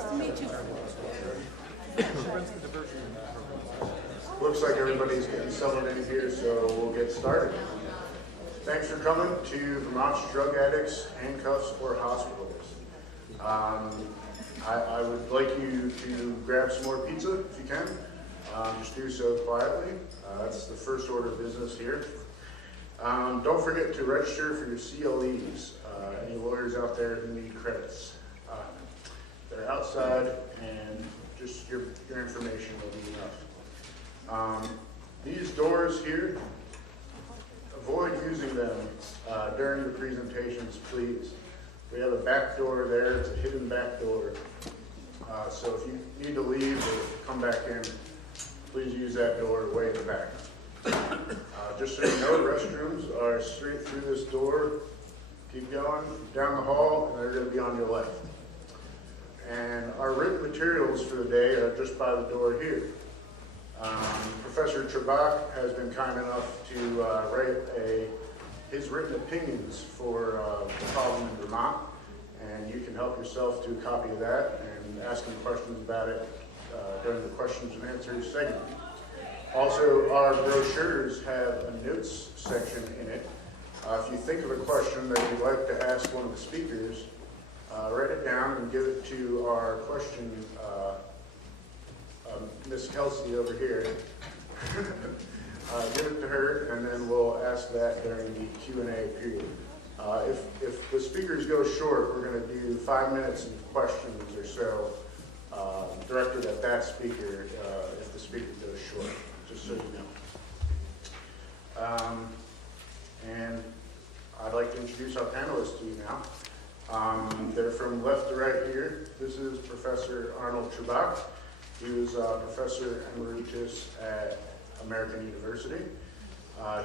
Nice to meet you. Looks like everybody's getting settled in here, so we'll get started. Thanks for coming to Vermont's Drug Addicts, Handcuffs, or Hospitals. I would like you to grab some more pizza if you can. Just do so quietly. That's the first order of business here. Don't forget to register for your CLEs. Any lawyers out there who need credits. They're outside, and just your information will be enough. These doors here, avoid using them during the presentations, please. We have a back door there. It's a hidden back door. So if you need to leave or come back in, please use that door way in the back. Just so you know, restrooms are straight through this door. Keep going down the hall, and they're going to be on your left. And our written materials for the day are just by the door here. Professor Trebach has been kind enough to write his written opinions for the problem in Vermont, and you can help yourself to a copy of that and ask him questions about it during the questions and answers segment. Also, our brochures have a notes section in it. If you think of a question that you'd like to ask one of the speakers, write it down and give it to our question, Miss Kelsey over here. Give it to her, and then we'll ask that during the Q&A period. If the speakers go short, we're going to do 5 minutes of questions or so directed at that speaker if the speaker goes short, just so you know. And I'd like to introduce our panelists to you now. They're from left to right here. This is Professor Arnold Trebach. He was Professor Emeritus at American University.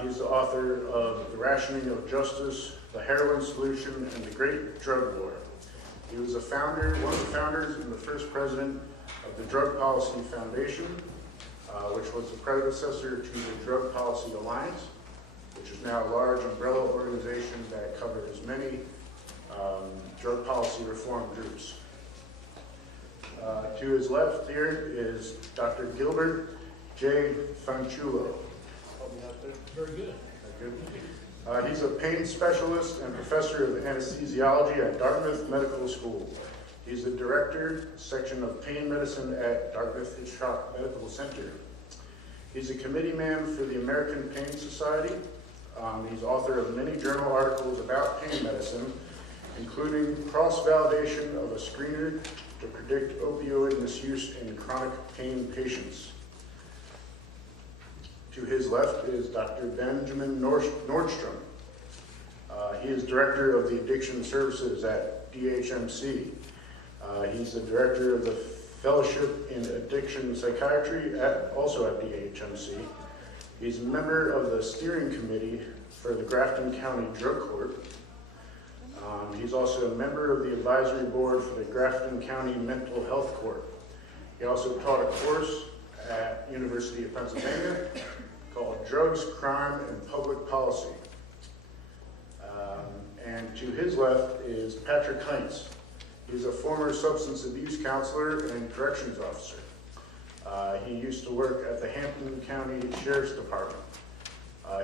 He's the author of The Rationing of Justice, The Heroin Solution, and the Great Drug War. He was one of the founders and the first president of the Drug Policy Foundation, which was the predecessor to the Drug Policy Alliance, which is now a large umbrella organization that covers many drug policy reform groups. To his left here is Dr. Gilbert J. Fanciullo. Very good. He's a pain specialist and professor of anesthesiology at Dartmouth Medical School. He's the director, section of pain medicine at Dartmouth Medical Center. He's a committeeman for the American Pain Society. He's author of many journal articles about pain medicine, including cross-validation of a screener to predict opioid misuse in chronic pain patients. To his left is Dr. Benjamin Nordstrom. He is director of the addiction services at DHMC. He's the director of the Fellowship in Addiction Psychiatry, also at DHMC. He's a member of the steering committee for the Grafton County Drug Court. He's also a member of the advisory board for the Grafton County Mental Health Court. He also taught a course at University of Pennsylvania called Drugs, Crime, and Public Policy. And to his left is Patrick Heinz. He's a former substance abuse counselor and corrections officer. He used to work at the Hampton County Sheriff's Department.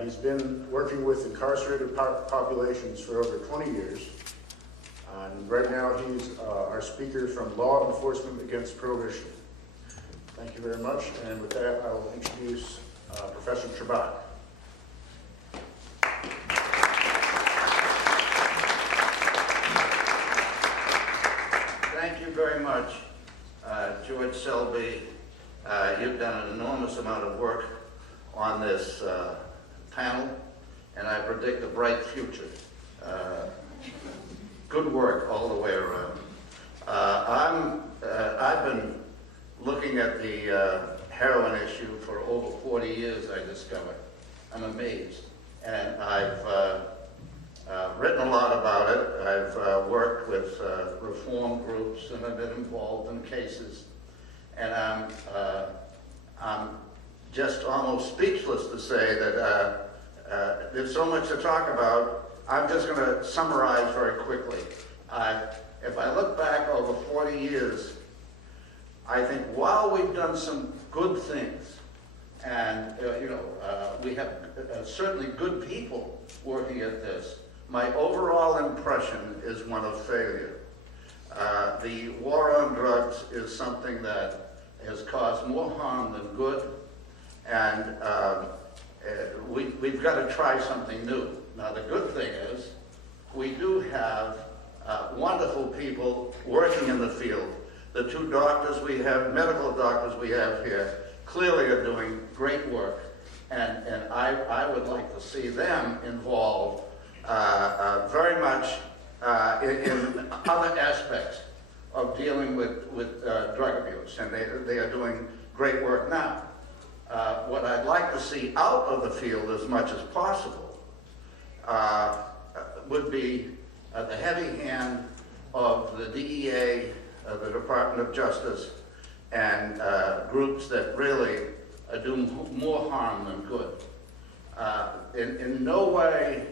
He's been working with incarcerated populations for over 20 years. And right now he's our speaker from Law Enforcement Against Prohibition. Thank you very much. And with that, I will introduce Professor Trebach. Thank you very much, George Selby. You've done an enormous amount of work on this panel, and I predict a bright future. Good work all the way around. I've been looking at the heroin issue for over 40 years, I discovered. I'm amazed. And I've written a lot about it. I've worked with reform groups, and I've been involved in cases. And I'm just almost speechless to say that there's so much to talk about. I'm just going to summarize very quickly. If I look back over 40 years, I think while we've done some good things, and we have certainly good people working at this, my overall impression is one of failure. The war on drugs is something that has caused more harm than good, and we've got to try something new. Now, the good thing is we do have wonderful people working in the field. The two doctors we have, medical doctors we have here, clearly are doing great work, and I would like to see them involved very much in other aspects of dealing with drug abuse, and they are doing great work now. What I'd like to see out of the field as much as possible would be the heavy hand of the DEA, the Department of Justice, and groups that really do more harm than good. In no way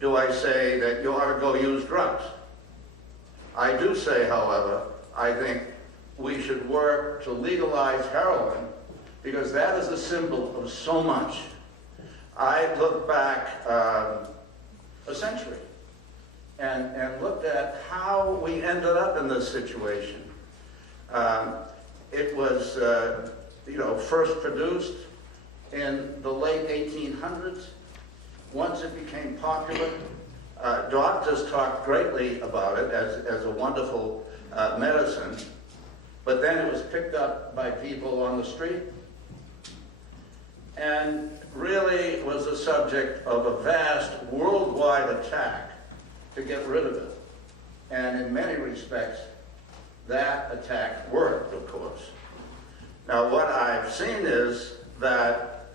do I say that you ought to go use drugs. I do say, however, I think we should work to legalize heroin, because that is a symbol of so much. I look back a century and looked at how we ended up in this situation. It was, first produced in the late 1800s. Once it became popular, doctors talked greatly about it as a wonderful medicine, but then it was picked up by people on the street and really was the subject of a vast worldwide attack to get rid of it. And in many respects, that attack worked, of course. Now, what I've seen is that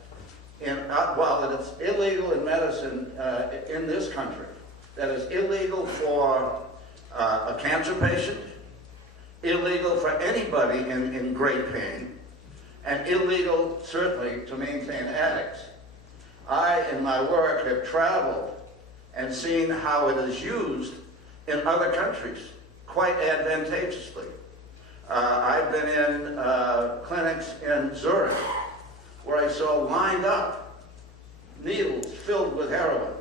while it's illegal in medicine in this country, that is illegal for a cancer patient, illegal for anybody in great pain, and illegal, certainly, to maintain addicts. I, in my work, have traveled and seen how it is used in other countries, quite advantageously. I've been in clinics in Zurich, where I saw lined up needles filled with heroin,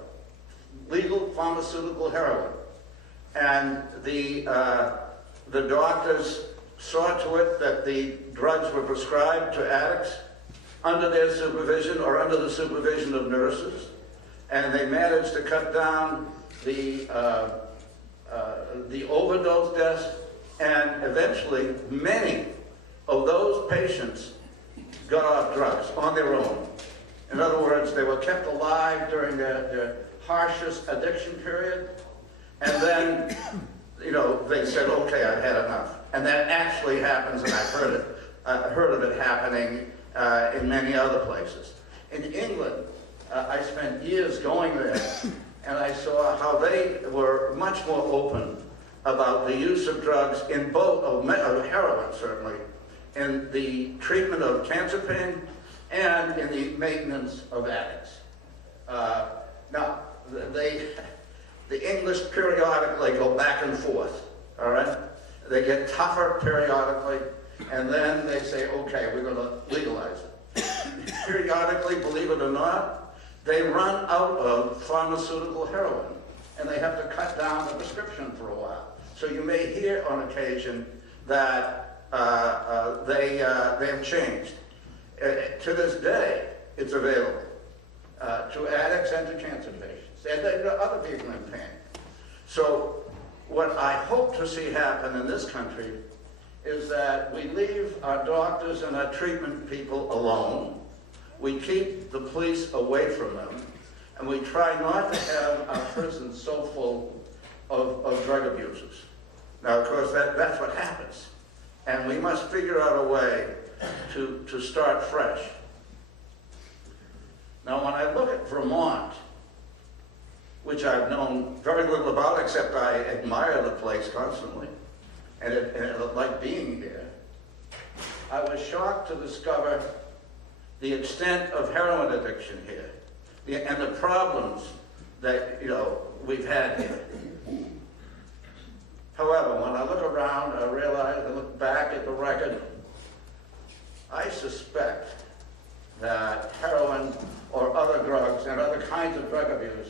legal pharmaceutical heroin. And the doctors saw to it that the drugs were prescribed to addicts under their supervision or under the supervision of nurses. And they managed to cut down the overdose deaths, and eventually many of those patients got off drugs on their own. In other words, they were kept alive during their harshest addiction period, and then, they said, okay, I've had enough. And that actually happens, and I've heard of it happening in many other places. In England, I spent years going there, and I saw how they were much more open about the use of drugs in both, of heroin certainly, in the treatment of cancer pain and in the maintenance of addicts. Now, the English periodically go back and forth, all right? They get tougher periodically, and then they say, okay, we're going to legalize it. Periodically, believe it or not, they run out of pharmaceutical heroin, and they have to cut down the prescription for a while. So you may hear on occasion that they have changed. To this day, it's available to addicts and to cancer patients, and to other people in pain. So what I hope to see happen in this country is that we leave our doctors and our treatment people alone. We keep the police away from them, and we try not to have our prisons so full of drug abusers. Now, of course, that's what happens. And we must figure out a way to start fresh. Now, when I look at Vermont, which I've known very little about, except I admire the place constantly, and I like being here, I was shocked to discover the extent of heroin addiction here, and the problems that we've had here. However, when I look around, I realize, I look back at the record, I suspect that heroin or other drugs and other kinds of drug abuse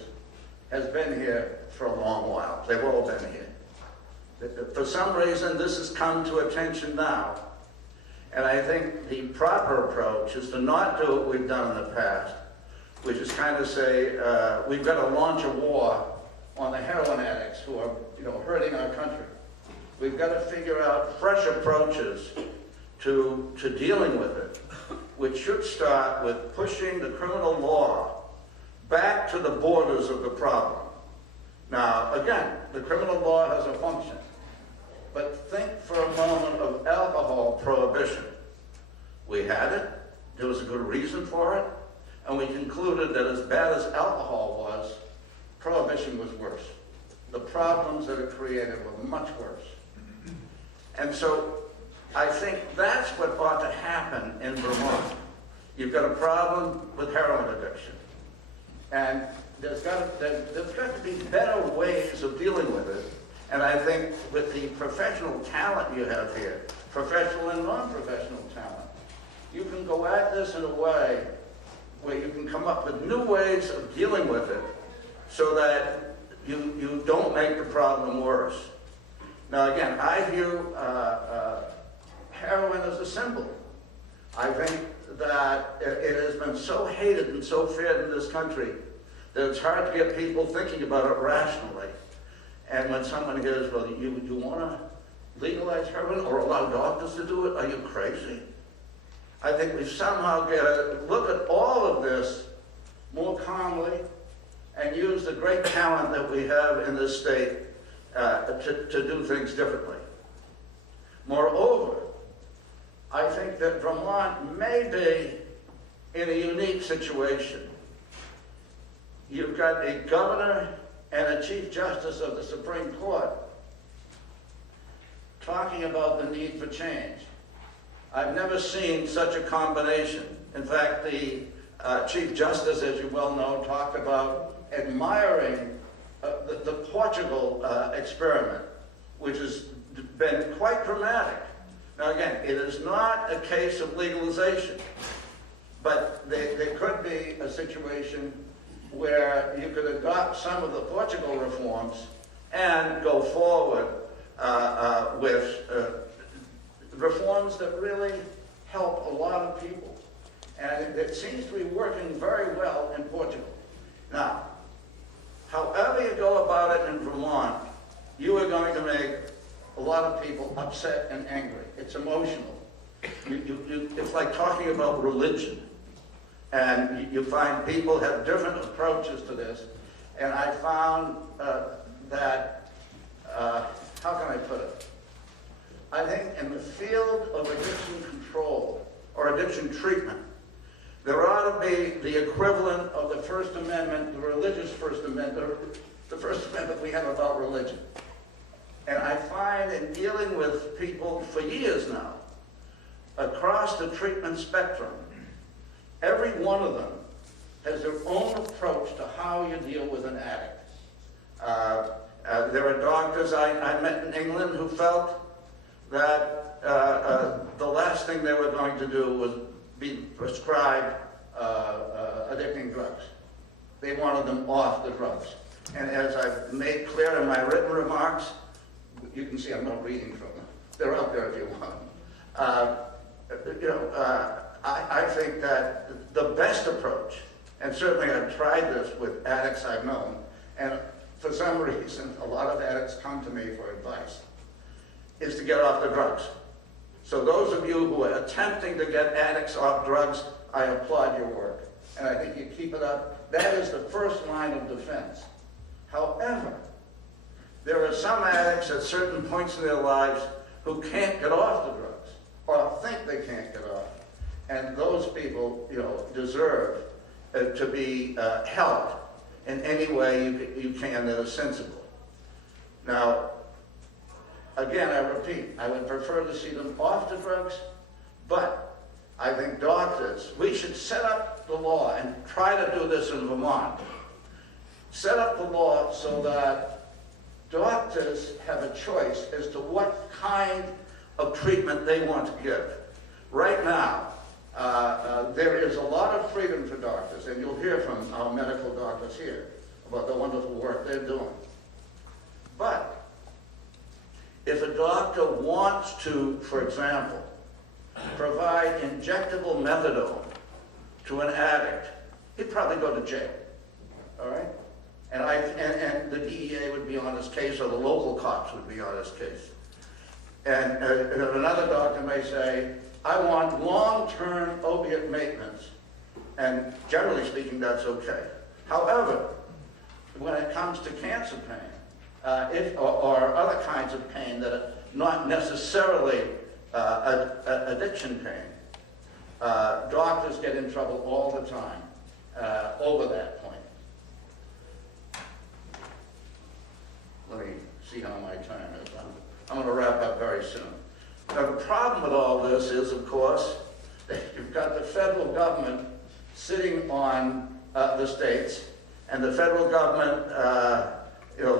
has been here for a long while. They've all been here. For some reason, this has come to attention now. And I think the proper approach is to not do what we've done in the past, which is kind of say, we've got to launch a war on the heroin addicts who are, hurting our country. We've got to figure out fresh approaches to dealing with it, which should start with pushing the criminal law back to the borders of the problem. Now, again, the criminal law has a function, but think for a moment of alcohol prohibition. We had it, there was a good reason for it, and we concluded that as bad as alcohol was, prohibition was worse. The problems that it created were much worse. And so I think that's what ought to happen in Vermont. You've got a problem with heroin addiction. And there's got to be better ways of dealing with it. And I think with the professional talent you have here, professional and non-professional talent, you can go at this in a way where you can come up with new ways of dealing with it so that you don't make the problem worse. Now again, I view heroin as a symbol. I think that it has been so hated and so feared in this country that it's hard to get people thinking about it rationally. And when someone hears, well, you want to legalize heroin or allow doctors to do it? Are you crazy? I think we somehow got to look at all of this more calmly and use the great talent that we have in this state to do things differently. Moreover, I think that Vermont may be in a unique situation. You've got a governor and a chief justice of the Supreme Court talking about the need for change. I've never seen such a combination. In fact, the chief justice, as you well know, talked about admiring the Portugal experiment, which has been quite dramatic. Now again, it is not a case of legalization, but there could be a situation where you could adopt some of the Portugal reforms and go forward with reforms that really help a lot of people. And it seems to be working very well in Portugal. Now, however you go about it in Vermont, you are going to make a lot of people upset and angry. It's emotional. It's like talking about religion. And you find people have different approaches to this. And I found that, how can I put it? I think in the field of addiction control or addiction treatment, there ought to be the equivalent of the First Amendment, the religious First Amendment, the First Amendment we have about religion. And I find in dealing with people for years now, across the treatment spectrum, every one of them has their own approach to how you deal with an addict. There are doctors I met in England who felt that the last thing they were going to do was be prescribed addicting drugs. They wanted them off the drugs. And as I've made clear in my written remarks, you can see I'm not reading from them. They're out there if you want them. I think that the best approach, and certainly I've tried this with addicts I've known, and for some reason a lot of addicts come to me for advice, is to get off the drugs. So those of you who are attempting to get addicts off drugs, I applaud your work. And I think you keep it up. That is the first line of defense. However, there are some addicts at certain points in their lives who can't get off the drugs, or think they can't get off. And those people, deserve to be helped in any way you can that is sensible. Now, again, I repeat, I would prefer to see them off the drugs, but I think doctors, we should set up the law and try to do this in Vermont. Set up the law so that doctors have a choice as to what kind of treatment they want to give. Right now, There is a lot of freedom for doctors, and you'll hear from our medical doctors here about the wonderful work they're doing. But if a doctor wants to, for example, provide injectable methadone to an addict, he'd probably go to jail, all right? And the DEA would be on his case, or the local cops would be on his case. And another doctor may say, I want long-term opiate maintenance. And generally speaking, that's okay. However, when it comes to cancer pain, or other kinds of pain that are not necessarily addiction pain, doctors get in trouble all the time over that point. Let me see how my time is. I'm going to wrap up very soon. Now, the problem with all this is, of course, that you've got the federal government sitting on the states, and the federal government,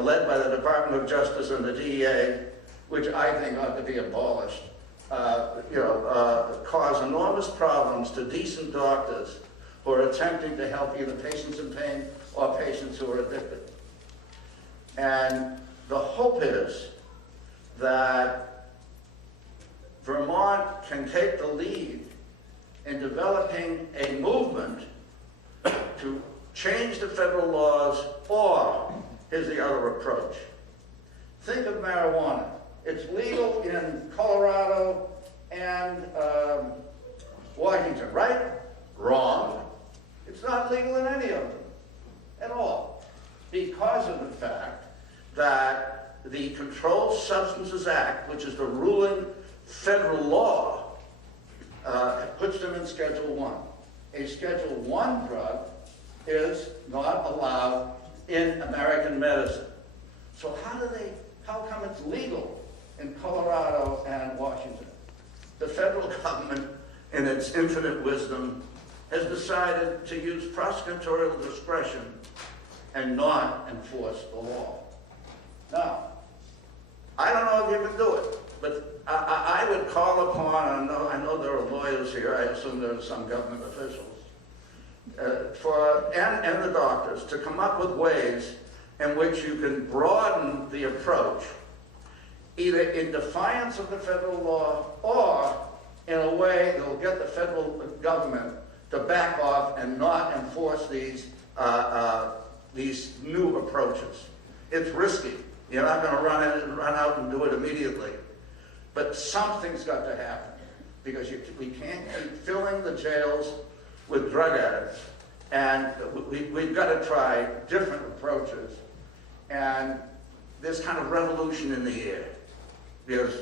led by the Department of Justice and the DEA, which I think ought to be abolished, cause enormous problems to decent doctors who are attempting to help either patients in pain or patients who are addicted. And the hope is that Vermont can take the lead in developing a movement to change the federal laws, or here's the other approach. Think of marijuana. It's legal in Colorado and Washington, right? Wrong. It's not legal in any of them at all, because of the fact that the Controlled Substances Act, which is the ruling federal law, puts them in Schedule 1. A Schedule 1 drug is not allowed in American medicine. So how come it's legal in Colorado and Washington? The federal government, in its infinite wisdom, has decided to use prosecutorial discretion and not enforce the law. Now, I don't know if you can do it, but I would call upon, I know there are lawyers here, I assume there are some government officials, and the doctors to come up with ways in which you can broaden the approach, either in defiance of the federal law or in a way that will get the federal government to back off and not enforce these new approaches. It's risky. You're not going to run out and do it immediately. But something's got to happen, because we can't keep filling the jails with drug addicts. And we've got to try different approaches. And there's kind of revolution in the air. Because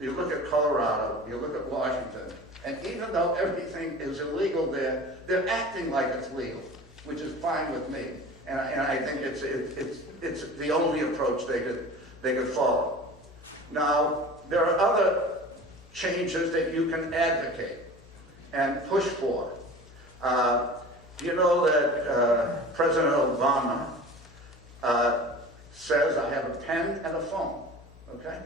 you look at Colorado, you look at Washington, and even though everything is illegal there, they're acting like it's legal, which is fine with me. And I think it's the only approach they could follow. Now, there are other changes that you can advocate and push for. You know that President Obama says, I have a pen and a phone, okay?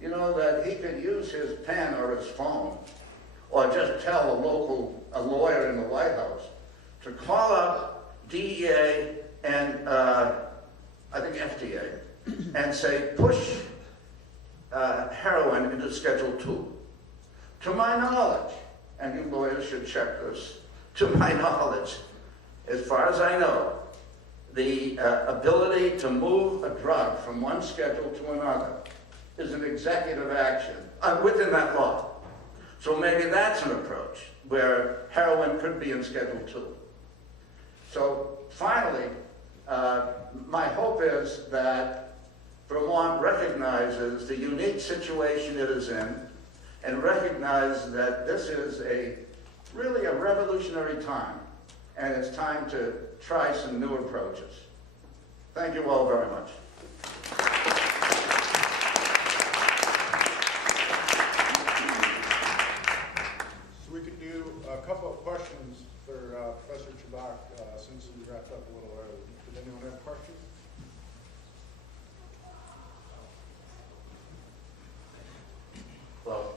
You know that he could use his pen or his phone, or just tell a lawyer in the White House to call up DEA and I think FDA and say, push heroin into Schedule 2. To my knowledge, and you lawyers should check this, to my knowledge, as far as I know, the ability to move a drug from one schedule to another is an executive action within that law. So maybe that's an approach where heroin could be in Schedule 2. So finally, my hope is that Vermont recognizes the unique situation it is in and recognizes that this is really a revolutionary time, and it's time to try some new approaches. Thank you all very much. So we could do a couple of questions for Professor Trebach since we wrapped up a little early. Did anyone have questions? Well,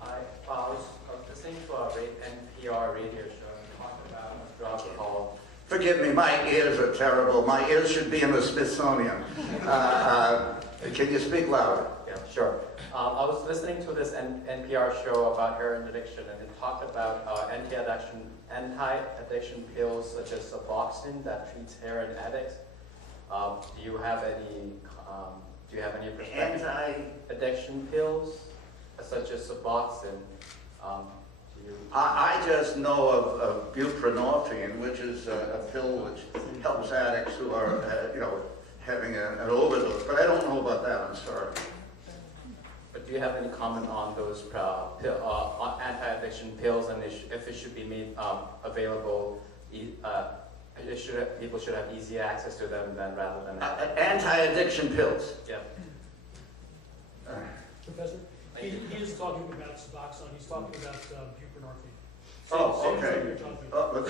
I was listening to our forgive me, my ears are terrible. My ears should be in the Smithsonian. Can you speak louder? Yeah, sure. I was listening to this NPR show about heroin addiction, and it talked about anti-addiction pills such as Suboxone that treats heroin addicts. Do you have any perspective? Anti-addiction pills such as Suboxone. I just know of buprenorphine, which is a pill which helps addicts who are, having an overdose. But I don't know about that. I'm sorry. But do you have any comment on those anti-addiction pills, and if it should be made available? People should have easy access to them rather than anti-addiction pills. Yeah. Professor, he is talking about Suboxone. He's talking about buprenorphine. Oh, okay. You're talking Oh, but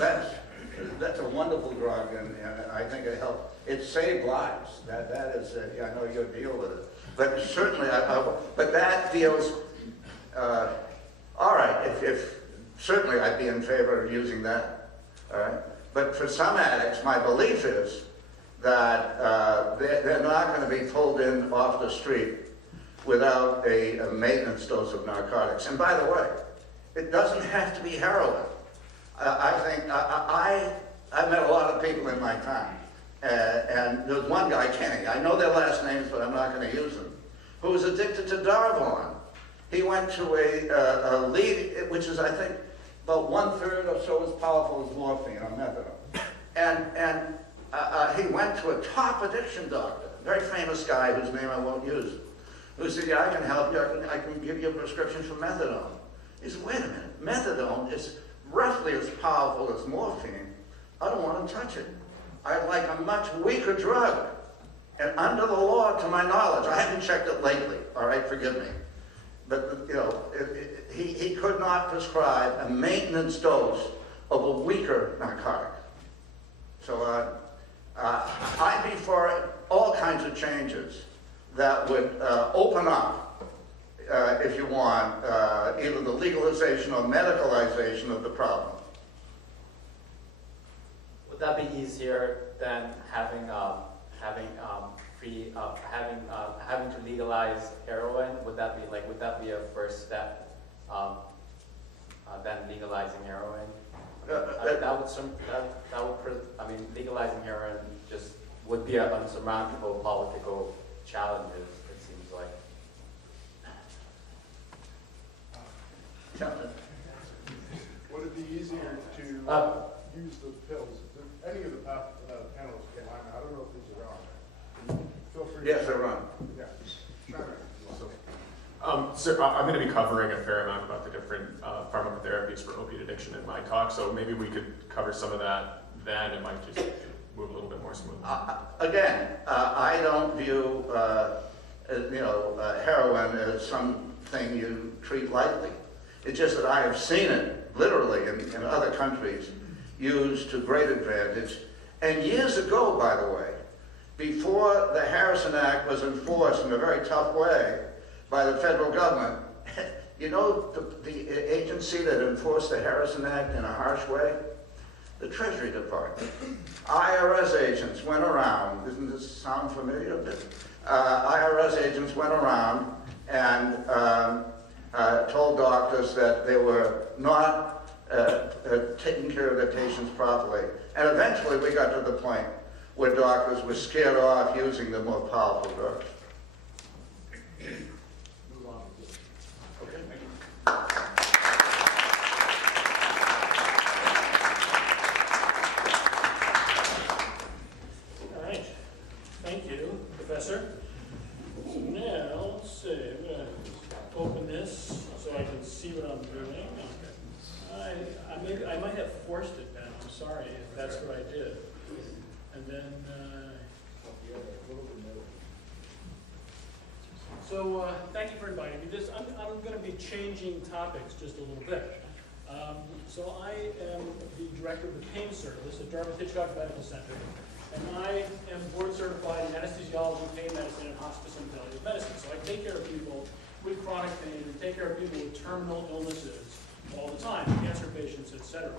that's a wonderful drug, and I think it helps. It saved lives. That is. I know you deal with it, but certainly, but that deals. All right. If certainly, I'd be in favor of using that. All right. But for some addicts, my belief is that they're not going to be pulled in off the street without a maintenance dose of narcotics. And by the way, it doesn't have to be heroin. I think I've met a lot of people in my time, and there's one guy, Kenny. I know their last names, but I'm not going to use them. Who was addicted to Darvon. He went to a lead, which is I think about 1/3 or so as powerful as morphine or methadone, and he went to a top addiction doctor, a very famous guy whose name I won't use, who said, "Yeah, I can help you. I can give you a prescription for methadone." He said, "Wait a minute, methadone is roughly as powerful as morphine. I don't want to touch it. I like a much weaker drug." And under the law, to my knowledge, I haven't checked it lately, all right, forgive me. But, he could not prescribe a maintenance dose of a weaker narcotic. So I'd be for all kinds of changes that would open up, if you want, either the legalization or medicalization of the problem. Would that be easier than having to legalize heroin? Would that be a first step? Than legalizing heroin? Legalizing heroin just would be an unsurmountable political challenges, it seems like. Would it be easier to use the pills? If any of the panelists can, I don't know if these are on. Feel free. Yes, they're on. Yeah. Chime in. So I'm going to be covering a fair amount about the different pharmacotherapies for opiate addiction in my talk, so maybe we could cover some of that then. It might just move a little bit more smoothly. Again, I don't view heroin as something you treat lightly. It's just that I have seen it literally in other countries used to great advantage. And years ago, by the way, before the Harrison Act was enforced in a very tough way by the federal government, the agency that enforced the Harrison Act in a harsh way? The Treasury Department. IRS agents went around, doesn't this sound familiar? IRS agents went around and told doctors that they were not taking care of their patients properly. And eventually we got to the point where doctors were scared off using the more powerful drugs. Professor. So now, let's see, I'm going to open this so I can see what I'm doing. I might have forced it down. I'm sorry if that's what I did. And then, thank you for inviting me. I'm going to be changing topics just a little bit. So I am the director of the pain service at Dartmouth Medical Center. And I am board certified in anesthesiology, pain medicine, and hospice and palliative medicine. So I take care of people with chronic pain and take care of people with terminal illnesses all the time, cancer patients, etc.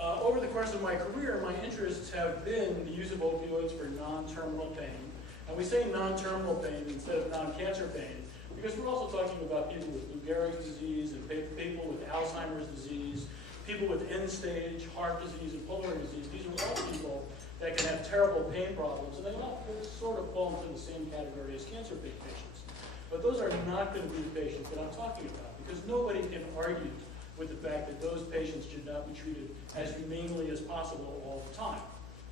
Over the course of my career, my interests have been the use of opioids for non-terminal pain. And we say non-terminal pain instead of non-cancer pain because we're also talking about people with Lou Gehrig's disease and people with Alzheimer's disease, people with end-stage heart disease and pulmonary disease. These are all people that can have terrible pain problems, and they all sort of fall into the same category as cancer patients. But those are not going to be the patients that I'm talking about, because nobody can argue with the fact that those patients should not be treated as humanely as possible all the time.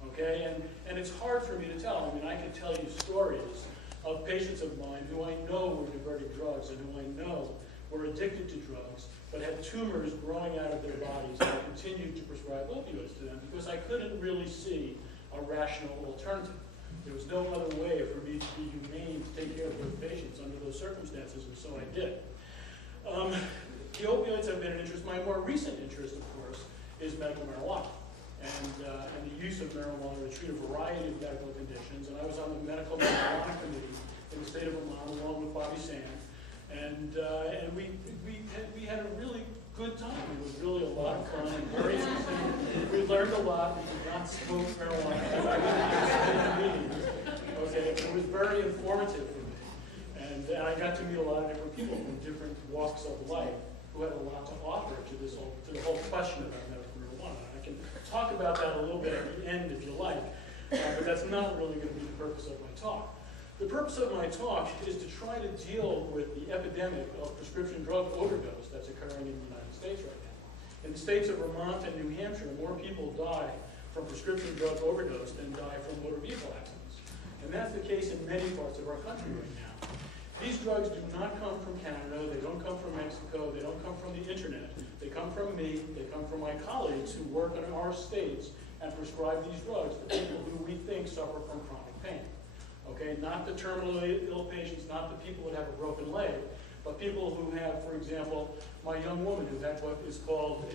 Okay? And it's hard for me to tell. I mean, I can tell you stories of patients of mine who I know were diverting drugs and who I know were addicted to drugs, but had tumors growing out of their bodies, and I continued to prescribe opioids to them because I couldn't really see a rational alternative. There was no other way for me to be humane to take care of those patients under those circumstances, and so I did. The opioids have been an interest. My more recent interest, of course, is medical marijuana and the use of marijuana to treat a variety of medical conditions. And I was on the medical marijuana committee in the state of Vermont along with Bobby Sand. And we had a really good time. It was really a lot of fun and very interesting. We learned a lot. We did not smoke marijuana. Okay, it was very informative for me. And I got to meet a lot of different people from different walks of life who had a lot to offer to the whole question about medical marijuana. I can talk about that a little bit at the end if you like, but that's not really going to be the purpose of my talk. The purpose of my talk is to try to deal with the epidemic of prescription drug overdose that's occurring in the United States right now. In the states of Vermont and New Hampshire, more people die from prescription drug overdose than die from motor vehicle accidents. And that's the case in many parts of our country right now. These drugs do not come from Canada, they don't come from Mexico, they don't come from the internet. They come from me, they come from my colleagues who work in our states and prescribe these drugs to people who we think suffer from chronic pain. Okay, not the terminally ill patients, not the people that have a broken leg, but people who have, for example, my young woman who had what is called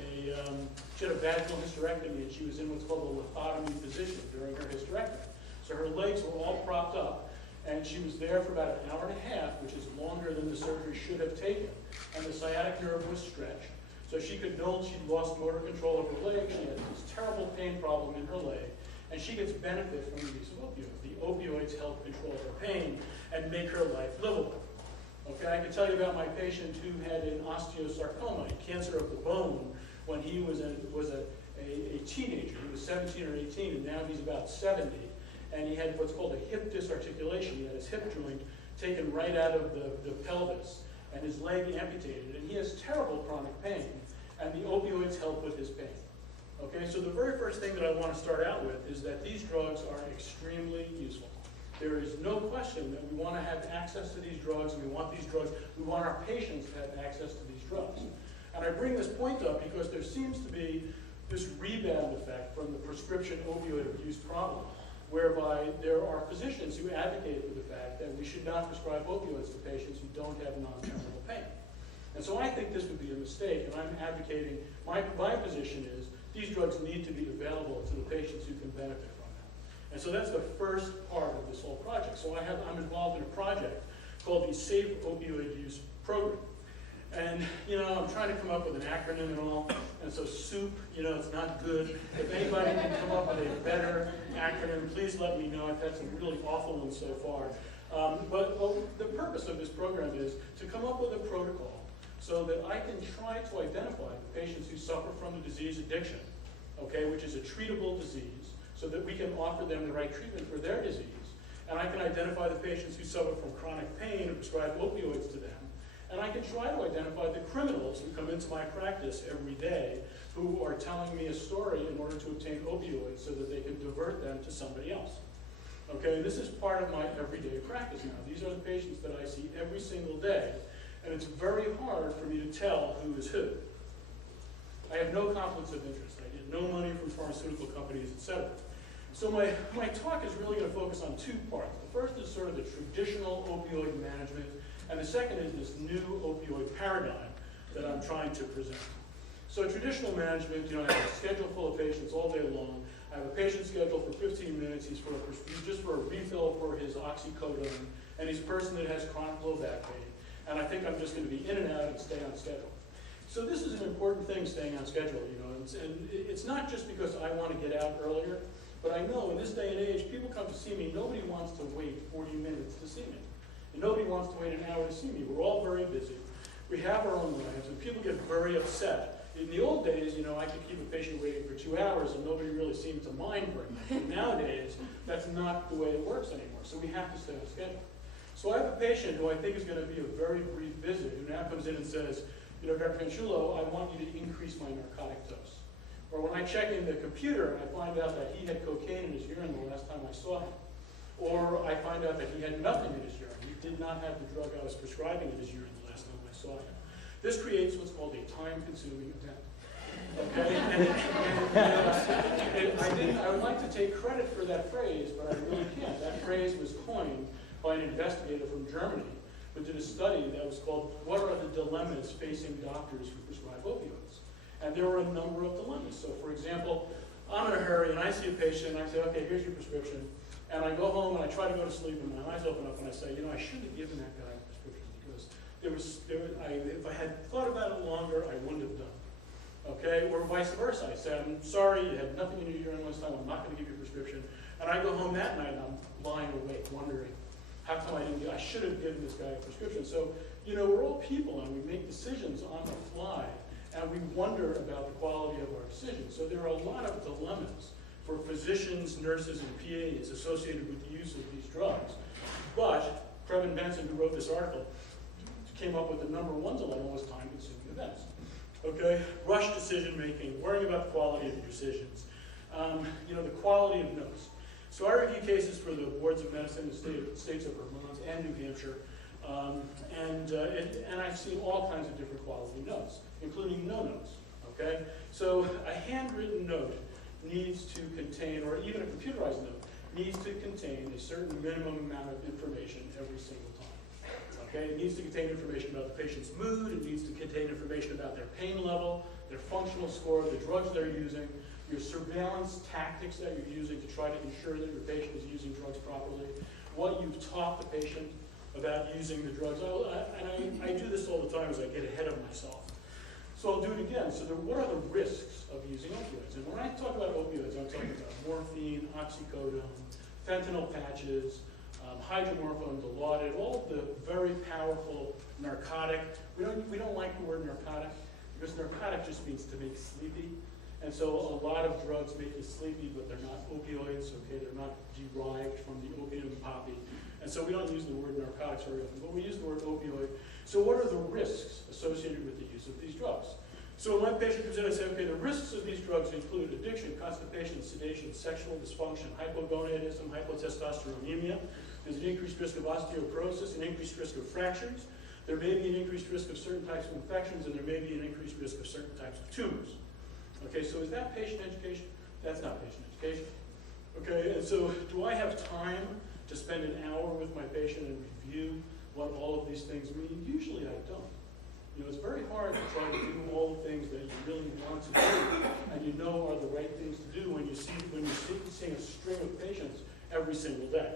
she had a vaginal hysterectomy and she was in what's called a lithotomy position during her hysterectomy. So her legs were all propped up and she was there for about an hour and a half, which is longer than the surgery should have taken. And the sciatic nerve was stretched. So she could know she'd lost motor control of her leg. She had this terrible pain problem in her leg. And she gets benefit from the use of opioids. The opioids help control her pain and make her life livable. Okay, I can tell you about my patient who had an osteosarcoma, a cancer of the bone, when he was a teenager. He was 17 or 18, and now he's about 70. And he had what's called a hip disarticulation. He had his hip joint taken right out of the pelvis and his leg amputated. And he has terrible chronic pain, and the opioids help with his pain. Okay, so the very first thing that I want to start out with is that these drugs are extremely useful. There is no question that we want to have access to these drugs, and we want our patients to have access to these drugs. And I bring this point up because there seems to be this rebound effect from the prescription opioid abuse problem, whereby there are physicians who advocate for the fact that we should not prescribe opioids to patients who don't have non-terminal pain. And so I think this would be a mistake, and I'm advocating, my position is, these drugs need to be available to the patients who can benefit from them. And so that's the first part of this whole project. So I'm involved in a project called the Safe Opioid Use Program. And, I'm trying to come up with an acronym and all, and so SOUP, it's not good. If anybody can come up with a better acronym, please let me know. I've had some really awful ones so far. But the purpose of this program is to come up with a protocol so that I can try to identify the patients who suffer from the disease addiction, okay, which is a treatable disease, so that we can offer them the right treatment for their disease. And I can identify the patients who suffer from chronic pain and prescribe opioids to them. And I can try to identify the criminals who come into my practice every day who are telling me a story in order to obtain opioids so that they can divert them to somebody else. Okay, this is part of my everyday practice now. These are the patients that I see every single day. And it's very hard for me to tell who is who. I have no conflicts of interest. I get no money from pharmaceutical companies, etc. So my talk is really going to focus on two parts. The first is sort of the traditional opioid management, and the second is this new opioid paradigm that I'm trying to present. So traditional management, I have a schedule full of patients all day long. I have a patient scheduled for 15 minutes. He's just for a refill for his oxycodone, and he's a person that has chronic low back pain. And I think I'm just going to be in and out and stay on schedule. So this is an important thing, staying on schedule, you know, and it's not just because I want to get out earlier, but I know in this day and age, people come to see me, nobody wants to wait 40 minutes to see me. And nobody wants to wait an hour to see me. We're all very busy. We have our own lives, and people get very upset. In the old days, you know, I could keep a patient waiting for 2 hours and nobody really seemed to mind very much. But nowadays, that's not the way it works anymore, so we have to stay on schedule. So I have a patient who I think is going to be a very brief visit, who now comes in and says, you know, Dr. Fanciullo, I want you to increase my narcotic dose. Or when I check in the computer and I find out that he had cocaine in his urine the last time I saw him. Or I find out that he had nothing in his urine. He did not have the drug I was prescribing in his urine the last time I saw him. This creates what's called a time-consuming event. Okay? I would like to take credit for that phrase, but I really can't. That phrase was coined by an investigator from Germany who did a study that was called, What are the Dilemmas Facing Doctors Who Prescribe Opioids? And there were a number of dilemmas. So for example, I'm in a hurry and I see a patient and I say, okay, here's your prescription. And I go home and I try to go to sleep and my eyes open up and I say, you know, I shouldn't have given that guy a prescription because if I had thought about it longer, I wouldn't have done it. Okay? Or vice versa. I say, I'm sorry, you had nothing in your urine last time, I'm not going to give you a prescription. And I go home that night and I'm lying awake, wondering, how come I should have given this guy a prescription. So, you know, we're all people and we make decisions on the fly and we wonder about the quality of our decisions. So there are a lot of dilemmas for physicians, nurses, and PAs associated with the use of these drugs. But Kevin Benson, who wrote this article, came up with the number one dilemma was time-consuming events. Okay, rush decision-making, worrying about the quality of your decisions, you know, the quality of notes. So I review cases for the boards of medicine in the states of Vermont and New Hampshire, and I've seen all kinds of different quality notes, including no notes. Okay, so a handwritten note needs to contain, or even a computerized note, needs to contain a certain minimum amount of information every single time. Okay, it needs to contain information about the patient's mood, it needs to contain information about their pain level, their functional score, the drugs they're using, your surveillance tactics that you're using to try to ensure that your patient is using drugs properly, what you've taught the patient about using the drugs. I do this all the time as I get ahead of myself. So I'll do it again. So what are the risks of using opioids? And when I talk about opioids, I'm talking about morphine, oxycodone, fentanyl patches, hydromorphone, Dilaudid, all of the very powerful narcotic. We don't like the word narcotic because narcotic just means to make sleepy. And so a lot of drugs make you sleepy, but they're not opioids, okay? They're not derived from the opium poppy. And so we don't use the word narcotics very often, but we use the word opioid. So what are the risks associated with the use of these drugs? So when my patient comes in, I say, okay, the risks of these drugs include addiction, constipation, sedation, sexual dysfunction, hypogonadism, hypotestosteronemia. There's an increased risk of osteoporosis, an increased risk of fractures. There may be an increased risk of certain types of infections, and there may be an increased risk of certain types of tumors. Okay, so is that patient education? That's not patient education. Okay, and so do I have time to spend an hour with my patient and review what all of these things mean? Usually I don't. You know, it's very hard to try to do all the things that you really want to do and you know are the right things to do when you're seeing a string of patients every single day.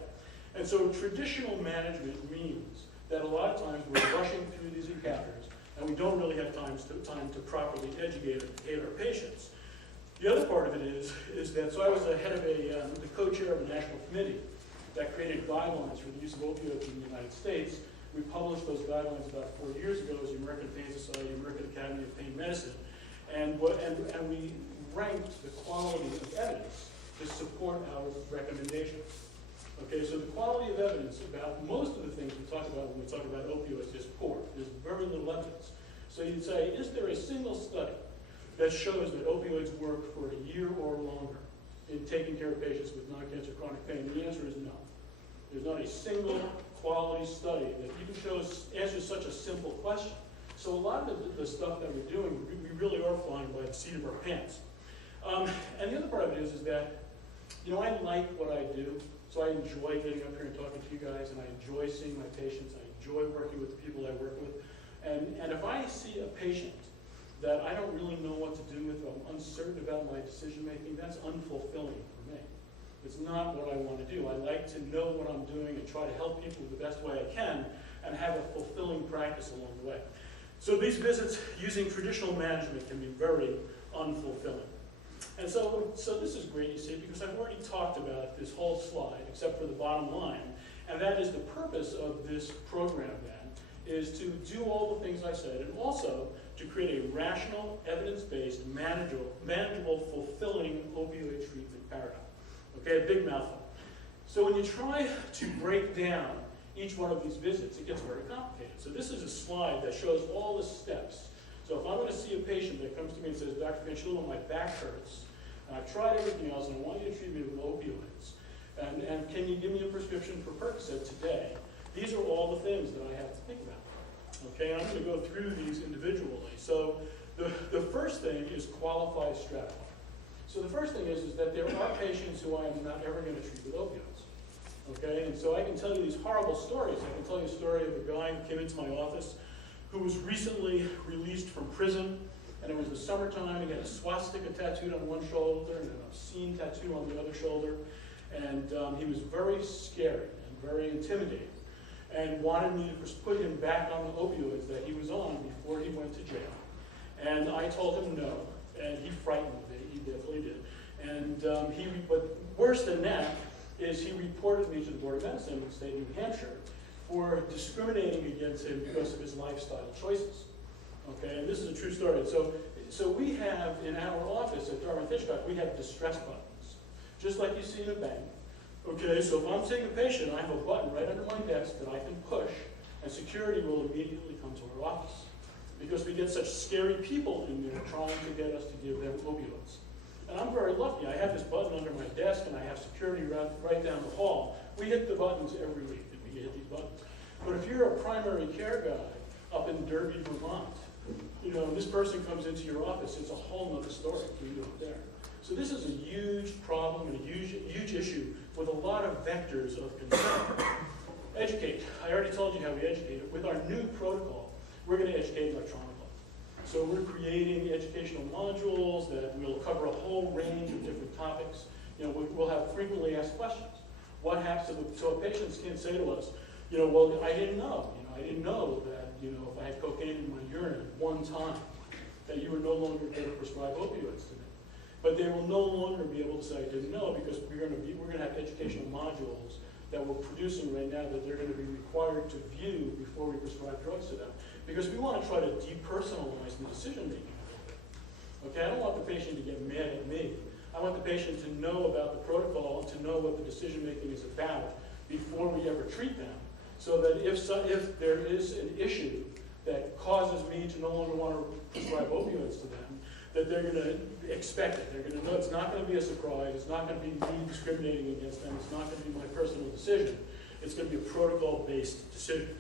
And so traditional management means that a lot of times we're rushing through these encounters and we don't really have time to properly educate our patients. The other part of it is that, so I was the head of the co-chair of a national committee that created guidelines for the use of opioids in the United States. We published those guidelines about 4 years ago as the American Pain Society, American Academy of Pain Medicine, and we ranked the quality of evidence to support our recommendations. Okay, so the quality of evidence about most of the things we talk about when we talk about opioids is poor. There's very little evidence. So you'd say, is there a single study that shows that opioids work for a year or longer in taking care of patients with non-cancer chronic pain? The answer is no. There's not a single quality study that even answers such a simple question. So a lot of the stuff that we're doing, we really are flying by the seat of our pants. And the other part of it is that, you know, I like what I do. So I enjoy getting up here and talking to you guys, and I enjoy seeing my patients. I enjoy working with the people I work with. And if I see a patient that I don't really know what to do with, or I'm uncertain about my decision making, that's unfulfilling for me. It's not what I want to do. I like to know what I'm doing and try to help people the best way I can and have a fulfilling practice along the way. So these visits using traditional management can be very unfulfilling. And so this is great, you see, because I've already talked about this whole slide, except for the bottom line, and that is the purpose of this program then, is to do all the things I said, and also to create a rational, evidence-based, manageable, fulfilling opioid treatment paradigm. Okay, a big mouthful. So when you try to break down each one of these visits, it gets very complicated. So this is a slide that shows all the steps. So if I'm going to see a patient that comes to me and says, Dr. Fanciullo, my back hurts, and I've tried everything else, and I want you to treat me with opioids, and can you give me a prescription for Percocet today? These are all the things that I have to think about. Okay, I'm going to go through these individually. So the first thing is qualify stratify. So the first thing is that there are patients who I am not ever going to treat with opioids. Okay, and so I can tell you these horrible stories. I can tell you a story of a guy who came into my office who was recently released from prison, and it was the summertime. He had a swastika tattooed on one shoulder and an obscene tattoo on the other shoulder, and he was very scary and very intimidating, and wanted me to put him back on the opioids that he was on before he went to jail. And I told him no, and he frightened me. He definitely did. And but worse than that is he reported me to the Board of Medicine in the state of New Hampshire for discriminating against him because of his lifestyle choices. Okay, and this is a true story. So we have in our office at Dartmouth Hitchcock, we have distress buttons, just like you see in a bank. Okay, so if I'm seeing a patient, I have a button right under my desk that I can push, and security will immediately come to our office. Because we get such scary people in there trying to get us to give them opioids. And I'm very lucky. I have this button under my desk, and I have security right down the hall. We hit the buttons every week that we hit these buttons. But if you're a primary care guy up in Derby, Vermont, you know, this person comes into your office, it's a whole other story for you up there. So this is a huge problem and a huge issue with a lot of vectors of concern. Educate. I already told you how we educate. With our new protocol, we're going to educate electronically. So we're creating educational modules that will cover a whole range of different topics. You know, we'll have frequently asked questions. What happens so patients can say to us, you know, well, I didn't know. You know, I didn't know that, you know, if I had cocaine in my urine at one time, that you were no longer going to prescribe opioids to me. But they will no longer be able to say I didn't know, because we're going to have educational modules that we're producing right now that they're going to be required to view before we prescribe drugs to them. Because we want to try to depersonalize the decision making a little bit. Okay, I don't want the patient to get mad at me. I want the patient to know about the protocol and to know what the decision making is about before we ever treat them. So that if there is an issue that causes me to no longer want to prescribe opioids to them, that they're going to expect it. They're going to know it's not going to be a surprise. It's not going to be me discriminating against them. It's not going to be my personal decision. It's going to be a protocol-based decision.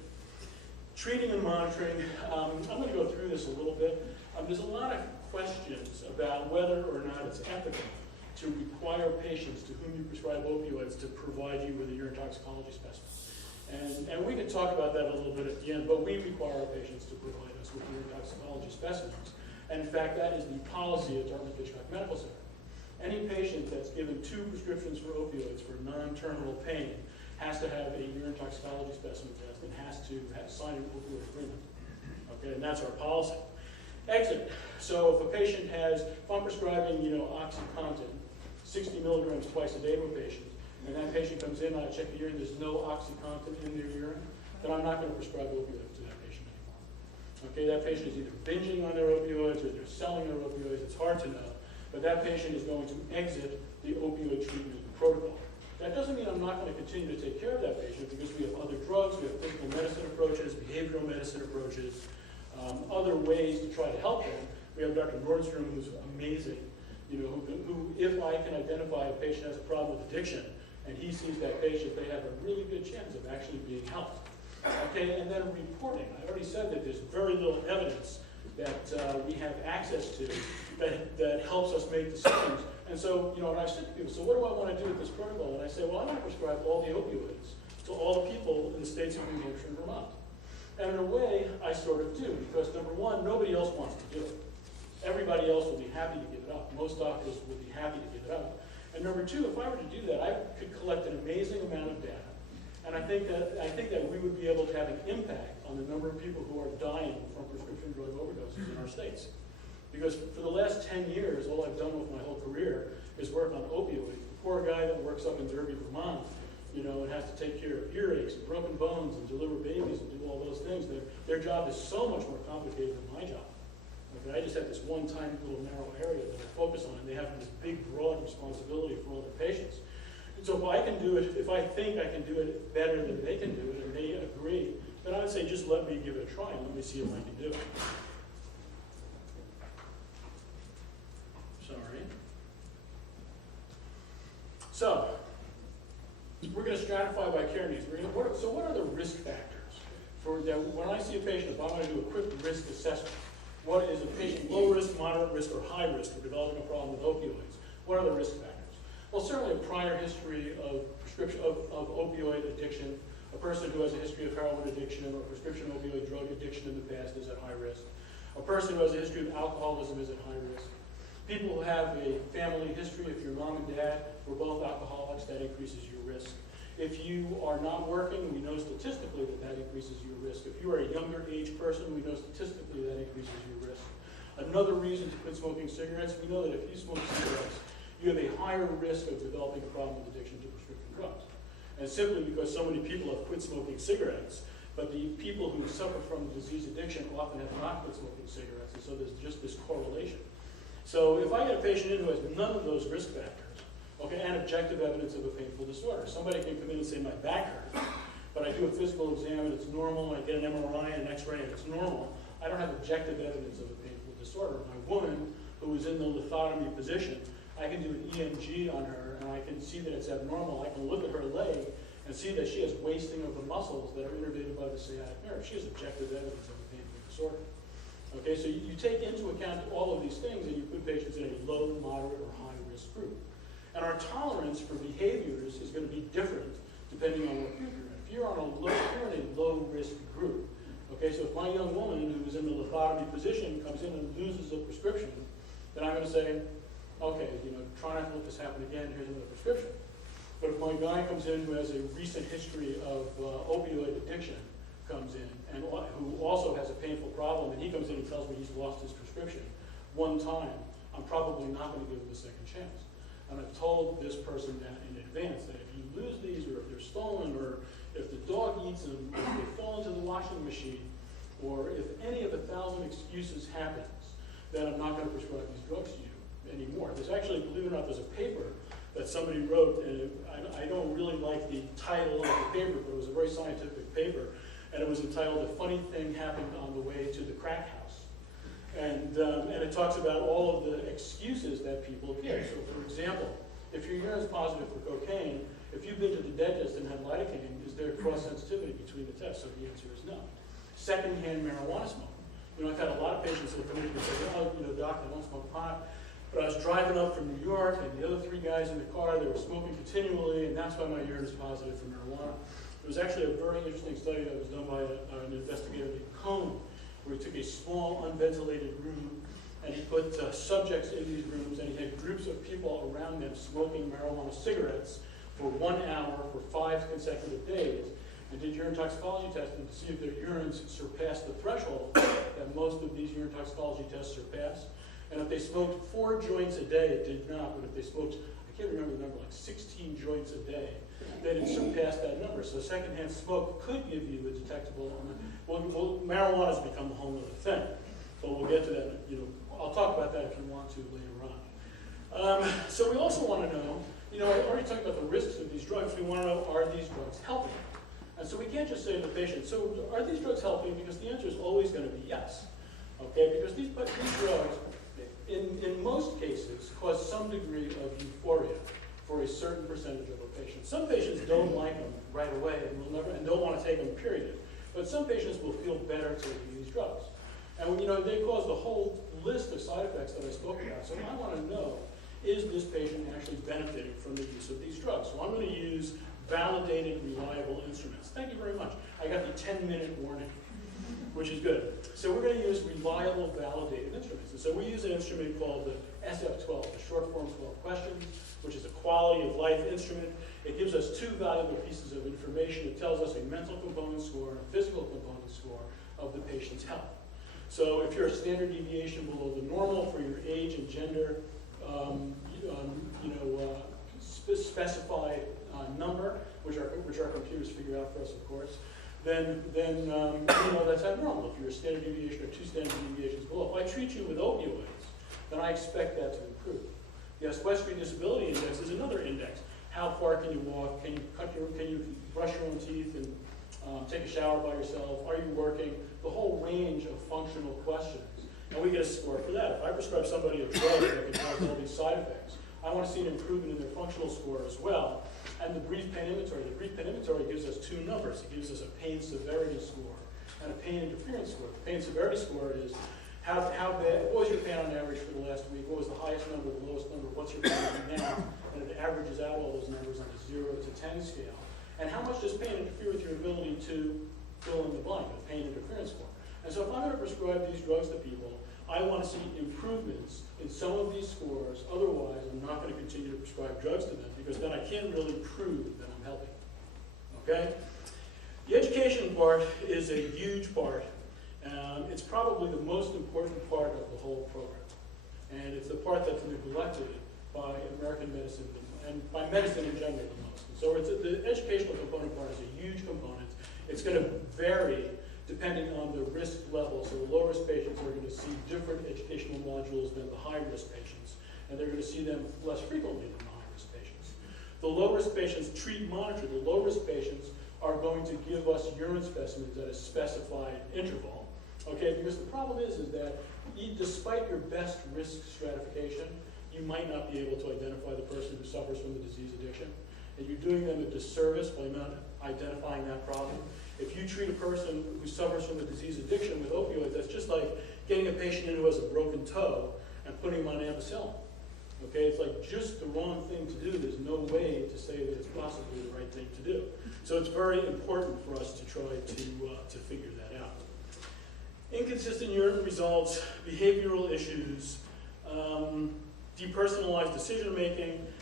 Treating and monitoring, I'm going to go through this a little bit. There's a lot of questions about whether or not it's ethical to require patients to whom you prescribe opioids to provide you with a urine toxicology specimen. And we can talk about that a little bit at the end, but we require our patients to provide us with urine toxicology specimens. And in fact, that is the policy at Dartmouth Medical School. Any patient that's given 2 prescriptions for opioids for non-terminal pain has to have a urine toxicology specimen test and has to sign an opioid agreement. Okay, and that's our policy. Exit. So if a patient if I'm prescribing, you know, OxyContin, 60 milligrams twice a day to a patient, and that patient comes in, I check the urine, there's no OxyContin in their urine, then I'm not going to prescribe opioids to that patient anymore. Okay, that patient is either binging on their opioids or they're selling their opioids, it's hard to know, but that patient is going to exit the opioid treatment protocol. That doesn't mean I'm not going to continue to take care of that patient, because we have other drugs, we have physical medicine approaches, behavioral medicine approaches, other ways to try to help them. We have Dr. Nordstrom, who's amazing, you know, who if I can identify a patient has a problem with addiction, and he sees that patient, they have a really good chance of actually being helped. Okay, and then reporting. I already said that there's very little evidence that we have access to that helps us make decisions. And so, you know, when I said to people, so what do I want to do with this protocol? And I say, well, I want to prescribe all the opioids to all the people in the states of New Hampshire and Vermont. And in a way, I sort of do, because number one, nobody else wants to do it. Everybody else will be happy to give it up. Most doctors will be happy to give it up. And number two, if I were to do that, I could collect an amazing amount of data. And I think that we would be able to have an impact on the number of people who are dying from prescription drug overdoses in our states. Because for the last 10 years, all I've done with my whole career is work on opioids. The poor guy that works up in Derby, Vermont, you know, and has to take care of earaches and broken bones and deliver babies and do all those things, their job is so much more complicated than my job. Okay, I just have this one tiny little narrow area that I focus on, and they have this big, broad responsibility for all their patients. And so if I can do it, if I think I can do it better than they can do it, and they agree, then I would say just let me give it a try and let me see if I can do it. Sorry. So, we're going to stratify by care needs. So what are the risk factors? For that, when I see a patient, if I want to do a quick risk assessment, what is a patient low risk, moderate risk, or high risk for developing a problem with opioids? What are the risk factors? Well, certainly a prior history of prescription of opioid addiction. A person who has a history of heroin addiction or prescription opioid drug addiction in the past is at high risk. A person who has a history of alcoholism is at high risk. People who have a family history, if your mom and dad were both alcoholics, that increases your risk. If you are not working, we know statistically that that increases your risk. If you are a younger age person, we know statistically that increases your risk. Another reason to quit smoking cigarettes, we know that if you smoke cigarettes, you have a higher risk of developing a problem with addiction to prescription drugs. And simply because so many people have quit smoking cigarettes, but the people who suffer from disease addiction often have not quit smoking cigarettes, and so there's just this correlation. So if I get a patient in who has none of those risk factors, okay, and objective evidence of a painful disorder, somebody can come in and say my back hurts, but I do a physical exam and it's normal, and I get an MRI and an X-ray and it's normal, I don't have objective evidence of a painful disorder. My woman, who is in the lithotomy position, I can do an EMG on her and I can see that it's abnormal. I can look at her leg and see that she has wasting of the muscles that are innervated by the sciatic nerve. She has objective evidence of a painful disorder. Okay, so you take into account all of these things and you put patients in a low, moderate, or high risk group. And our tolerance for behaviors is going to be different depending on what group you're in. If you're in a low risk group, okay, so if my young woman who is in the lithotomy position comes in and loses a prescription, then I'm going to say, okay, you know, try not to let this happen again, here's another prescription. But if my guy comes in who has a recent history of opioid addiction, comes in and who also has a painful problem, and he comes in and tells me he's lost his prescription one time, I'm probably not going to give him a second chance. And I've told this person that in advance, that if you lose these, or if they're stolen, or if the dog eats them, or if they fall into the washing machine, or if any of 1,000 excuses happens, then I'm not going to prescribe these drugs to you anymore. There's actually, believe it or not, there's a paper that somebody wrote, and I don't really like the title of the paper, but it was a very scientific paper, and it was entitled "A Funny Thing Happened on the Way to the Crack House." And it talks about all of the excuses that people give. So for example, if your urine is positive for cocaine, if you've been to the dentist and had lidocaine, is there cross-sensitivity between the tests? So the answer is no. Secondhand marijuana smoke. You know, I've had a lot of patients that come in and say, oh, you know, doc, I don't smoke pot, but I was driving up from New York, and the other 3 guys in the car, they were smoking continually, and that's why my urine is positive for marijuana. There was actually a very interesting study that was done by an investigator named Cohn, where he took a small, unventilated room, and he put subjects in these rooms, and he had groups of people around them smoking marijuana cigarettes for 1 hour for 5 consecutive days, and did urine toxicology testing to see if their urines surpassed the threshold that most of these urine toxicology tests surpass. And if they smoked 4 joints a day, it did not, but if they smoked, I can't remember the number, like 16 joints a day, then it surpassed that number. So secondhand smoke could give you a detectable, well, marijuana has become a whole other thing. But we'll get to that, you know, I'll talk about that if you want to later on. So we also want to know, you know, I already talked about the risks of these drugs. We want to know, are these drugs helping? And so we can't just say to the patient, so are these drugs helping? Because the answer is always going to be yes. Okay, because these drugs, in most cases, cause some degree of euphoria for a certain percentage of a patient. Some patients don't like them right away and don't want to take them, period. But some patients will feel better taking these drugs. And you know, they cause the whole list of side effects that I spoke about. So I want to know, is this patient actually benefiting from the use of these drugs? So I'm going to use validated, reliable instruments. Thank you very much. I got the 10-minute warning, which is good. So we're going to use reliable, validated instruments. And so we use an instrument called the SF-12, the short form 12 questions, which is a quality of life instrument. It gives us 2 valuable pieces of information. It tells us a mental component score and a physical component score of the patient's health. So if you're a standard deviation below the normal for your age and gender, specified number, which our computers figure out for us, of course, then that's abnormal. If you're a standard deviation or 2 standard deviations below. If I treat you with opioids, then I expect that to improve. The West Disability Index is another index. How far can you walk? Can you brush your own teeth and take a shower by yourself? Are you working? The whole range of functional questions. And we get a score for that. If I prescribe somebody a drug that can cause all these side effects, I want to see an improvement in their functional score as well. And the brief pain inventory. The brief pain inventory gives us 2 numbers. It gives us a pain severity score and a pain interference score. The pain severity score is how bad, what was your pain on average for the last week? What was the highest number, the lowest number? What's your pain now? And it averages out all those numbers on a 0 to 10 scale. And how much does pain interfere with your ability to fill in the blank, the pain interference score? And so if I'm going to prescribe these drugs to people, I want to see improvements in some of these scores. Otherwise, I'm not going to continue to prescribe drugs to them because then I can't really prove that I'm helping. Okay? The education part is a huge part. It's probably the most important part of the whole program. And it's the part that's neglected by American medicine and by medicine in general the most. So the educational component part is a huge component. It's going to vary depending on the risk level. So the low-risk patients are going to see different educational modules than the high-risk patients, and they're going to see them less frequently than the high-risk patients. The low-risk patients treat monitor. The low-risk patients are going to give us urine specimens at a specified interval, okay? Because the problem is that despite your best risk stratification, you might not be able to identify the person who suffers from the disease addiction, and you're doing them a disservice by not identifying that problem. If you treat a person who suffers from the disease addiction with opioids, that's just like getting a patient in who has a broken toe and putting him on ampicillin. Okay, it's like just the wrong thing to do. There's no way to say that it's possibly the right thing to do. So it's very important for us to try to figure that out. Inconsistent urine results, behavioral issues, depersonalized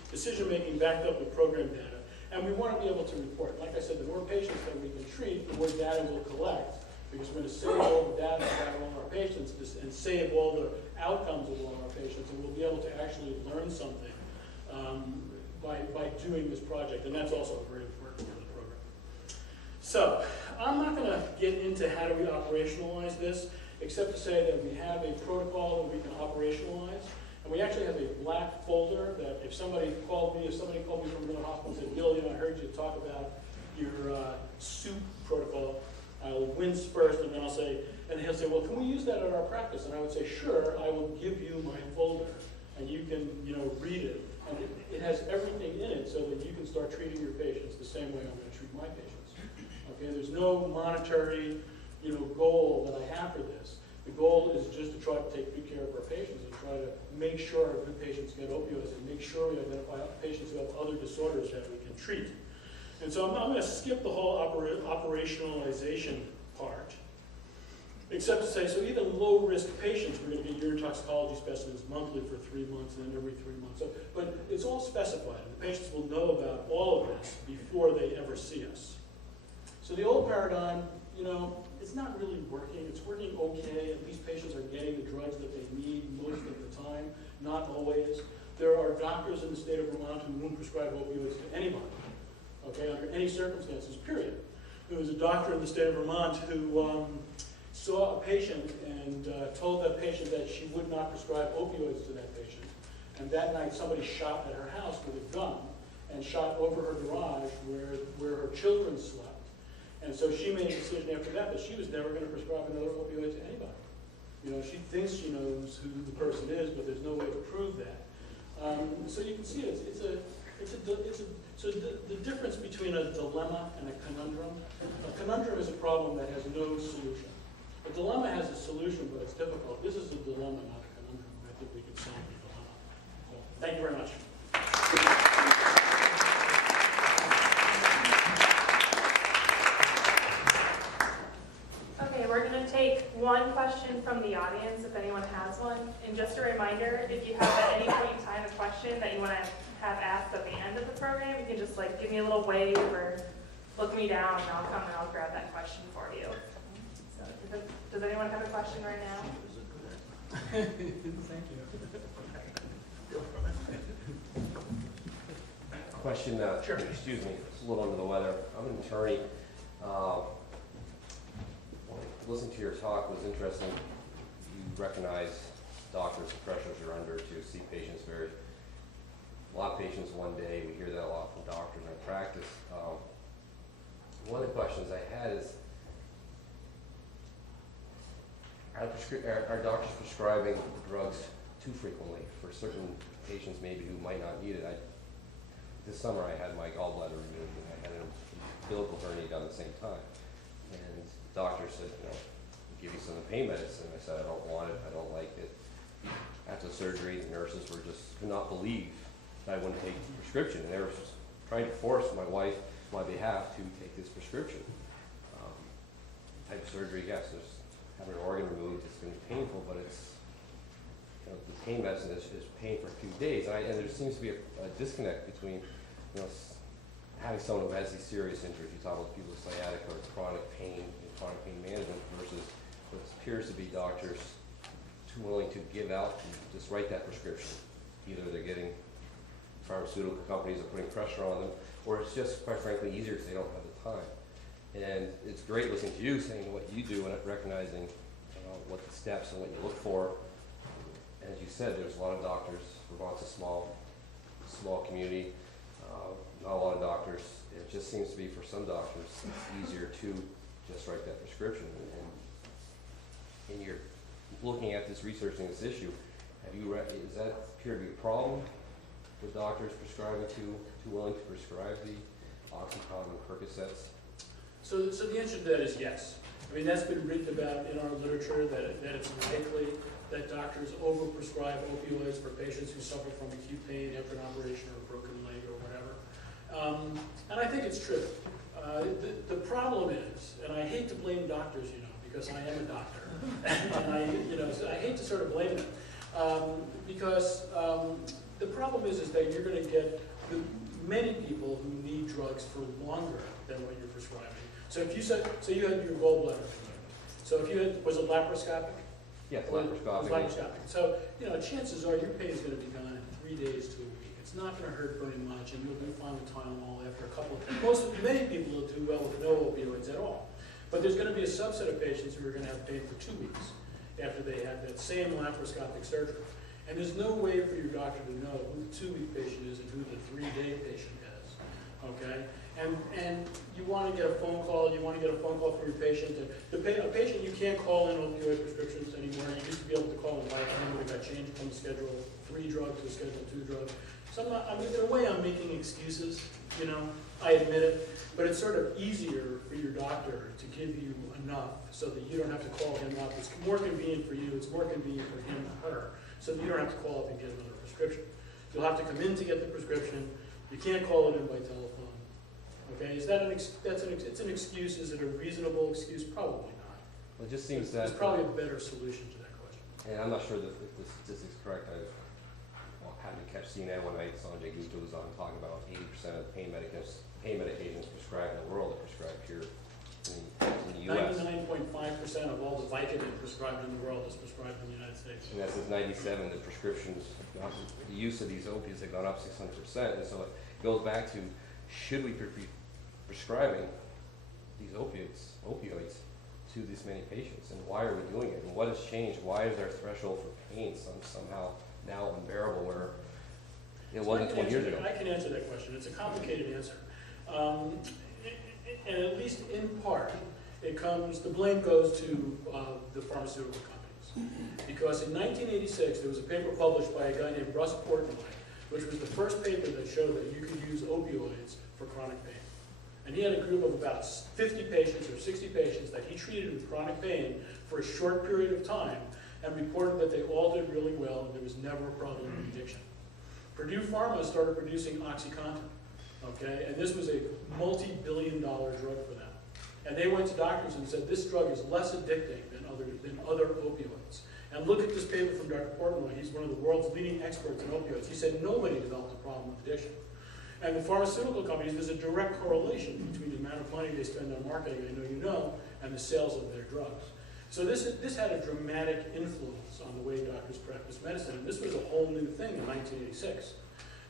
decision-making backed up with program data. And we want to be able to report. Like I said, the more patients that we can treat, the more data we'll collect, because we're going to save all the data about all our patients and save all the outcomes of all our patients, and we'll be able to actually learn something by doing this project. And that's also a very important part of the program. So I'm not going to get into how do we operationalize this, except to say that we have a protocol that we can operationalize. And we actually have a black folder that if somebody called me from another hospital and said, Bill, I heard you talk about your soup protocol, I'll wince first and then I'll say, and he'll say, well, can we use that in our practice? And I would say, sure, I will give you my folder and you can, read it. And it has everything in it so that you can start treating your patients the same way I'm going to treat my patients. Okay, there's no monetary, goal that I have for this. The goal is just to try to take good care of our patients and try to make sure our good patients get opioids and make sure we identify patients who have other disorders that we can treat. And so I'm going to skip the whole operationalization part, except to say, so even low-risk patients, we're going to get urine toxicology specimens monthly for 3 months and then every 3 months. So, but it's all specified, and the patients will know about all of this before they ever see us. So the old paradigm, it's not really working. It's working okay. At least patients are getting the drugs that they need most of the time, not always. There are doctors in the state of Vermont who won't prescribe opioids to anybody, okay, under any circumstances, period. There was a doctor in the state of Vermont who saw a patient and told that patient that she would not prescribe opioids to that patient. And that night somebody shot at her house with a gun and shot over her garage where her children slept. And so she made a decision after that she was never going to prescribe another opioid to anybody. She thinks she knows who the person is, but there's no way to prove that. So you can see so the difference between a dilemma and a conundrum. A conundrum is a problem that has no solution. A dilemma has a solution, but it's difficult. This is a dilemma, not a conundrum. I think we can solve the dilemma. So thank you very much. We're going to take one question from the audience, if anyone has one. And just a reminder, if you have at any point in time a question that you want to have asked at the end of the program, you can just give me a little wave or look me down and I'll come and I'll grab that question for you. So, does anyone have a question right now? Thank you. Question, Sure. excuse me, it's a little under the weather. I'm an attorney. Listening to your talk was interesting. You recognize doctors, the pressures you're under to see patients a lot of patients one day. We hear that a lot from doctors in our practice. One of the questions I had is, are doctors prescribing drugs too frequently for certain patients maybe who might not need it? This summer I had my gallbladder removed and I had an umbilical hernia done at the same time. And the doctor said, we'll give you some pain medicine. I said, I don't want it, I don't like it. After the surgery, the nurses could not believe that I wouldn't take the prescription. And they were trying to force my wife, on my behalf, to take this prescription. Type of surgery, yes, there's having an organ removed, it's going to be painful, but it's, the pain medicine is pain for a few days. And there seems to be a disconnect between, having someone who has these serious injuries. You talk about people with sciatica or chronic pain management versus what appears to be doctors too willing to give out and just write that prescription. Either they're getting pharmaceutical companies are putting pressure on them, or it's just, quite frankly, easier because they don't have the time. And it's great listening to you saying what you do and recognizing what the steps and what you look for. As you said, there's a lot of doctors. Vermont's a small community. Not a lot of doctors. It just seems to be for some doctors it's easier to just write that prescription. And you're looking at this, researching this issue. Does that appear to be a problem with doctors prescribing too willing to prescribe the OxyContin and Percocets? So the answer to that is yes. I mean, that's been written about in our literature that it's likely that doctors overprescribe opioids for patients who suffer from acute pain after an operation or a broken leg or whatever. And I think it's true. The problem is, and I hate to blame doctors, because I am a doctor, and so I hate to sort of blame them, because the problem is that you're going to get many people who need drugs for longer than what you're prescribing. So if you had your gallbladder removed. So if you had, was it laparoscopic? Yes, laparoscopic. laparoscopic. So, chances are your pain is going to be gone in 3 days to a week. It's not going to hurt very much, and you'll be fine with Tylenol after a couple of, many people will do well with no opioids at all. But there's going to be a subset of patients who are going to have pain for 2 weeks after they had that same laparoscopic surgery. And there's no way for your doctor to know who the 2-week patient is and who the 3-day patient is, okay? And you want to get a phone call, from your patient. A patient, you can't call in opioid prescriptions anymore. You used to be able to call in Vicodin, but it got changed from Schedule 3 drug to Schedule 2 drug. So in a way, I'm making excuses, I admit it, but it's sort of easier for your doctor to give you enough so that you don't have to call him up. It's more convenient for you, it's more convenient for him or her, so that you don't have to call up and get another prescription. You'll have to come in to get the prescription. You can't call it in by telephone. Okay, is that it's an excuse? Is it a reasonable excuse? Probably not. Well, it just seems that there's probably a better solution to that question. And I'm not sure that if the statistics correct. I happened to catch CNN one night. Sanjay Gupta was on talking about 80% of pain medications prescribed in the world are prescribed here in the U.S. 99.5% of all the Vicodin prescribed in the world is prescribed in the United States. And that since '97, the prescriptions, the use of these opiates have gone up 600%. And so it goes back to, should we be prescribing these opioids to this many patients, and why are we doing it, and what has changed? Why is our threshold for pain somehow now unbearable where it wasn't 20 years ago? I can answer that question. It's a complicated answer. And at least in part, the blame goes to the pharmaceutical companies. Because in 1986, there was a paper published by a guy named Russ Portnoy, which was the first paper that showed that you could use opioids for chronic pain. And he had a group of about 50 patients or 60 patients that he treated with chronic pain for a short period of time and reported that they all did really well and there was never a problem with addiction. Purdue Pharma started producing OxyContin, okay? And this was a multi-billion-dollar drug for them. And they went to doctors and said, this drug is less addicting than other opioids. And look at this paper from Dr. Portnoy. He's one of the world's leading experts in opioids. He said nobody developed a problem with addiction. And the pharmaceutical companies, there's a direct correlation between the amount of money they spend on marketing, I know you know, and the sales of their drugs. So this had a dramatic influence on the way doctors practice medicine, and this was a whole new thing in 1986.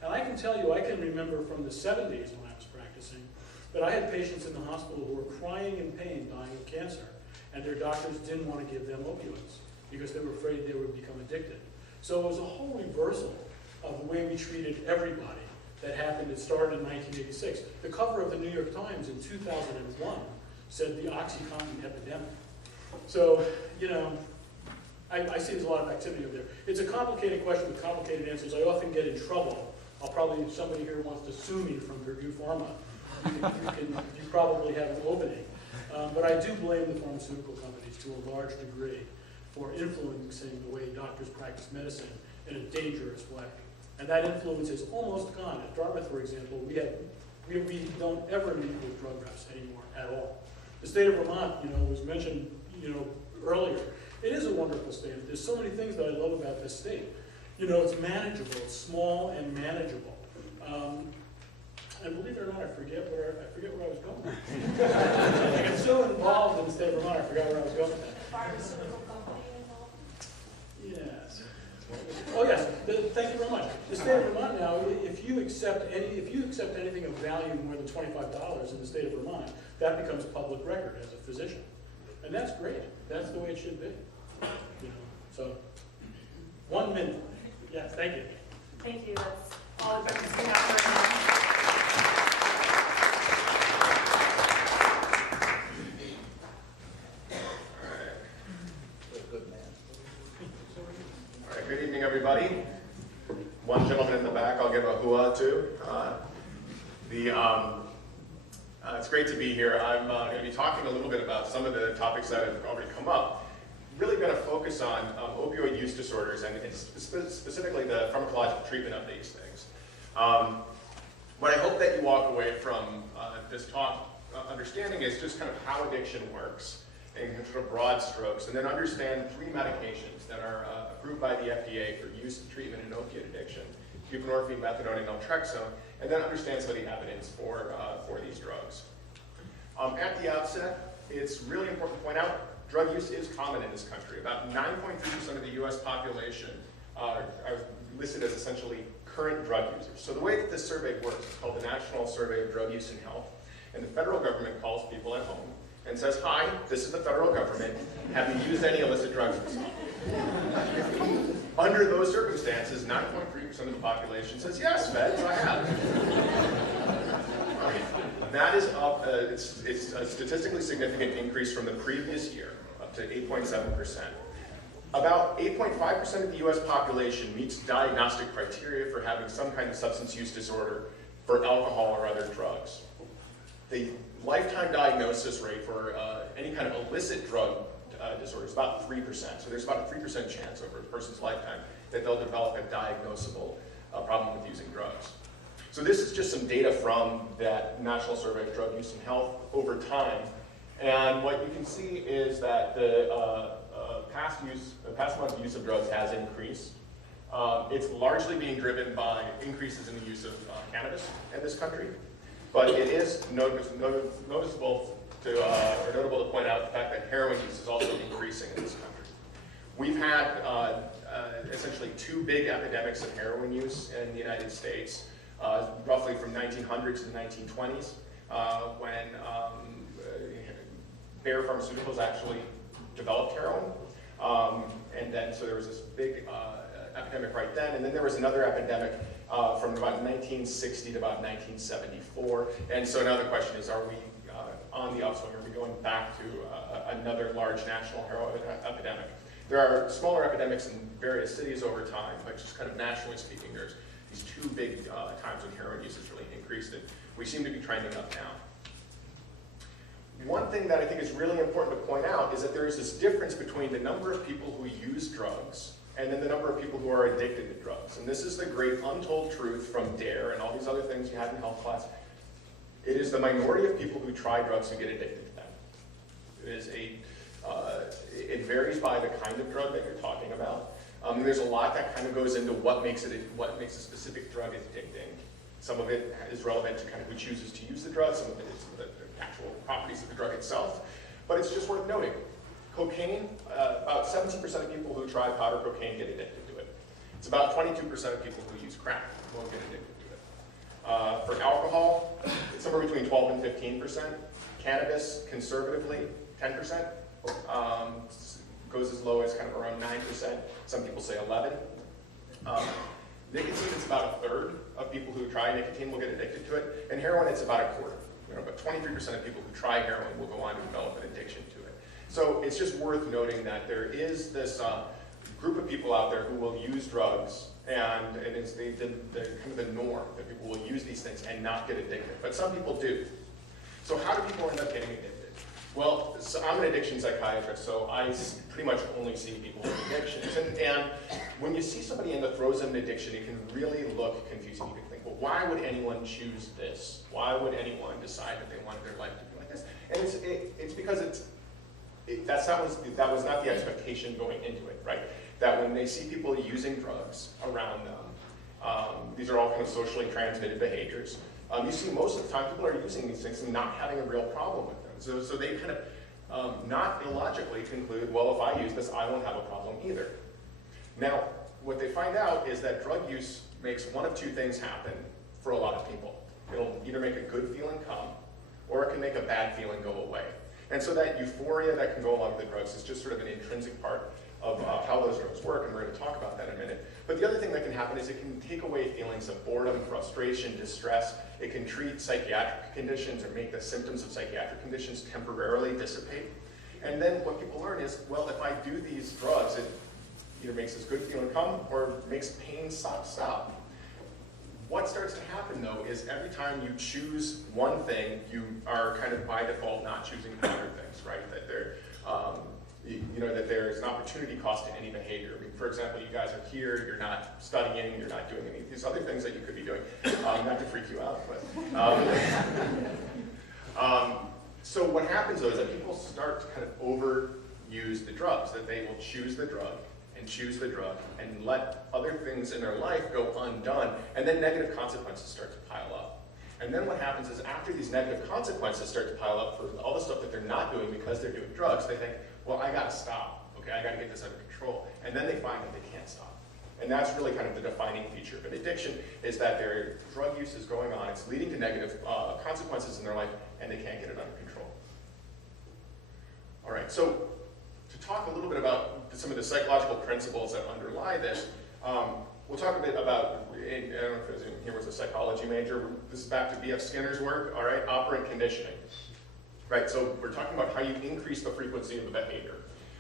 And I can tell you, I can remember from the 70s when I was practicing, that I had patients in the hospital who were crying in pain, dying of cancer, and their doctors didn't want to give them opioids because they were afraid they would become addicted. So it was a whole reversal of the way we treated everybody that happened. It started in 1986. The cover of the New York Times in 2001 said the OxyContin epidemic. So, you know, I see there's a lot of activity over there. It's a complicated question with complicated answers. I often get in trouble. If somebody here wants to sue me from Purdue Pharma, you probably have an opening. But I do blame the pharmaceutical companies to a large degree for influencing the way doctors practice medicine in a dangerous way. And that influence is almost gone. At Dartmouth, for example, we don't ever meet with drug reps anymore at all. The state of Vermont, was mentioned, earlier. It is a wonderful state. There's so many things that I love about this state. It's manageable. It's small and manageable. And believe it or not, I forget where I was going. I got so involved in the state of Vermont, I forgot where I was going with that. Pharmaceutical company involved? Yes. Oh yes. Thank you very much. The state of Vermont now, if you accept anything of value more than $25 in the state of Vermont, that becomes public record as a physician, and that's great. That's the way it should be. So, 1 minute. Yes. Thank you. Thank you. That's all the questions we have for now. Good evening, everybody. One gentleman in the back, I'll give a hooah to. It's great to be here. I'm going to be talking a little bit about some of the topics that have already come up. Really going to focus on opioid use disorders and specifically the pharmacological treatment of these things. What I hope that you walk away from this talk understanding is just kind of how addiction works in sort of broad strokes, and then understand 3 medications that are approved by the FDA for use and treatment in opiate addiction: buprenorphine, methadone, and naltrexone, and then understand some of the evidence for these drugs. At the outset, it's really important to point out drug use is common in this country. About 9.3% of the U.S. population are listed as essentially current drug users. So the way that this survey works is called the National Survey of Drug Use and Health, and the federal government calls people at home and says, "Hi, this is the federal government. Have you used any illicit drugs recently?" Under those circumstances, 9.3% of the population says, "Yes, feds, I have." That is up, it's a statistically significant increase from the previous year, up to 8.7%. About 8.5% of the US population meets diagnostic criteria for having some kind of substance use disorder for alcohol or other drugs. The lifetime diagnosis rate for any kind of illicit drug disorder is about 3%. So there's about a 3% chance over a person's lifetime that they'll develop a diagnosable problem with using drugs. So this is just some data from that National Survey of Drug Use and Health over time. And what you can see is that the past month use of drugs has increased. It's largely being driven by increases in the use of cannabis in this country. But it is noticeable to point out the fact that heroin use is also increasing in this country. We've had essentially 2 big epidemics of heroin use in the United States, roughly from 1900 to the 1920s, when Bayer Pharmaceuticals actually developed heroin. And then, so there was this big epidemic right then, and then there was another epidemic from about 1960 to about 1974. And so now the question is, are we on the upswing? Are we going back to another large national heroin epidemic? There are smaller epidemics in various cities over time, but just kind of nationally speaking, there's these 2 big times when heroin use has really increased, and we seem to be trending up now. One thing that I think is really important to point out is that there is this difference between the number of people who use drugs and then the number of people who are addicted to drugs. And this is the great untold truth from DARE and all these other things you had in health class. It is the minority of people who try drugs who get addicted to them. It varies by the kind of drug that you're talking about. There's a lot that kind of goes into what makes a specific drug addicting. Some of it is relevant to kind of who chooses to use the drug. Some of it is the actual properties of the drug itself. But it's just worth noting Cocaine, about 17% of people who try powder cocaine get addicted to it. It's about 22% of people who use crack won't get addicted to it. For alcohol, it's somewhere between 12 and 15%. Cannabis, conservatively, 10%. Goes as low as kind of around 9%. Some people say 11. Nicotine, it's about a third of people who try nicotine will get addicted to it. And heroin, it's about a quarter. But 23% of people who try heroin will go on to develop an addiction to it. So it's just worth noting that there is this group of people out there who will use drugs, and it's the kind of the norm that people will use these things and not get addicted. But some people do. So how do people end up getting addicted? Well, so I'm an addiction psychiatrist, so I pretty much only see people with addictions. And when you see somebody in the throes of an addiction, it can really look confusing. You can think, well, why would anyone choose this? Why would anyone decide that they wanted their life to be like this? And it's because that was not the expectation going into it, right? That when they see people using drugs around them, these are all kind of socially transmitted behaviors. You see most of the time people are using these things and not having a real problem with them. So they kind of not illogically conclude, well, if I use this, I won't have a problem either. Now, what they find out is that drug use makes one of two things happen for a lot of people. It'll either make a good feeling come, or it can make a bad feeling go away. And so that euphoria that can go along with the drugs is just sort of an intrinsic part of how those drugs work, and we're going to talk about that in a minute. But the other thing that can happen is it can take away feelings of boredom, frustration, distress. It can treat psychiatric conditions or make the symptoms of psychiatric conditions temporarily dissipate. And then what people learn is, well, if I do these drugs, it either makes this good feeling come or makes pain stop. What starts to happen, though, is every time you choose one thing, you are kind of by default not choosing other things, right? That that there's an opportunity cost to any behavior. I mean, for example, you guys are here, you're not studying, you're not doing any of these other things that you could be doing. Not to freak you out, but so what happens, though, is that people start to kind of overuse the drugs, that they will choose the drug and let other things in their life go undone, and then negative consequences start to pile up. And then what happens is after these negative consequences start to pile up for all the stuff that they're not doing because they're doing drugs, they think, well, I gotta stop, okay, I gotta get this under control. And then they find that they can't stop. And that's really kind of the defining feature of an addiction, is that their drug use is going on, it's leading to negative consequences in their life, and they can't get it under control. All right, so to talk a little bit about some of the psychological principles that underlie this, we'll talk a bit about, I don't know if anyone here was a psychology major, this is back to B.F. Skinner's work, all right, operant conditioning. Right, so we're talking about how you increase the frequency of the behavior.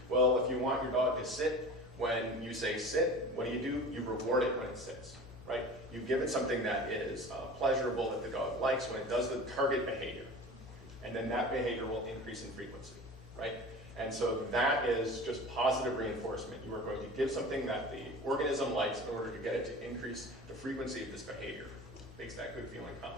Well, if you want your dog to sit, when you say sit, what do? You reward it when it sits, right? You give it something that is pleasurable, that the dog likes when it does the target behavior. And then that behavior will increase in frequency, right? And so that is just positive reinforcement. You are going to give something that the organism likes in order to get it to increase the frequency of this behavior. Makes that good feeling come.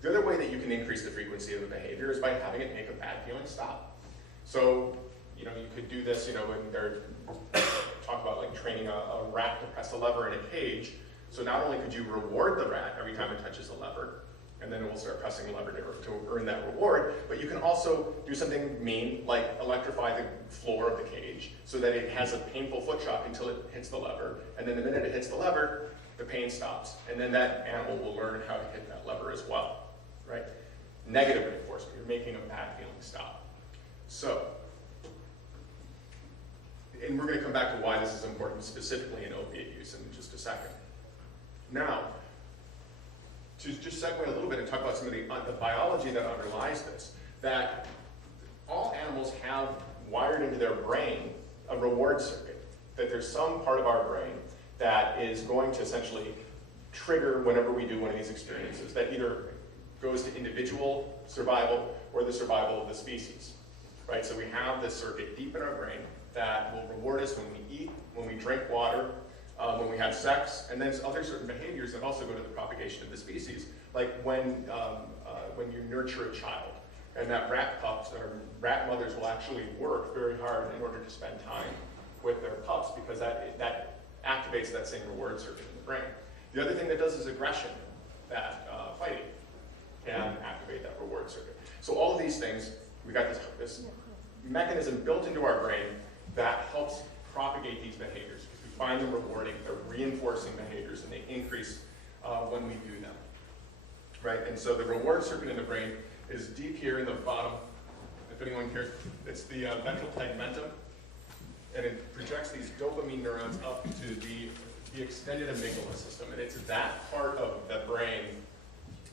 The other way that you can increase the frequency of the behavior is by having it make a bad feeling stop. So, you could do this, when they're talk about like training a rat to press a lever in a cage. So not only could you reward the rat every time it touches a lever, and then it will start pressing the lever to earn that reward, but you can also do something mean, like electrify the floor of the cage so that it has a painful foot shock until it hits the lever, and then the minute it hits the lever, the pain stops, and then that animal will learn how to hit that lever as well, right? Negative reinforcement, you're making a bad feeling stop. So, and we're going to come back to why this is important specifically in opiate use in just a second. Now, to just segue a little bit and talk about some of the biology that underlies this, that all animals have wired into their brain a reward circuit, that there's some part of our brain that is going to essentially trigger whenever we do one of these experiences, that either goes to individual survival or the survival of the species, right? So we have this circuit deep in our brain that will reward us when we eat, when we drink water, when we have sex, and then other certain behaviors that also go to the propagation of the species, like when you nurture a child, and that rat pups or rat mothers will actually work very hard in order to spend time with their pups because that activates that same reward circuit in the brain. The other thing that does is aggression, that fighting can activate that reward circuit. So all of these things, we got this mechanism built into our brain that helps propagate these behaviors. Because we find them rewarding, they're reinforcing behaviors, and they increase when we do them. Right? And so the reward circuit in the brain is deep here in the bottom. If anyone cares, it's the ventral tegmentum, and it projects these dopamine neurons up to the extended amygdala system. And it's that part of the brain,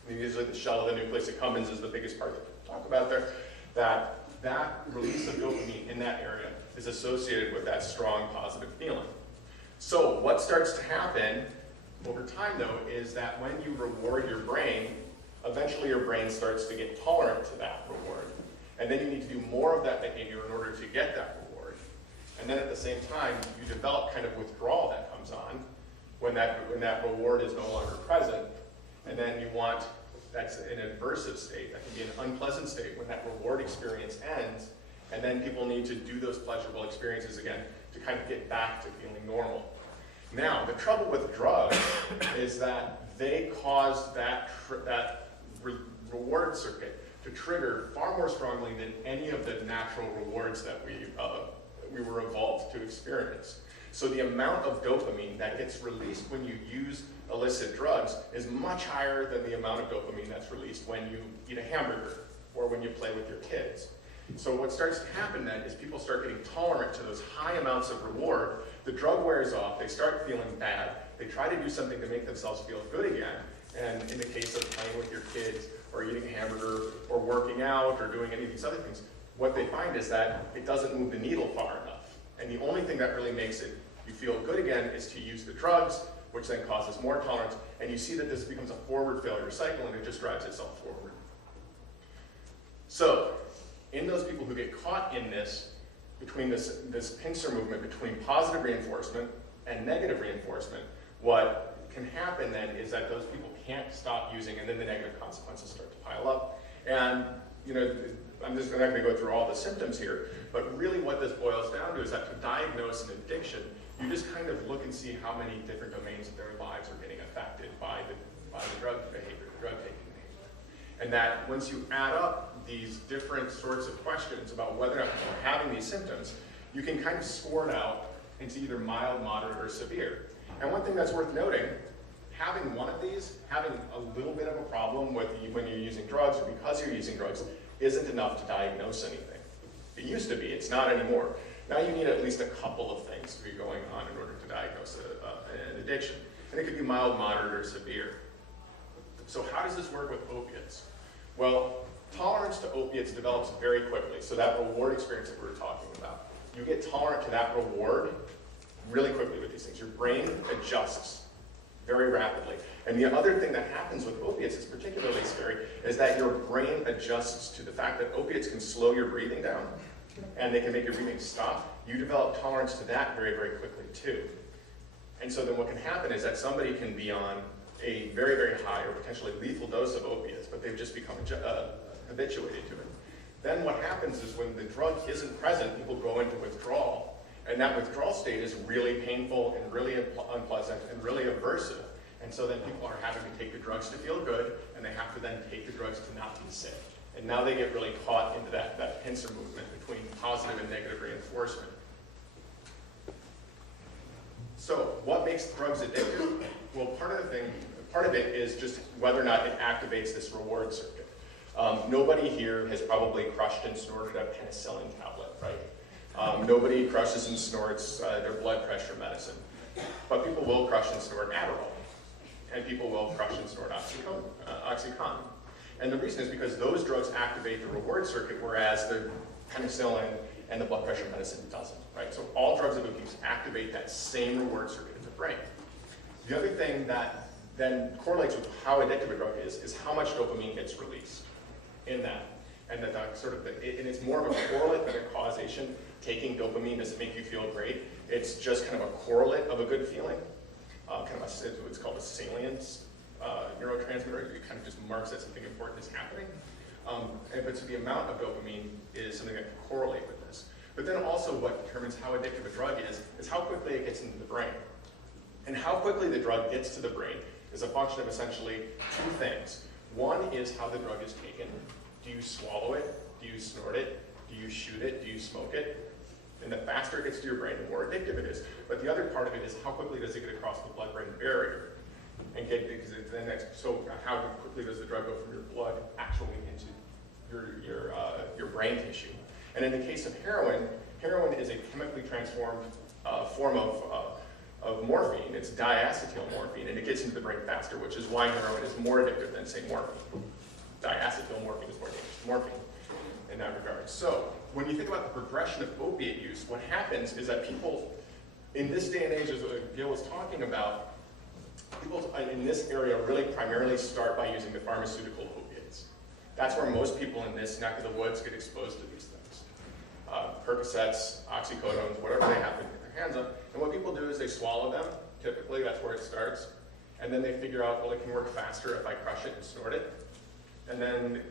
I mean, usually the shell of the nucleus accumbens is the biggest part that we talk about there, that release of dopamine in that area is associated with that strong positive feeling. So what starts to happen over time, though, is that when you reward your brain, eventually your brain starts to get tolerant to that reward. And then you need to do more of that behavior in order to get that reward. And then at the same time, you develop kind of withdrawal that comes on when that reward is no longer present. And then you want, that's an aversive state, that can be an unpleasant state when that reward experience ends. And then people need to do those pleasurable experiences again to kind of get back to feeling normal. Now, the trouble with drugs is that they cause that reward circuit to trigger far more strongly than any of the natural rewards that we were evolved to experience. So the amount of dopamine that gets released when you use illicit drugs is much higher than the amount of dopamine that's released when you eat a hamburger or when you play with your kids. So what starts to happen then is people start getting tolerant to those high amounts of reward. The drug wears off, they start feeling bad, they try to do something to make themselves feel good again. And in the case of playing with your kids or eating a hamburger or working out or doing any of these other things, what they find is that it doesn't move the needle far enough. And the only thing that really makes it you feel good again is to use the drugs, which then causes more tolerance. And you see that this becomes a forward failure cycle and it just drives itself forward. So, in those people who get caught in this, between this pincer movement between positive reinforcement and negative reinforcement, what can happen then is that those people can't stop using, and then the negative consequences start to pile up. And I'm not going to go through all the symptoms here, but really what this boils down to is that to diagnose an addiction, you just kind of look and see how many different domains of their lives are getting affected by the drug behavior, the drug taking behavior. And that once you add up these different sorts of questions about whether or not people are having these symptoms, you can kind of score it out into either mild, moderate, or severe. And one thing that's worth noting, having one of these, having a little bit of a problem with when you're using drugs or because you're using drugs, isn't enough to diagnose anything. It used to be, it's not anymore. Now you need at least a couple of things to be going on in order to diagnose an addiction. And it could be mild, moderate, or severe. So how does this work with opiates? Well, tolerance to opiates develops very quickly. So that reward experience that we were talking about, you get tolerant to that reward really quickly with these things. Your brain adjusts very rapidly. And the other thing that happens with opiates is particularly scary, is that your brain adjusts to the fact that opiates can slow your breathing down, and they can make your breathing stop. You develop tolerance to that very, very quickly too. And so then what can happen is that somebody can be on a very, very high or potentially lethal dose of opiates, but they've just become habituated to it. Then what happens is when the drug isn't present, people go into withdrawal. And that withdrawal state is really painful and really unpleasant and really aversive. And so then people are having to take the drugs to feel good, and they have to then take the drugs to not be sick. And now they get really caught into that pincer movement between positive and negative reinforcement. So what makes drugs addictive? Well, part of it is just whether or not it activates this reward circuit. Nobody here has probably crushed and snorted a penicillin tablet, right? Nobody crushes and snorts their blood pressure medicine. But people will crush and snort Adderall. And people will crush and snort Oxycontin. And the reason is because those drugs activate the reward circuit, whereas the penicillin and the blood pressure medicine doesn't, right? So all drugs of abuse activate that same reward circuit in the brain. The other thing that then correlates with how addictive a drug is how much dopamine gets released in that. And that and it's more of a correlate than a causation. Taking dopamine doesn't make you feel great. It's just kind of a correlate of a good feeling. It's called a salience neurotransmitter. It kind of just marks that something important is happening. But so the amount of dopamine is something that can correlate with this. But then also what determines how addictive a drug is how quickly it gets into the brain. And how quickly the drug gets to the brain is a function of essentially two things. One is how the drug is taken. Do you swallow it? Do you snort it? Do you shoot it? Do you smoke it? And the faster it gets to your brain, the more addictive it is. But the other part of it is how quickly does it get across the blood-brain barrier? And get, because then that's, so how quickly does the drug go from your blood actually into your brain tissue? And in the case of heroin, heroin is a chemically transformed form of morphine. It's diacetyl morphine, and it gets into the brain faster, which is why heroin is more addictive than, say, morphine. Diacetyl morphine is more dangerous than morphine in that regard. So when you think about the progression of opiate use, what happens is that people, in this day and age, as Gil was talking about, people in this area really primarily start by using the pharmaceutical opiates. That's where most people in this neck of the woods get exposed to these things. Percocets, oxycodones, whatever they happen to get their hands on. And what people do is they swallow them. Typically, that's where it starts. And then they figure out, well, it can work faster if I crush it and snort it. And then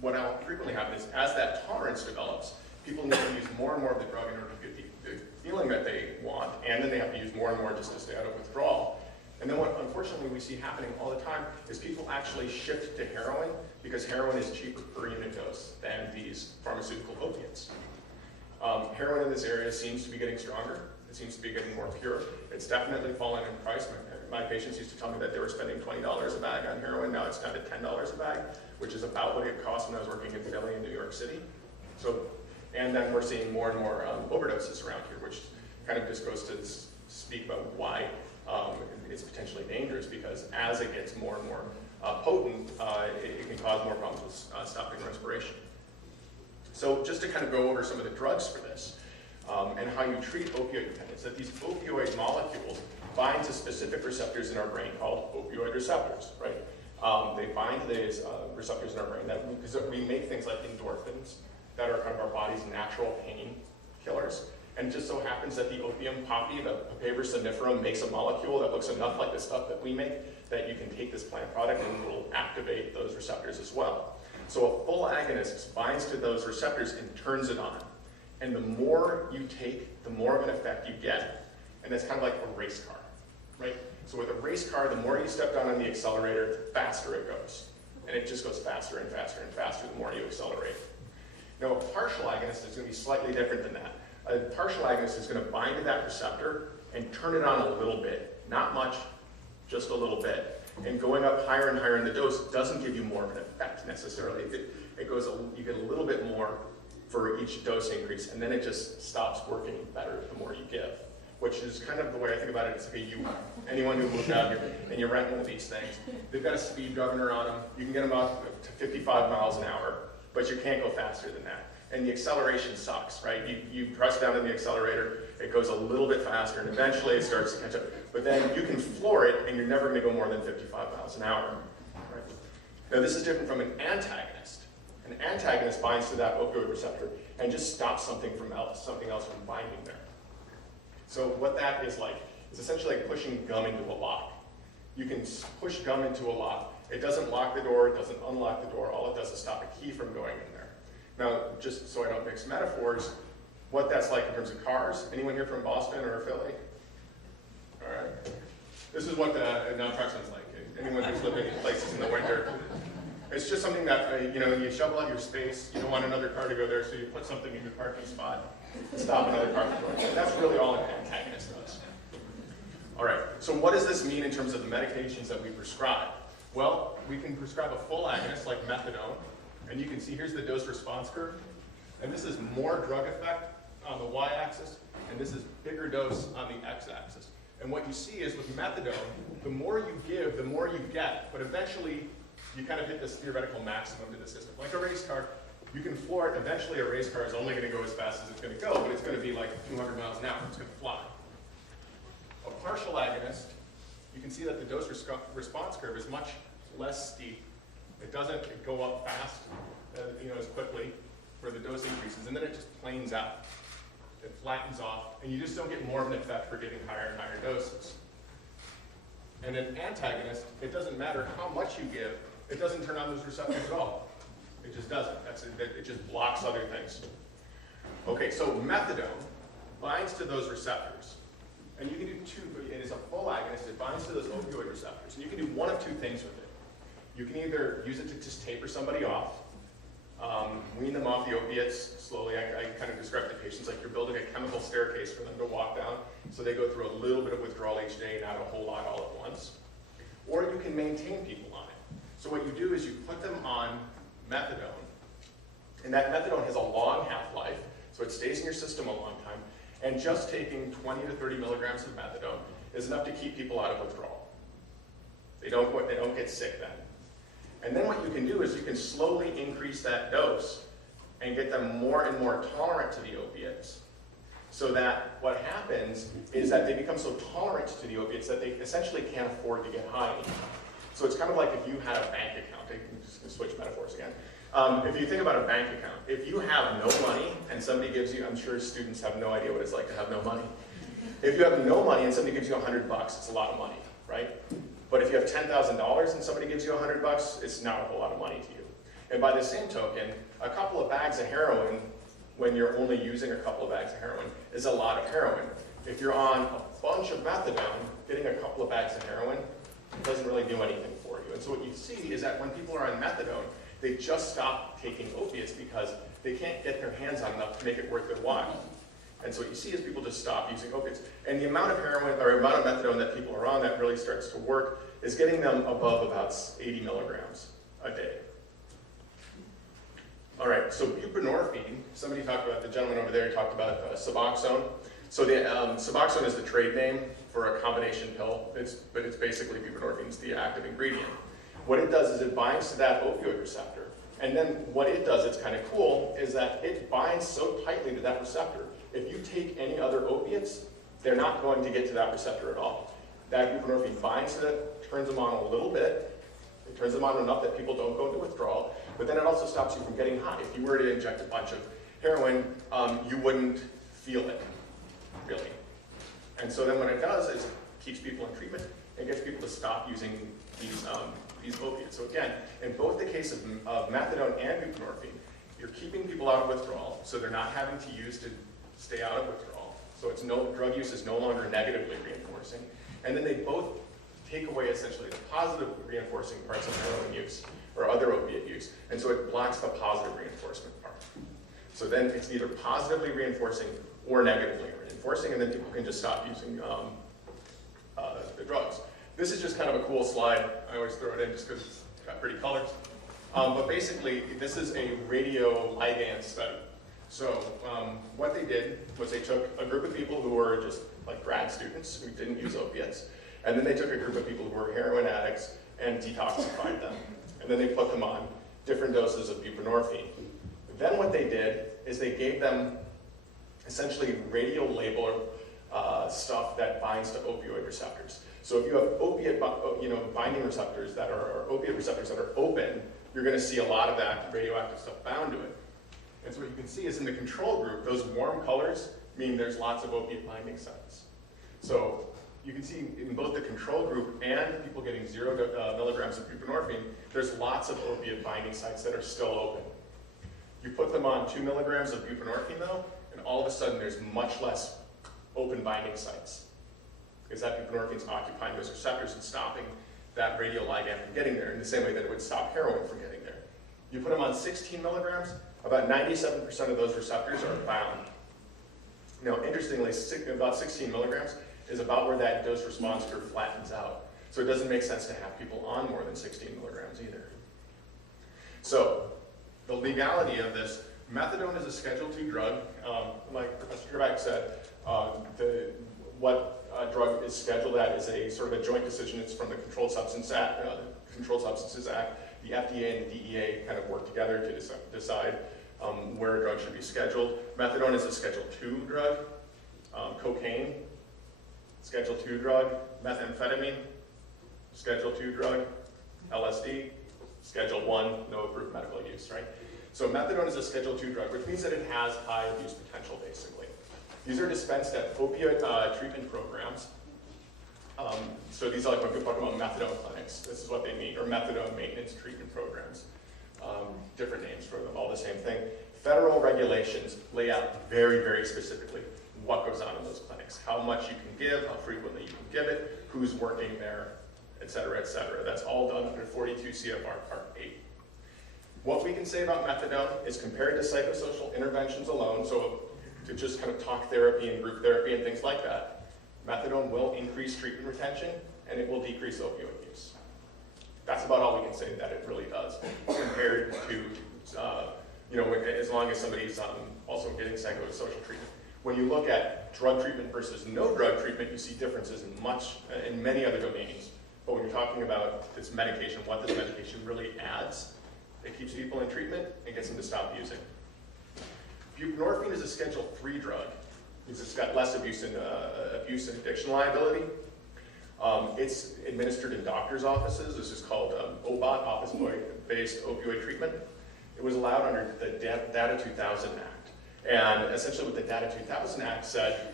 what will frequently happen is as that tolerance develops, people need to use more and more of the drug in order to get the feeling that they want, and then they have to use more and more just to stay out of withdrawal. And then what unfortunately we see happening all the time is people actually shift to heroin because heroin is cheaper per unit dose than these pharmaceutical opiates. Heroin in this area seems to be getting stronger. It seems to be getting more pure. It's definitely fallen in price. My patients used to tell me that they were spending $20 a bag on heroin. Now it's down to $10 a bag, which is about what it cost when I was working in Philly in New York City. So, and then we're seeing more and more overdoses around here, which kind of just goes to speak about why it's potentially dangerous, because as it gets more and more potent, it can cause more problems with stopping respiration. So just to kind of go over some of the drugs for this, and how you treat opioid dependence, that these opioid molecules bind to specific receptors in our brain called opioid receptors, right? They bind to these receptors in our brain because we make things like endorphins that are kind of our body's natural pain killers. And it just so happens that the opium poppy, the Papaver somniferum, makes a molecule that looks enough like the stuff that we make that you can take this plant product and it will activate those receptors as well. So a full agonist binds to those receptors and turns it on. And the more you take, the more of an effect you get. And it's kind of like a race car, right? So with a race car, the more you step down on the accelerator, the faster it goes. And it just goes faster and faster and faster the more you accelerate. Now a partial agonist is going to be slightly different than that. A partial agonist is going to bind to that receptor and turn it on a little bit. Not much, just a little bit. And going up higher and higher in the dose doesn't give you more of an effect necessarily. It goes, you get a little bit more for each dose increase, and then it just stops working better the more you give, which is kind of the way I think about it. It's like a U-Haul. Anyone who moved out here and you rent one of these things, they've got a speed governor on them. You can get them up to 55 miles an hour, but you can't go faster than that. And the acceleration sucks, right? You press down on the accelerator, it goes a little bit faster, and eventually it starts to catch up. But then you can floor it, and you're never going to go more than 55 miles an hour. Right? Now this is different from an antagonist. An antagonist binds to that opioid receptor and just stops something else from binding there. So what that is like is essentially like pushing gum into a lock. You can push gum into a lock. It doesn't lock the door, it doesn't unlock the door. All it does is stop a key from going in there. Now, just so I don't mix metaphors, what that's like in terms of cars. Anyone here from Boston or Philly? All right. This is what the naltrexone's like. Anyone who's living in places in the winter. It's just something that, you shovel out your space. You don't want another car to go there, so you put something in your parking spot to stop another car from going there. That's really all an antagonist does. All right, so what does this mean in terms of the medications that we prescribe? Well, we can prescribe a full agonist like methadone, and you can see here's the dose response curve, and this is more drug effect on the y-axis, and this is bigger dose on the x-axis. And what you see is with methadone, the more you give, the more you get, but eventually you kind of hit this theoretical maximum to the system. Like a race car, you can floor it. Eventually a race car is only going to go as fast as it's going to go, but it's going to be like 200 miles an hour. It's going to fly. A partial agonist, you can see that the dose response curve is much less steep. It doesn't go up fast, as quickly for the dose increases, and then it just planes out. It flattens off, and you just don't get more of an effect for getting higher and higher doses. And an antagonist, it doesn't matter how much you give, it doesn't turn on those receptors at all. It just doesn't. It just blocks other things. Okay, so methadone binds to those receptors. And you can do two, it is a full agonist, it binds to those opioid receptors. And you can do one of two things with it. You can either use it to just taper somebody off, wean them off the opiates slowly. I kind of describe to patients like you're building a chemical staircase for them to walk down, so they go through a little bit of withdrawal each day, not a whole lot all at once. Or you can maintain people on it. So what you do is you put them on methadone, and that methadone has a long half-life, so it stays in your system a long time, and just taking 20 to 30 milligrams of methadone is enough to keep people out of withdrawal. They don't get sick then. And then what you can do is you can slowly increase that dose and get them more and more tolerant to the opiates, so that what happens is that they become so tolerant to the opiates that they essentially can't afford to get high anymore. So it's kind of like if you had a bank account. I'm just going to switch metaphors again. If you think about a bank account, if you have no money and somebody gives you, I'm sure students have no idea what it's like to have no money. If you have no money and somebody gives you $100, it's a lot of money, right? But if you have $10,000 and somebody gives you $100, it's not a whole lot of money to you. And by the same token, a couple of bags of heroin, when you're only using a couple of bags of heroin, is a lot of heroin. If you're on a bunch of methadone, getting a couple of bags of heroin doesn't really do anything for you. And so what you see is that when people are on methadone, they just stop taking opiates because they can't get their hands on enough to make it worth their while. And so what you see is people just stop using opiates. And the amount of heroin, or amount of methadone that people are on that really starts to work is getting them above about 80 milligrams a day. All right, so buprenorphine, somebody talked about, the gentleman over there, he talked about Suboxone. So the Suboxone is the trade name for a combination pill, but it's basically buprenorphine, it's the active ingredient. What it does is it binds to that opioid receptor. And then what it does, it's kind of cool, is that it binds so tightly to that receptor. If you take any other opiates, they're not going to get to that receptor at all. That buprenorphine binds to it, turns them on a little bit. It turns them on enough that people don't go into withdrawal, but then it also stops you from getting high. If you were to inject a bunch of heroin, you wouldn't feel it, really. And so then what it does is it keeps people in treatment and gets people to stop using these opiates. So again, in both the case of methadone and buprenorphine, you're keeping people out of withdrawal, so they're not having to use to stay out of withdrawal. So drug use is no longer negatively reinforcing. And then they both take away essentially the positive reinforcing parts of heroin use or other opiate use. And so it blocks the positive reinforcement part. So then it's either positively reinforcing or negatively reinforcing, and then people can just stop using the drugs. This is just kind of a cool slide. I always throw it in just because it's got pretty colors. But basically, this is a radioligand study. So what they did was they took a group of people who were just like grad students who didn't use opiates, and then they took a group of people who were heroin addicts and detoxified them. And then they put them on different doses of buprenorphine. Then what they did is they gave them essentially radiolabeled stuff that binds to opioid receptors. So if you have opiate binding receptors that are, or opiate receptors that are open, you're going to see a lot of that radioactive stuff bound to it. And so what you can see is in the control group, those warm colors mean there's lots of opiate binding sites. So you can see in both the control group and people getting 0 milligrams of buprenorphine, there's lots of opiate binding sites that are still open. You put them on 2 milligrams of buprenorphine though, and all of a sudden there's much less open binding sites, because that buprenorphine is occupying those receptors and stopping that radioligand from getting there in the same way that it would stop heroin from getting there. You put them on 16 milligrams, about 97% of those receptors are bound. Now, interestingly, about 16 milligrams is about where that dose response curve flattens out. So it doesn't make sense to have people on more than 16 milligrams either. So the legality of this, methadone is a Schedule II drug. Like Professor Trebach said, what drug is scheduled at is a sort of a joint decision. It's from the Controlled Substances Act. The FDA and the DEA kind of work together to decide where a drug should be scheduled. Methadone is a Schedule II drug. Cocaine, Schedule II drug. Methamphetamine, Schedule II drug. LSD, Schedule I, no approved medical use, right? So methadone is a Schedule II drug, which means that it has high abuse potential, basically. These are dispensed at opioid treatment programs. So these are like when people talk about methadone clinics. This is what they mean, or methadone maintenance treatment programs. Different names for them, all the same thing. Federal regulations lay out very, very specifically what goes on in those clinics, how much you can give, how frequently you can give it, who's working there, et cetera, et cetera. That's all done under 42 CFR Part 8. What we can say about methadone is compared to psychosocial interventions alone, so to just kind of talk therapy and group therapy and things like that, methadone will increase treatment retention and it will decrease opioid use. That's about all we can say that it really does compared to, as long as somebody's also getting psychosocial treatment. When you look at drug treatment versus no drug treatment, you see differences in many other domains. But when you're talking about this medication, what this medication really adds, it keeps people in treatment and gets them to stop using. Buprenorphine is a Schedule III drug because it's got less abuse and addiction liability. It's administered in doctor's offices. This is called OBOT, Office-Based Opioid Treatment. It was allowed under the Data 2000 Act. And essentially what the Data 2000 Act said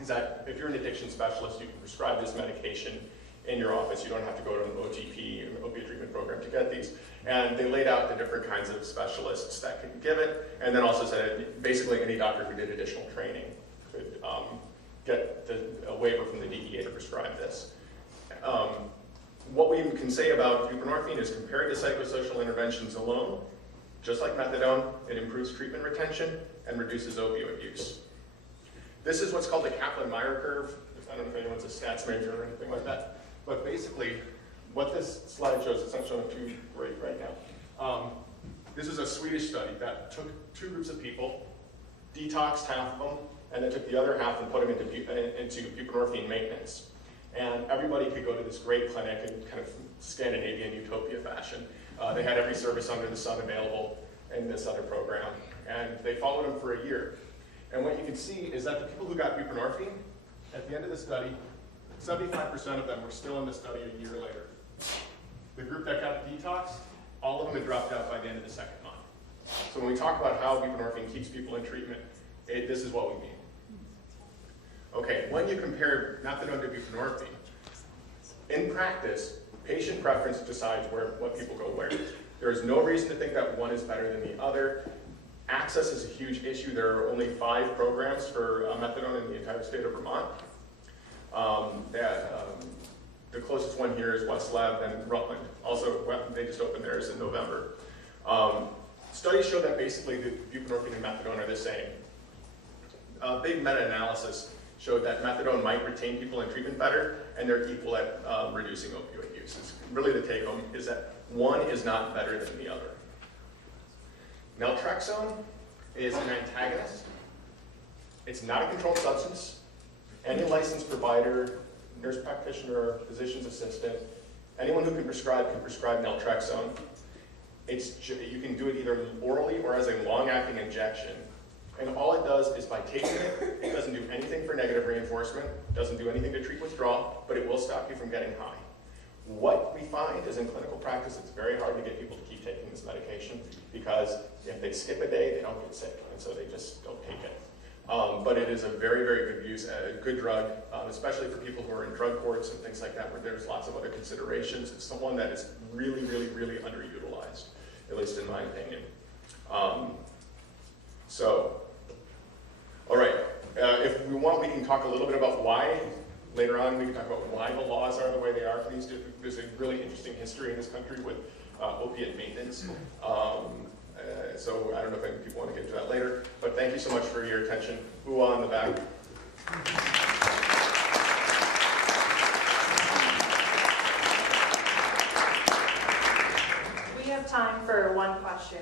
is that if you're an addiction specialist, you can prescribe this medication in your office. You don't have to go to an OTP, an opioid treatment program, to get these. And they laid out the different kinds of specialists that could give it, and then also said basically any doctor who did additional training could get a waiver from the DEA to prescribe this. What we can say about buprenorphine is compared to psychosocial interventions alone, just like methadone, it improves treatment retention and reduces opioid use. This is what's called the Kaplan-Meier curve. I don't know if anyone's a stats major or anything like that, but basically what this slide shows, it's not showing too great right now. This is a Swedish study that took two groups of people, detoxed half of them, and then took the other half and put them into buprenorphine maintenance. And everybody could go to this great clinic in kind of Scandinavian utopia fashion. They had every service under the sun available in this other program, and they followed them for a year. And what you can see is that the people who got buprenorphine, at the end of the study, 75% of them were still in the study a year later. The group that got detox, all of them had dropped out by the end of the second month. So when we talk about how buprenorphine keeps people in treatment, this is what we mean. Okay, when you compare methadone to buprenorphine, in practice, patient preference decides what people go where. There is no reason to think that one is better than the other. Access is a huge issue. There are only 5 programs for methadone in the entire state of Vermont. The closest one here is West Lab and Rutland. Also, they just opened theirs in November. Studies show that basically the buprenorphine and methadone are the same. A big meta-analysis showed that methadone might retain people in treatment better, and they're equal at reducing opioid use. Really the take-home is that one is not better than the other. Naltrexone is an antagonist. It's not a controlled substance. Any licensed provider, nurse practitioner, physician's assistant, anyone who can prescribe naltrexone. You can do it either orally or as a long-acting injection. And all it does is by taking it, it doesn't do anything for negative reinforcement, doesn't do anything to treat withdrawal, but it will stop you from getting high. What we find is in clinical practice, it's very hard to get people to keep taking this medication because if they skip a day, they don't get sick, and so they just don't take it. But it is a very, very good use, a good drug, especially for people who are in drug courts and things like that, where there's lots of other considerations. It's someone that is really, really, really underutilized, at least in my opinion. All right, if we want, we can talk a little bit about why. Later on, we can talk about why the laws are the way they are for these. There's a really interesting history in this country with opiate maintenance. So I don't know if any people want to get into that later, but thank you so much for your attention. Who on the back? We have time for one question.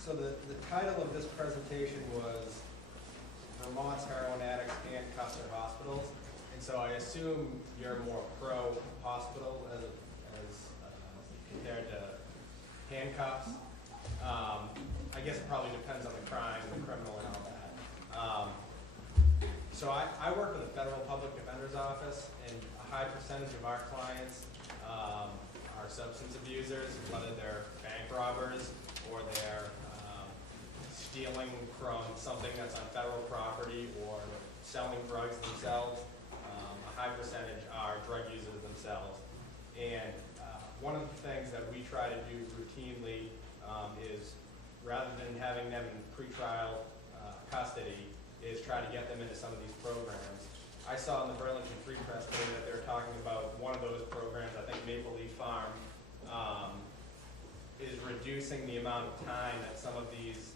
So the title of this presentation was Vermont's Heroin Addicts, Handcuffs, or Hospitals. And so I assume you're more pro-hospital as compared to handcuffs. I guess it probably depends on the crime, the criminal, and all that. So I work with the Federal Public Defender's Office, and a high percentage of our clients are substance abusers, whether they're bank robbers or they're stealing from something that's on federal property or selling drugs themselves. A high percentage are drug users themselves. And one of the things that we try to do routinely is rather than having them in pretrial custody, is try to get them into some of these programs. I saw in the Burlington Free Press today that they were talking about one of those programs, I think Maple Leaf Farm, is reducing the amount of time that some of these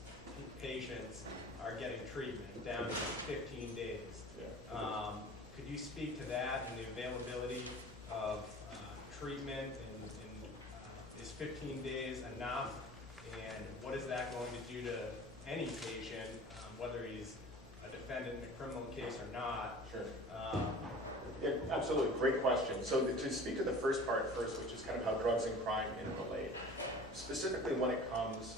patients are getting treatment down to 15 days. Could you speak to that and the availability of treatment, and is 15 days enough, and what is that going to do to any patient, whether he's a defendant in a criminal case or not? Sure. Yeah, absolutely, great question. So to speak to the first part first, which is kind of how drugs and crime interrelate, specifically when it comes,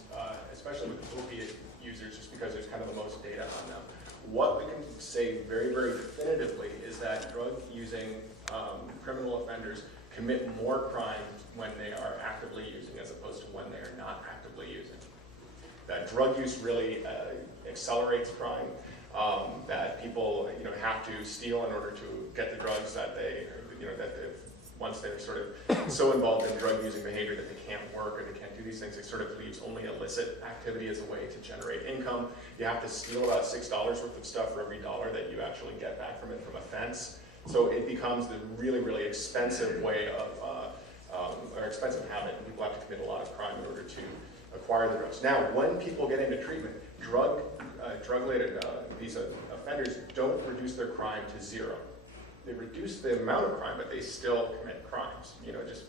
especially with opiate users, just because there's kind of the most data on them. What we can say very, very definitively is that drug-using criminal offenders commit more crimes when they are actively using as opposed to when they are not actively using. That drug use really accelerates crime. That people, have to steal in order to get the drugs that they, once they're sort of so involved in drug-using behavior that they can't work or they can't do these things, it sort of leaves only illicit activity as a way to generate income. You have to steal about $6 worth of stuff for every dollar that you actually get back from it from a fence. So it becomes the really, really expensive way of, or expensive habit, and people have to commit a lot of crime in order to acquire the drugs. Now, when people get into treatment, drug-related, these offenders don't reduce their crime to zero. They reduce the amount of crime, but they still commit crimes. Just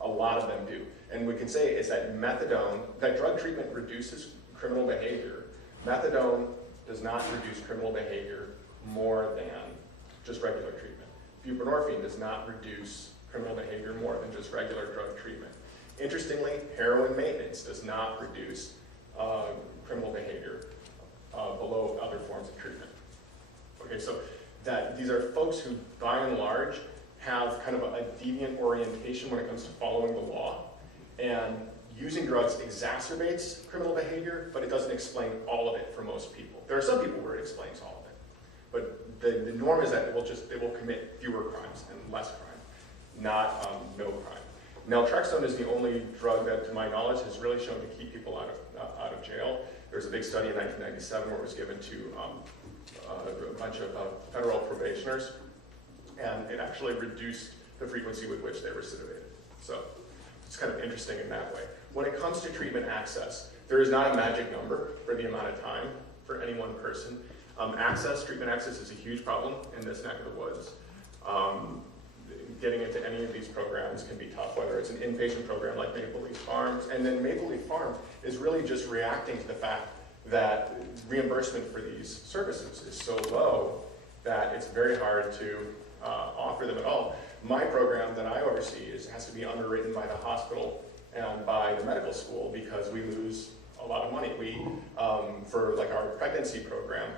a lot of them do. And we can say is that that drug treatment reduces criminal behavior. Methadone does not reduce criminal behavior more than just regular treatment. Buprenorphine does not reduce criminal behavior more than just regular drug treatment. Interestingly, heroin maintenance does not reduce criminal behavior below other forms of treatment. Okay, so these are folks who, by and large, have kind of a deviant orientation when it comes to following the law. And using drugs exacerbates criminal behavior, but it doesn't explain all of it for most people. There are some people where it explains all of it. But the norm is that they will commit fewer crimes and less crime, not no crime. Naltrexone is the only drug that, to my knowledge, has really shown to keep people out of jail. There was a big study in 1997 where it was given to a bunch of federal probationers, and it actually reduced the frequency with which they recidivated. So it's kind of interesting in that way. When it comes to treatment access, there is not a magic number for the amount of time for any one person. Treatment access is a huge problem in this neck of the woods. Getting into any of these programs can be tough, whether it's an inpatient program like Maple Leaf Farms. And then Maple Leaf Farm is really just reacting to the fact that reimbursement for these services is so low that it's very hard to offer them at all. My program that I oversee has to be underwritten by the hospital and by the medical school because we lose a lot of money. For like our pregnancy program,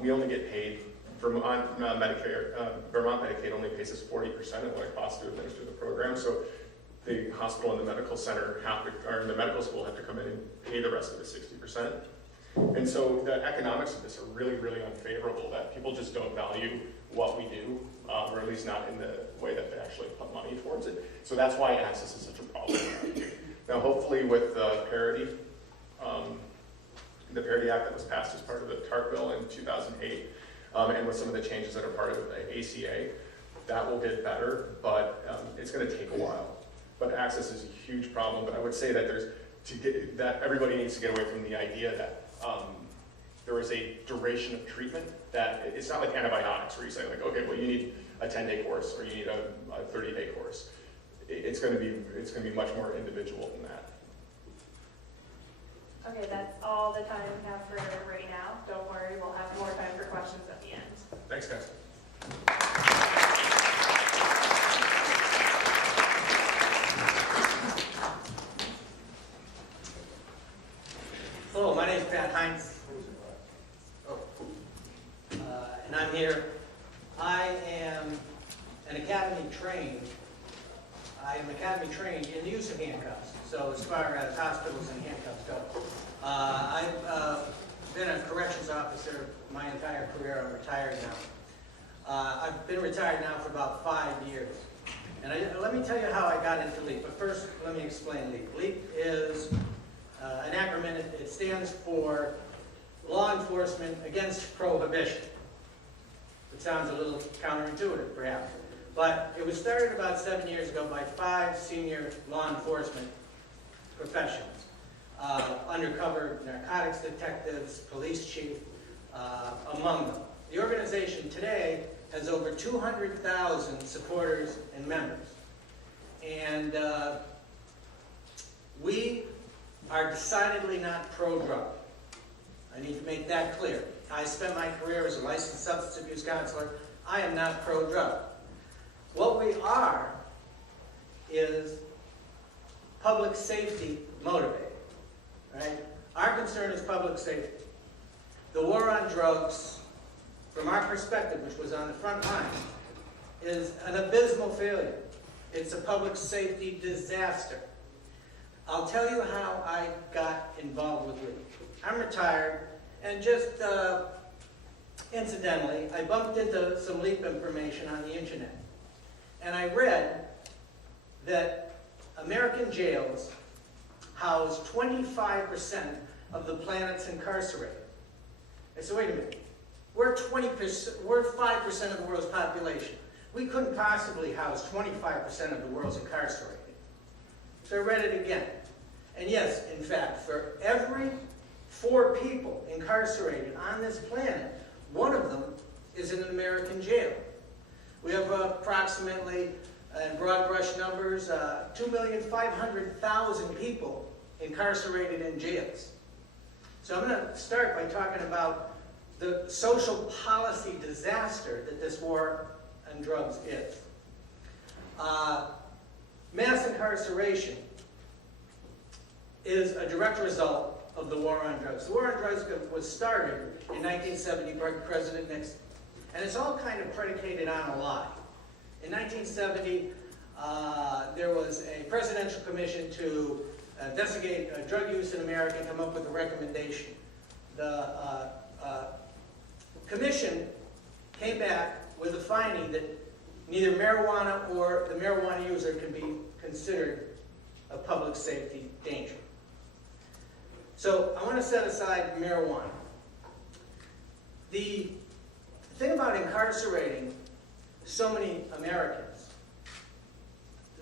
we only get paid. Vermont Medicaid only pays us 40% of what it costs to administer the program. So the hospital and the medical center or the medical school have to come in and pay the rest of the 60%. And so the economics of this are really, really unfavorable, that people just don't value what we do, or at least not in the way that they actually put money towards it. So that's why access is such a problem. Now, hopefully with the Parity Act that was passed as part of the TARP bill in 2008, and with some of the changes that are part of the ACA, that will get better, but it's going to take a while. But access is a huge problem, but I would say that everybody needs to get away from the idea that there is a duration of treatment, that it's not like antibiotics where you say like, okay, well you need a 10-day course or you need a 30-day course. It's going to be much more individual than that. Okay, that's all the time we have for right now. Don't worry, we'll have more time for questions at the end. Thanks, guys. Hello, my name is Pat Hines. And I'm here. I am academy trained in the use of handcuffs. So as far as hospitals and handcuffs go. I've been a corrections officer my entire career. I'm retired now. I've been retired now for about 5 years. And let me tell you how I got into LEAP. But first, let me explain LEAP. LEAP is an acronym. It stands for law enforcement against prohibition. It sounds a little counterintuitive, perhaps. But it was started about 7 years ago by 5 senior law enforcement professionals. Undercover narcotics detectives, police chief, among them. The organization today has over 200,000 supporters and members. And we are decidedly not pro-drug. I need to make that clear. I spent my career as a licensed substance abuse counselor. I am not pro-drug. What we are is public safety motivated, right? Our concern is public safety. The war on drugs, from our perspective, which was on the front line, is an abysmal failure. It's a public safety disaster. I'll tell you how I got involved with LEAP. I'm retired, and just incidentally, I bumped into some LEAP information on the internet. And I read that American jails house 25% of the planet's incarcerated. I said, wait a minute, we're 5% of the world's population. We couldn't possibly house 25% of the world's incarcerated. So I read it again. And yes, in fact, for every 4 people incarcerated on this planet, 1 of them is in an American jail. We have approximately, in broad brush numbers, 2,500,000 people incarcerated in jails. So I'm going to start by talking about the social policy disaster that this war on drugs is. Mass incarceration is a direct result of the war on drugs. The war on drugs was started in 1970 by President Nixon. And it's all kind of predicated on a lie. In 1970, there was a presidential commission to investigate drug use in America and come up with a recommendation. The commission came back with a finding that neither marijuana or the marijuana user can be considered a public safety danger. So I want to set aside marijuana. The thing about incarcerating so many Americans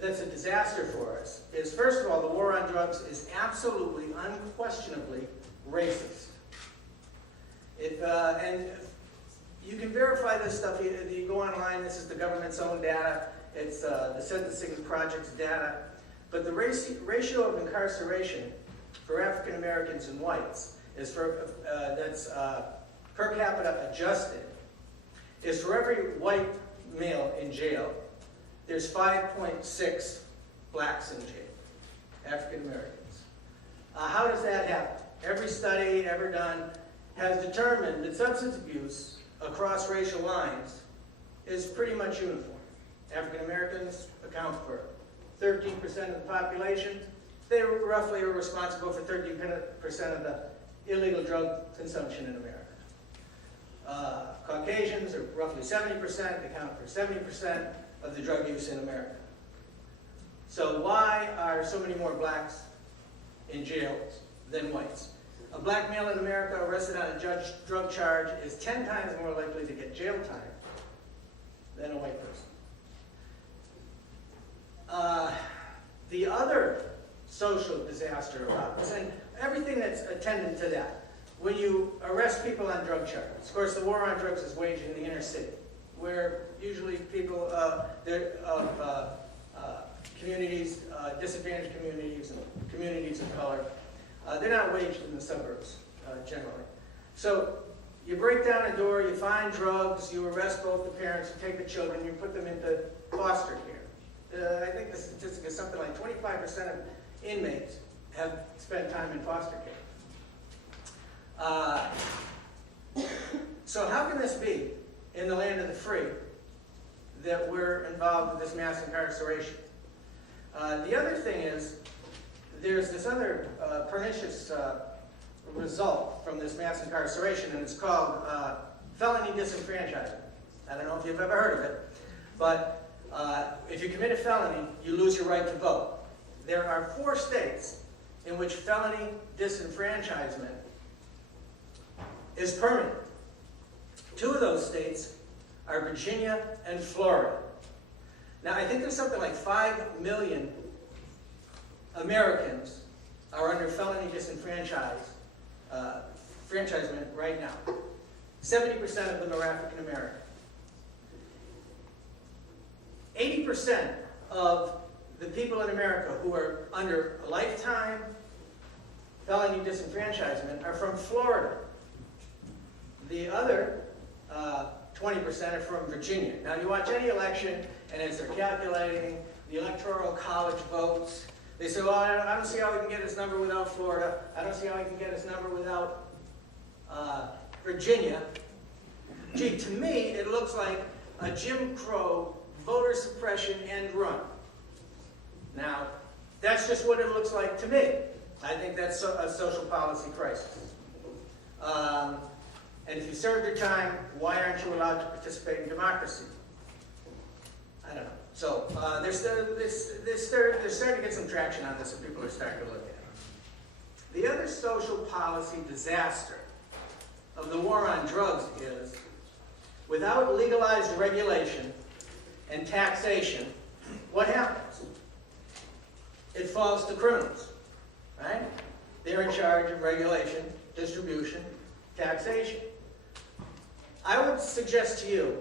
that's a disaster for us is, first of all, the war on drugs is absolutely, unquestionably racist. And you can verify this stuff. You go online, this is the government's own data. It's the Sentencing Project's data. But the ratio of incarceration for African Americans and whites is that's per capita adjusted, is for every white male in jail, there's 5.6 blacks in jail, African Americans. How does that happen? Every study ever done has determined that substance abuse across racial lines is pretty much uniform. African Americans account for 13% of the population. They roughly are responsible for 13% of the illegal drug consumption in America. Caucasians are roughly 70%, account for 70% of the drug use in America. So why are so many more blacks in jails than whites? A black male in America arrested on a drug charge is 10 times more likely to get jail time than a white person. The other social disaster about this, and everything that's attendant to that, when you arrest people on drug charges, of course the war on drugs is waged in the inner city, where usually people of communities, disadvantaged communities, and communities of color, they're not waged in the suburbs generally. So you break down a door, you find drugs, you arrest both the parents, you take the children, you put them into foster care. I think the statistic is something like 25% of inmates have spent time in foster care. So how can this be, in the land of the free, that we're involved with this mass incarceration? The other thing is, there's this other pernicious result from this mass incarceration, and it's called felony disenfranchisement. I don't know if you've ever heard of it, but if you commit a felony, you lose your right to vote. There are 4 states in which felony disenfranchisement is permanent. 2 of those states are Virginia and Florida. Now, I think there's something like 5 million Americans are under felony disenfranchisement right now. 70% of them are African American. 80% of the people in America who are under lifetime felony disenfranchisement are from Florida. The other 20% are from Virginia. Now, you watch any election, and as they're calculating the electoral college votes, they say, well, I don't see how we can get his number without Florida. I don't see how we can get his number without Virginia. Gee, to me, it looks like a Jim Crow voter suppression end run. Now, that's just what it looks like to me. I think that's a social policy crisis. And if you served your time, why aren't you allowed to participate in democracy? I don't know. So they're starting to get some traction on this, and people are starting to look at it. The other social policy disaster of the war on drugs is, without legalized regulation and taxation, what happens? It falls to criminals, right? They're in charge of regulation, distribution, taxation. I would suggest to you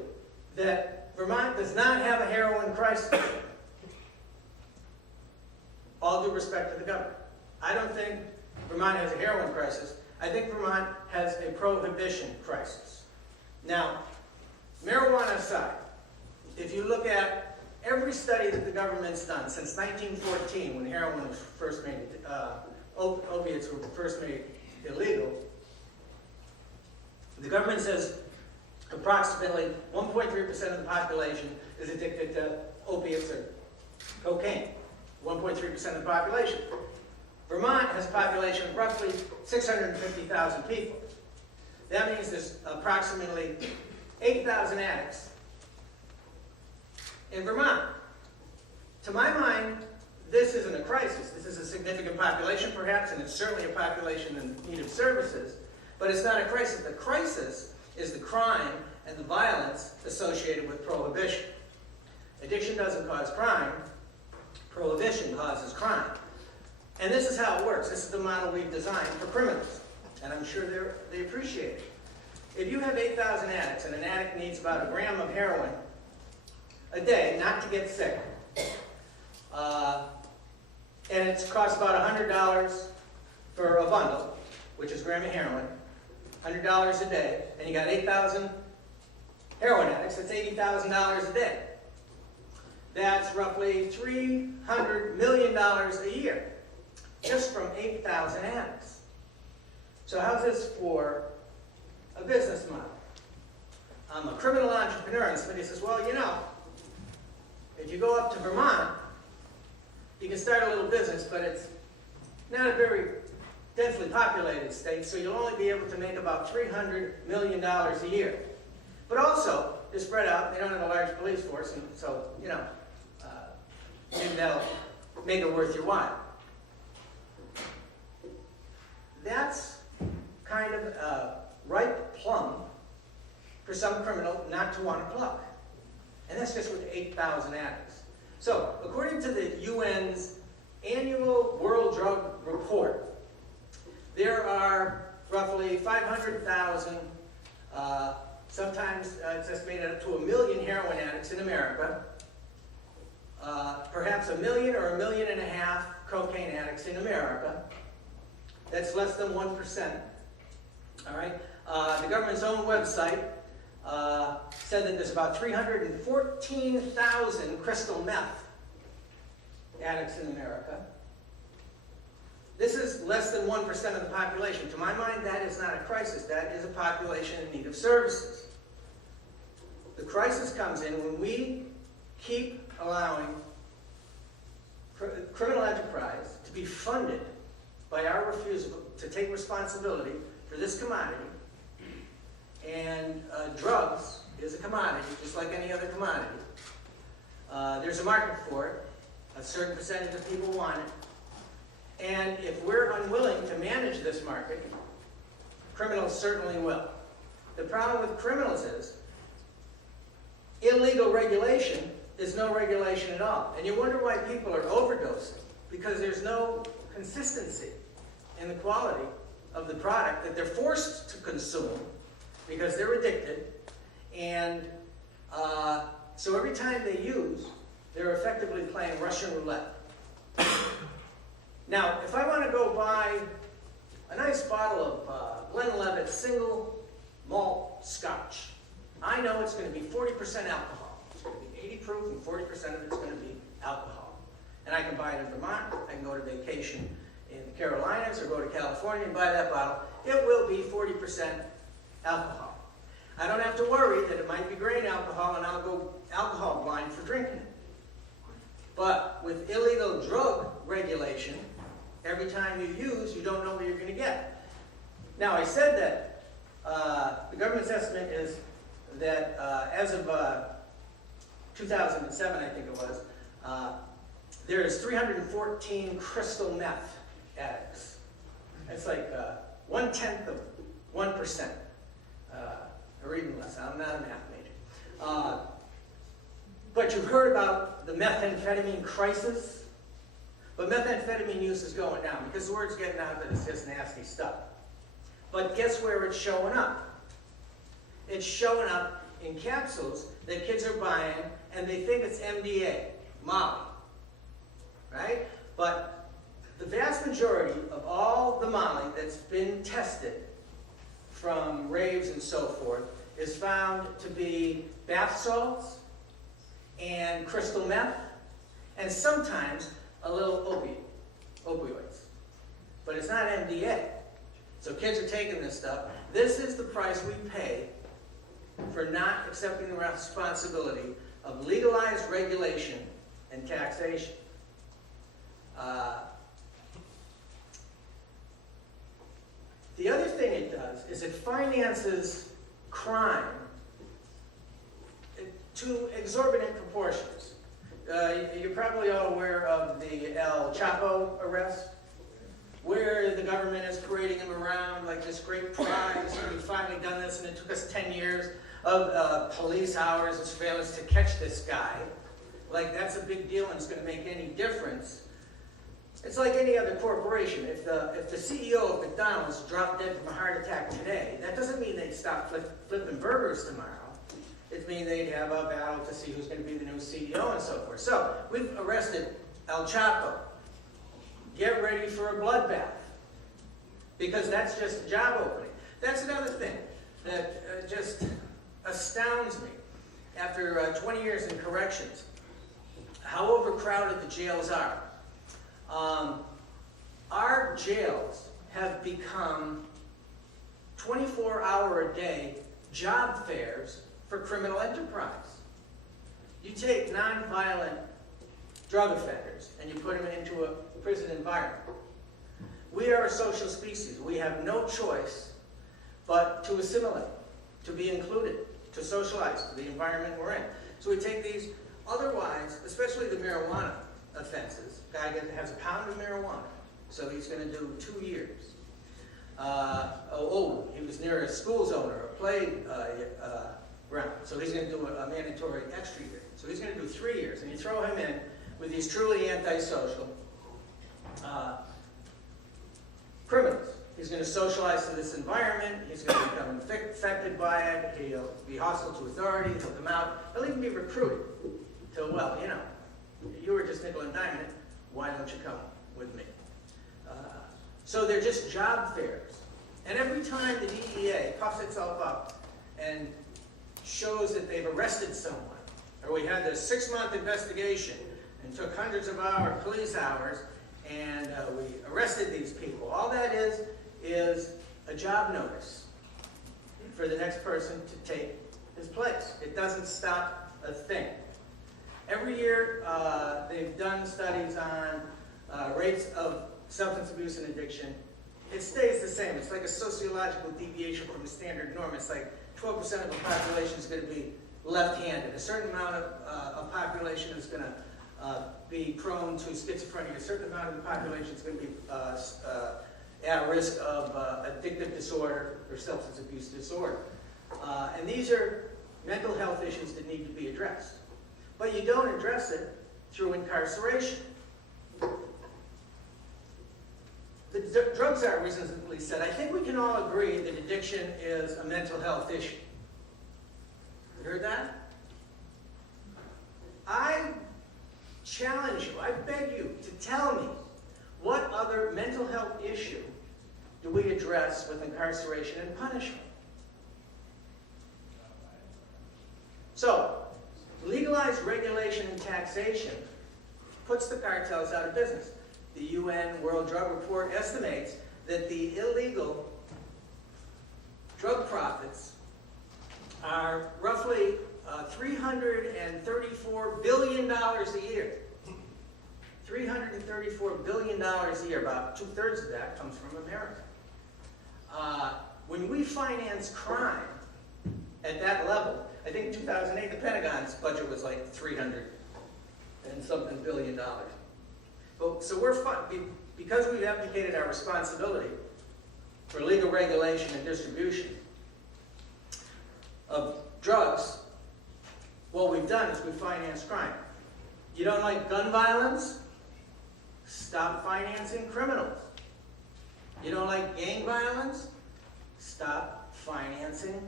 that Vermont does not have a heroin crisis. All due respect to the government. I don't think Vermont has a heroin crisis. I think Vermont has a prohibition crisis. Now, marijuana aside, if you look at every study that the government's done since 1914, when heroin was first made, opiates were first made illegal, the government says approximately 1.3% of the population is addicted to opiates or cocaine. 1.3% of the population. Vermont has a population of roughly 650,000 people. That means there's approximately 8,000 addicts in Vermont. To my mind, this isn't a crisis. This is a significant population, perhaps, and it's certainly a population in need of services, but it's not a crisis. The crisis is the crime and the violence associated with prohibition. Addiction doesn't cause crime. Prohibition causes crime. And this is how it works. This is the model we've designed for criminals, and I'm sure they appreciate it. If you have 8,000 addicts, and an addict needs about a gram of heroin a day, not to get sick, and it costs about $100 for a bundle, which is a gram of heroin, $100 a day, and you got 8,000 heroin addicts, that's $80,000 a day. That's roughly $300 million a year, just from 8,000 addicts. So how's this for a business model? I'm a criminal entrepreneur, and somebody says, well, you know, if you go up to Vermont, you can start a little business, but it's not a very densely populated state, so you'll only be able to make about $300 million a year. But also, they're spread out, they don't have a large police force, and so, you know, maybe that'll make it worth your while. That's kind of a ripe plum for some criminal not to want to pluck. And that's just with 8,000 addicts. So, according to the UN's annual World Drug Report, there are roughly 500,000, sometimes it's estimated up to 1 million heroin addicts in America, perhaps 1 million or 1.5 million cocaine addicts in America. That's less than 1%. All right. The government's own website said that there's about 314,000 crystal meth addicts in America. This is less than 1% of the population. To my mind, that is not a crisis. That is a population in need of services. The crisis comes in when we keep allowing criminal enterprise to be funded by our refusal to take responsibility for this commodity. And drugs is a commodity, just like any other commodity. There's a market for it. A certain percentage of people want it. And if we're unwilling to manage this market, Criminals certainly will. The problem with criminals is illegal regulation is no regulation at all. And you wonder why people are overdosing, because there's no consistency in the quality of the product that they're forced to consume because they're addicted. And so every time they use, they're effectively playing Russian roulette. Now, if I want to go buy a nice bottle of Glenlivet single malt scotch, I know it's going to be 40% alcohol. It's going to be 80 proof and 40% of it's going to be alcohol. And I can buy it in Vermont, I can go to vacation in the Carolinas or go to California and buy that bottle. It will be 40% alcohol. I don't have to worry that it might be grain alcohol and I'll go alcohol blind for drinking it. But with illegal drug regulation, every time you use, you don't know what you're going to get. Now, I said that the government's estimate is that as of 2007, I think it was, there is 314 crystal meth addicts. That's like 1/10 of 1%, or even less. I'm not a math major. But you've heard about the methamphetamine crisis. But methamphetamine use is going down because the word's getting out that it's just nasty stuff. But guess where it's showing up? It's showing up in capsules that kids are buying, and they think it's MDA, Molly, right? But the vast majority of all the Molly that's been tested from raves and so forth is found to be bath salts and crystal meth, and sometimes a little opioids. But it's not MDA. So kids are taking this stuff. This is the price we pay for not accepting the responsibility of legalized regulation and taxation. The other thing it does is it finances crime to exorbitant proportions. You're probably all aware of the El Chapo arrest, where the government is parading him around like this great prize, and we've finally done this, and it took us 10 years of police hours and surveillance to catch this guy. Like, that's a big deal and it's going to make any difference. It's like any other corporation. If the CEO of McDonald's dropped dead from a heart attack today, that doesn't mean they'd stop flipping burgers tomorrow. It means they'd have a battle to see who's going to be the new CEO and so forth. So, we've arrested El Chapo. Get ready for a bloodbath, because that's just a job opening. That's another thing that just astounds me. After 20 years in corrections, how overcrowded the jails are. Our jails have become 24-hour-a-day job fairs for criminal enterprise. You take non-violent drug offenders and you put them into a prison environment. We are a social species. We have no choice but to assimilate, to be included, to socialize to the environment we're in. So we take these, otherwise, especially the marijuana offenses, a guy has a pound of marijuana, so he's going to do 2 years. He was near a school zone or a playground, so he's going to do a mandatory extra year. So he's going to do 3 years, and you throw him in with these truly antisocial criminals. He's going to socialize to this environment. He's going to become infected by it. He'll be hostile to authority. He'll come out. He'll even be recruited to, well, you know, you were just nickel and diming it. Why don't you come with me? So they're just job fairs. And every time the DEA puffs itself up and shows that they've arrested someone, or we had this 6-month investigation and took hundreds of police hours, and we arrested these people. All that is a job notice for the next person to take his place. It doesn't stop a thing. Every year, they've done studies on rates of substance abuse and addiction. It stays the same. It's like a sociological deviation from the standard norm. It's like 12% of the population is going to be left-handed. A certain amount of population is going to be prone to schizophrenia. A certain amount of the population is going to be at risk of addictive disorder or substance abuse disorder. And these are mental health issues that need to be addressed. But you don't address it through incarceration. The drug czar recently said, I think we can all agree that addiction is a mental health issue. You heard that? I challenge you, I beg you to tell me what other mental health issue do we address with incarceration and punishment? So, legalized regulation and taxation puts the cartels out of business. The UN World Drug Report estimates that the illegal drug profits are roughly $334 billion a year. $334 billion a year, about 2/3 of that comes from America. When we finance crime at that level, I think in 2008 the Pentagon's budget was like $300 and something billion. But, so we're because we've abdicated our responsibility for legal regulation and distribution of drugs, what we've done is we finance crime. You don't like gun violence? Stop financing criminals. You don't like gang violence? Stop financing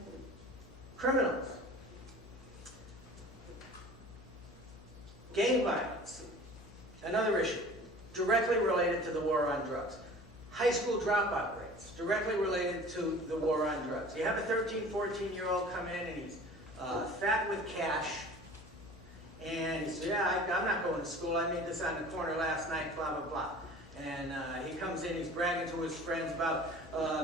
criminals. Gang violence, another issue, directly related to the war on drugs. High school dropout rates, directly related to the war on drugs. You have a 13, 14-year-old come in and he's fat with cash, and he says, yeah, I'm not going to school, I made this on the corner last night, blah, blah, blah. And he comes in, he's bragging to his friends about,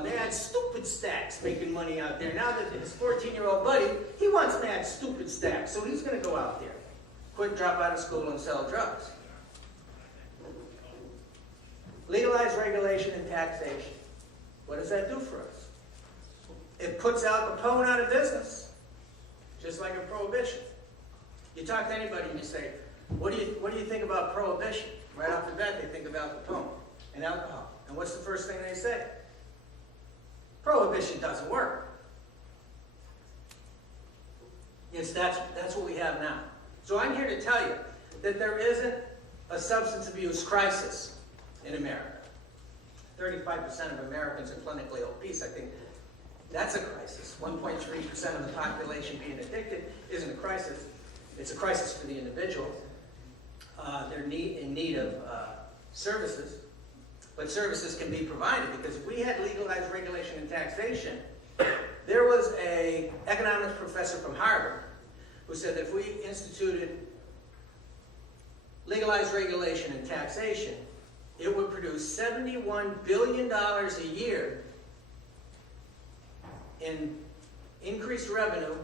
mad stupid stacks making money out there. Now that his 14-year-old buddy, he wants mad stupid stacks, so he's going to go out there, quit, drop out of school, and sell drugs. Legalized regulation and taxation. What does that do for us? It puts Al Capone out of business, just like a prohibition. You talk to anybody and you say, what do you think about prohibition? Right off the bat, they think of Al Capone and alcohol. And what's the first thing they say? Prohibition doesn't work. That's what we have now. So I'm here to tell you that there isn't a substance abuse crisis in America. 35% of Americans are clinically obese. I think that's a crisis. 1.3% of the population being addicted isn't a crisis. It's a crisis for the individual. They're in need of services, but services can be provided because if we had legalized regulation and taxation, there was an economics professor from Harvard who said that if we instituted legalized regulation and taxation, it would produce $71 billion a year in increased revenue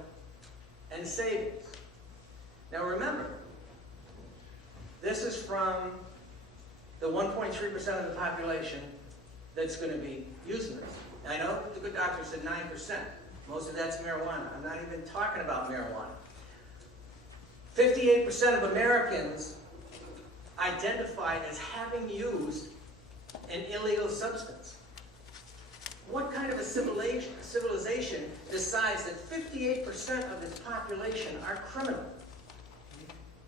and savings. Now remember, this is from the 1.3% of the population that's going to be using this. I know the good doctor said 9%. Most of that's marijuana. I'm not even talking about marijuana. 58% of Americans identify as having used an illegal substance. What kind of a civilization decides that 58% of its population are criminal?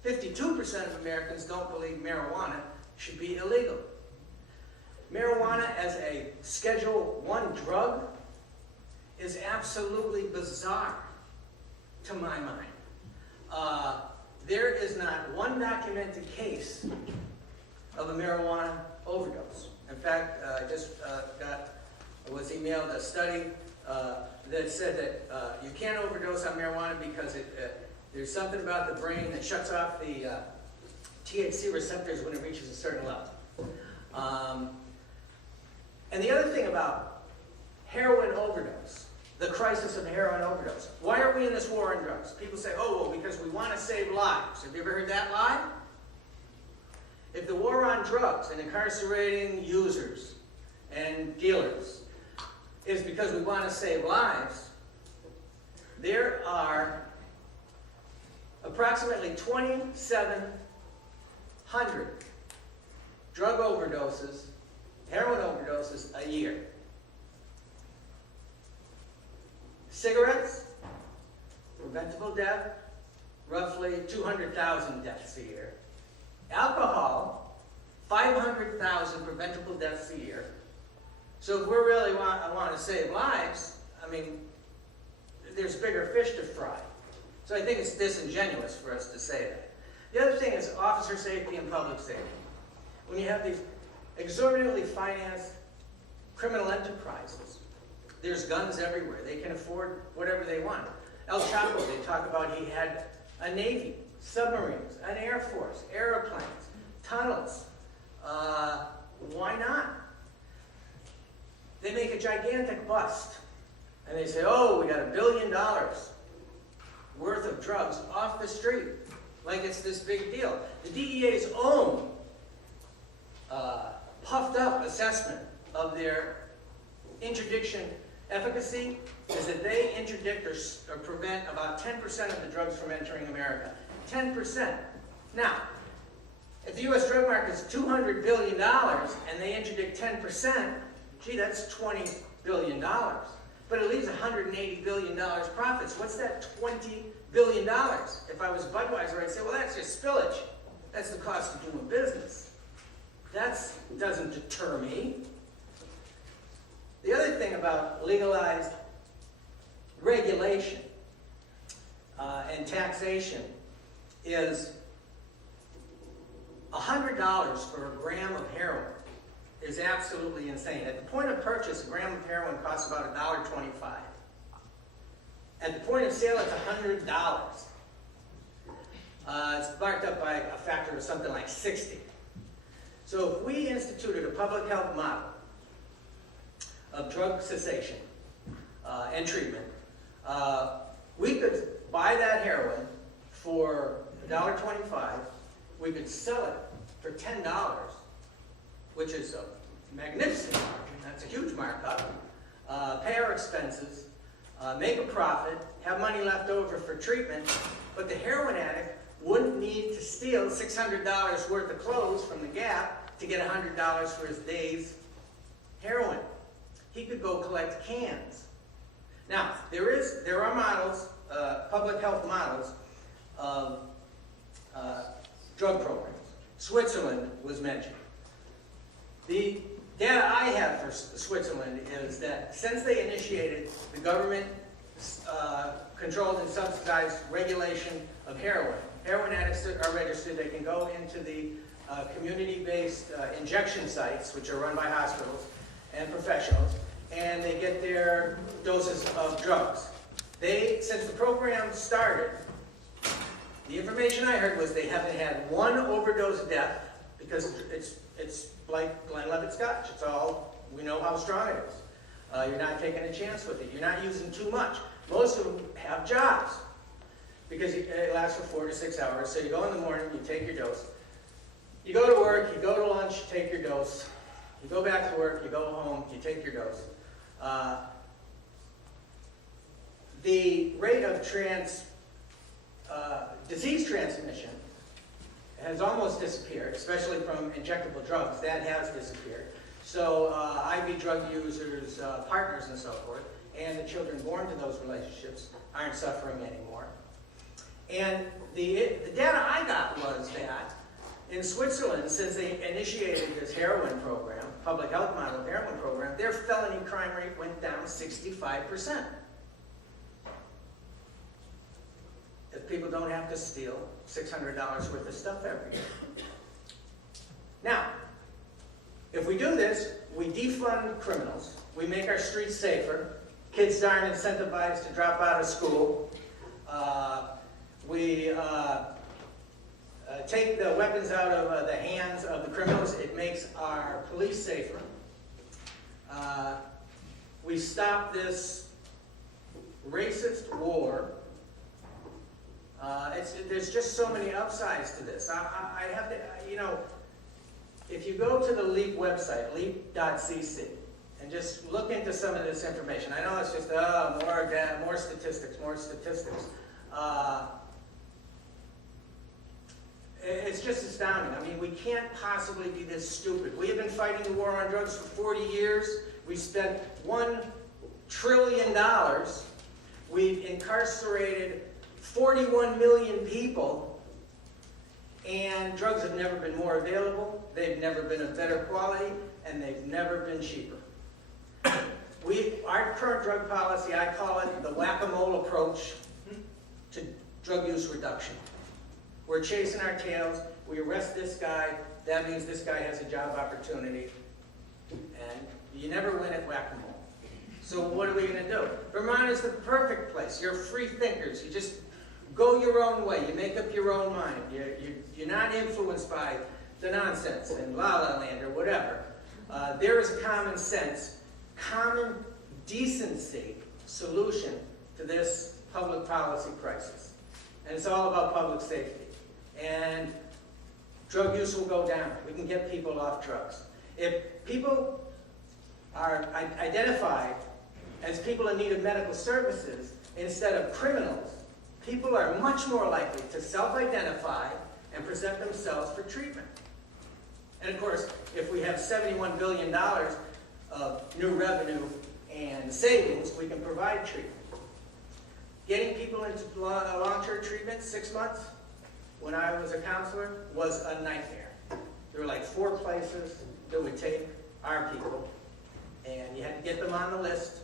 52% of Americans don't believe marijuana should be illegal. Marijuana as a Schedule I drug is absolutely bizarre to my mind. There is not one documented case of a marijuana overdose. In fact, I just was emailed a study that said that you can't overdose on marijuana because there's something about the brain that shuts off the THC receptors when it reaches a certain level. And the other thing about heroin overdose, the crisis of heroin overdose. Why are we in this war on drugs? People say, oh, well, because we want to save lives. Have you ever heard that lie? If the war on drugs and incarcerating users and dealers is because we want to save lives, there are approximately 2,700 drug overdoses heroin overdoses a year. Cigarettes, preventable death, roughly 200,000 deaths a year. Alcohol, 500,000 preventable deaths a year. So if we really want to save lives, I mean, there's bigger fish to fry. So I think it's disingenuous for us to say that. The other thing is officer safety and public safety. When you have these exorbitantly financed criminal enterprises, there's guns everywhere. They can afford whatever they want. El Chapo, they talk about he had a Navy, submarines, an Air Force, airplanes, tunnels. Why not? They make a gigantic bust. And they say, oh, we got $1 billion worth of drugs off the street. Like it's this big deal. The DEA's own puffed up assessment of their interdiction efficacy is that they interdict or prevent about 10% of the drugs from entering America. 10%. Now, if the U.S. drug market is $200 billion and they interdict 10%, gee, that's $20 billion. But it leaves $180 billion profits. What's that $20 billion? If I was Budweiser, I'd say, well, that's just spillage. That's the cost of doing business. That doesn't deter me. The other thing about legalized regulation and taxation is $100 for a gram of heroin is absolutely insane. At the point of purchase, a gram of heroin costs about $1.25. At the point of sale, it's $100. It's marked up by a factor of something like 60. So if we instituted a public health model of drug cessation and treatment, we could buy that heroin for $1.25. We could sell it for $10, which is a magnificent margin. That's a huge markup. Pay our expenses, make a profit, have money left over for treatment, but the heroin addict wouldn't need to steal $600 worth of clothes from the Gap to get $100 for his day's heroin. He could go collect cans. Now, there are models, public health models of drug programs. Switzerland was mentioned. The data I have for Switzerland is that since they initiated the government controlled and subsidized regulation of heroin addicts are registered. They can go into the community-based injection sites, which are run by hospitals and professionals, and they get their doses of drugs. Since the program started, the information I heard was they haven't had one overdose death because it's like Glenlivet Scotch. It's all, we know how strong it is. You're not taking a chance with it. You're not using too much. Most of them have jobs because it lasts for 4 to 6 hours. So you go in the morning, you take your dose. You go to work, you go to lunch, you take your dose. You go back to work, you go home, you take your dose. The rate of disease transmission has almost disappeared, especially from injectable drugs. That has disappeared. So IV drug users, partners and so forth, and the children born to those relationships aren't suffering anymore. And the data I got was that in Switzerland, since they initiated this heroin program, public health model of heroin program, their felony crime rate went down 65%. If people don't have to steal $600 worth of stuff every year. Now, if we do this, we defund criminals, we make our streets safer, kids aren't incentivized to drop out of school, we take the weapons out of the hands of the criminals, it makes our police safer. We stop this racist war. There's just so many upsides to this. I have to, if you go to the LEAP website, leap.cc, and just look into some of this information. I know it's just, more statistics. It's just astounding. I mean, we can't possibly be this stupid. We have been fighting the war on drugs for 40 years. We spent $1 trillion. We've incarcerated 41 million people, and drugs have never been more available, they've never been of better quality, and they've never been cheaper. Our current drug policy, I call it the whack-a-mole approach to drug use reduction. We're chasing our tails, we arrest this guy, that means this guy has a job opportunity, and you never win at whack-a-mole. So what are we going to do? Vermont is the perfect place. You're free thinkers. You just go your own way. You make up your own mind. You're not influenced by the nonsense and La La Land or whatever. There is common sense, common decency solution to this public policy crisis. And it's all about public safety. And drug use will go down. We can get people off drugs. If people are identified as people in need of medical services instead of criminals, people are much more likely to self-identify and present themselves for treatment. And of course, if we have $71 billion of new revenue and savings, we can provide treatment. Getting people into long-term treatment, 6 months, when I was a counselor, was a nightmare. There were like 4 places that would take our people, and you had to get them on the list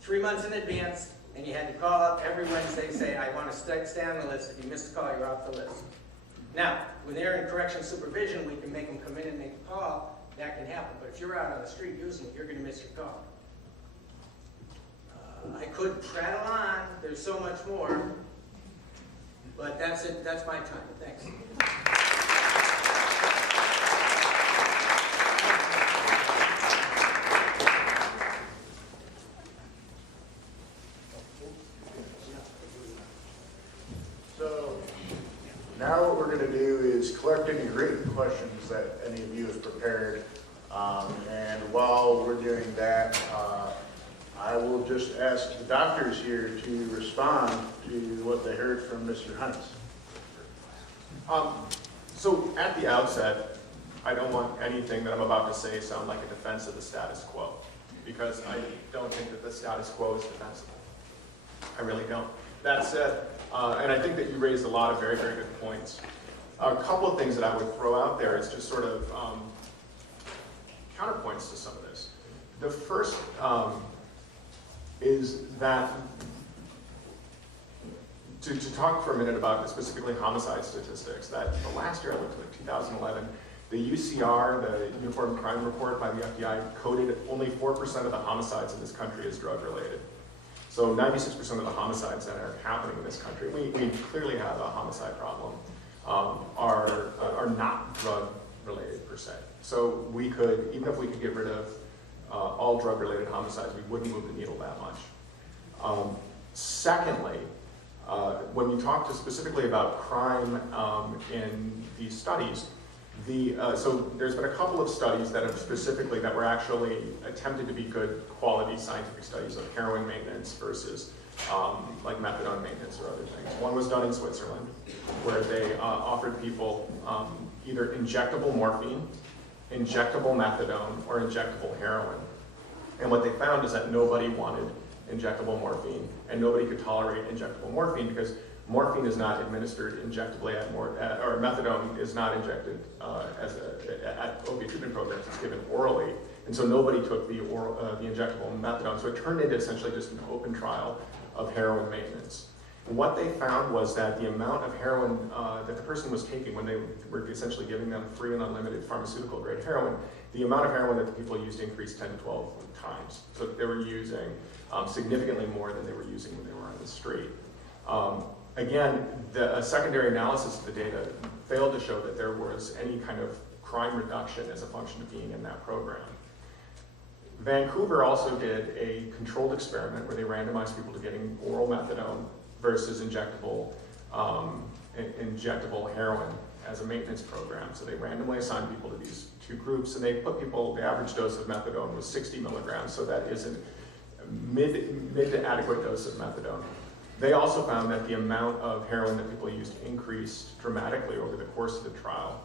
3 months in advance, and you had to call up every Wednesday and say, I want to stay on the list. If you miss a call, you're off the list. Now, when they're in correction supervision, we can make them come in and make a call. That can happen. But if you're out on the street using it, you're going to miss your call. I could prattle on. There's so much more. But that's it. That's my time. Thanks. Now what we're going to do is collect any written questions that any of you have prepared. And while we're doing that, I will just ask the doctors here to respond to what they heard from Mr. Hunt. So at the outset, I don't want anything that I'm about to say sound like a defense of the status quo, because I don't think that the status quo is defensible. I really don't. That said, and I think that you raised a lot of very, very good points. A couple of things that I would throw out there is just sort of counterpoints to some of this. The first is that, to talk for a minute about specifically homicide statistics, that the last year I looked at 2011, the UCR, the Uniform Crime Report by the FBI, coded only 4% of the homicides in this country as drug-related. So 96% of the homicides that are happening in this country, we clearly have a homicide problem, are not drug-related per se. So we could, even if we could get rid of all drug-related homicides, we wouldn't move the needle that much. Secondly, when you talk specifically about crime in these studies, so there's been a couple of studies that have specifically, that were actually attempted to be good quality scientific studies of heroin maintenance versus like methadone maintenance or other things. One was done in Switzerland, where they offered people either injectable morphine, injectable methadone, or injectable heroin. And what they found is that nobody wanted injectable morphine, and nobody could tolerate injectable morphine because morphine is not administered injectably or methadone is not injected at opioid treatment programs. It's given orally, and so nobody took the injectable methadone. So it turned into essentially just an open trial of heroin maintenance. And what they found was that the amount of heroin that the person was taking when they were essentially giving them free and unlimited pharmaceutical grade heroin, the amount of heroin that the people used increased 10 to 12 times. So they were using significantly more than they were using when they were on the street. Again, a secondary analysis of the data failed to show that there was any kind of crime reduction as a function of being in that program. Vancouver also did a controlled experiment where they randomized people to getting oral methadone versus injectable heroin as a maintenance program. So they randomly assigned people to these two groups, and they put people, the average dose of methadone was 60 milligrams, so that is a mid to adequate dose of methadone. They also found that the amount of heroin that people used increased dramatically over the course of the trial.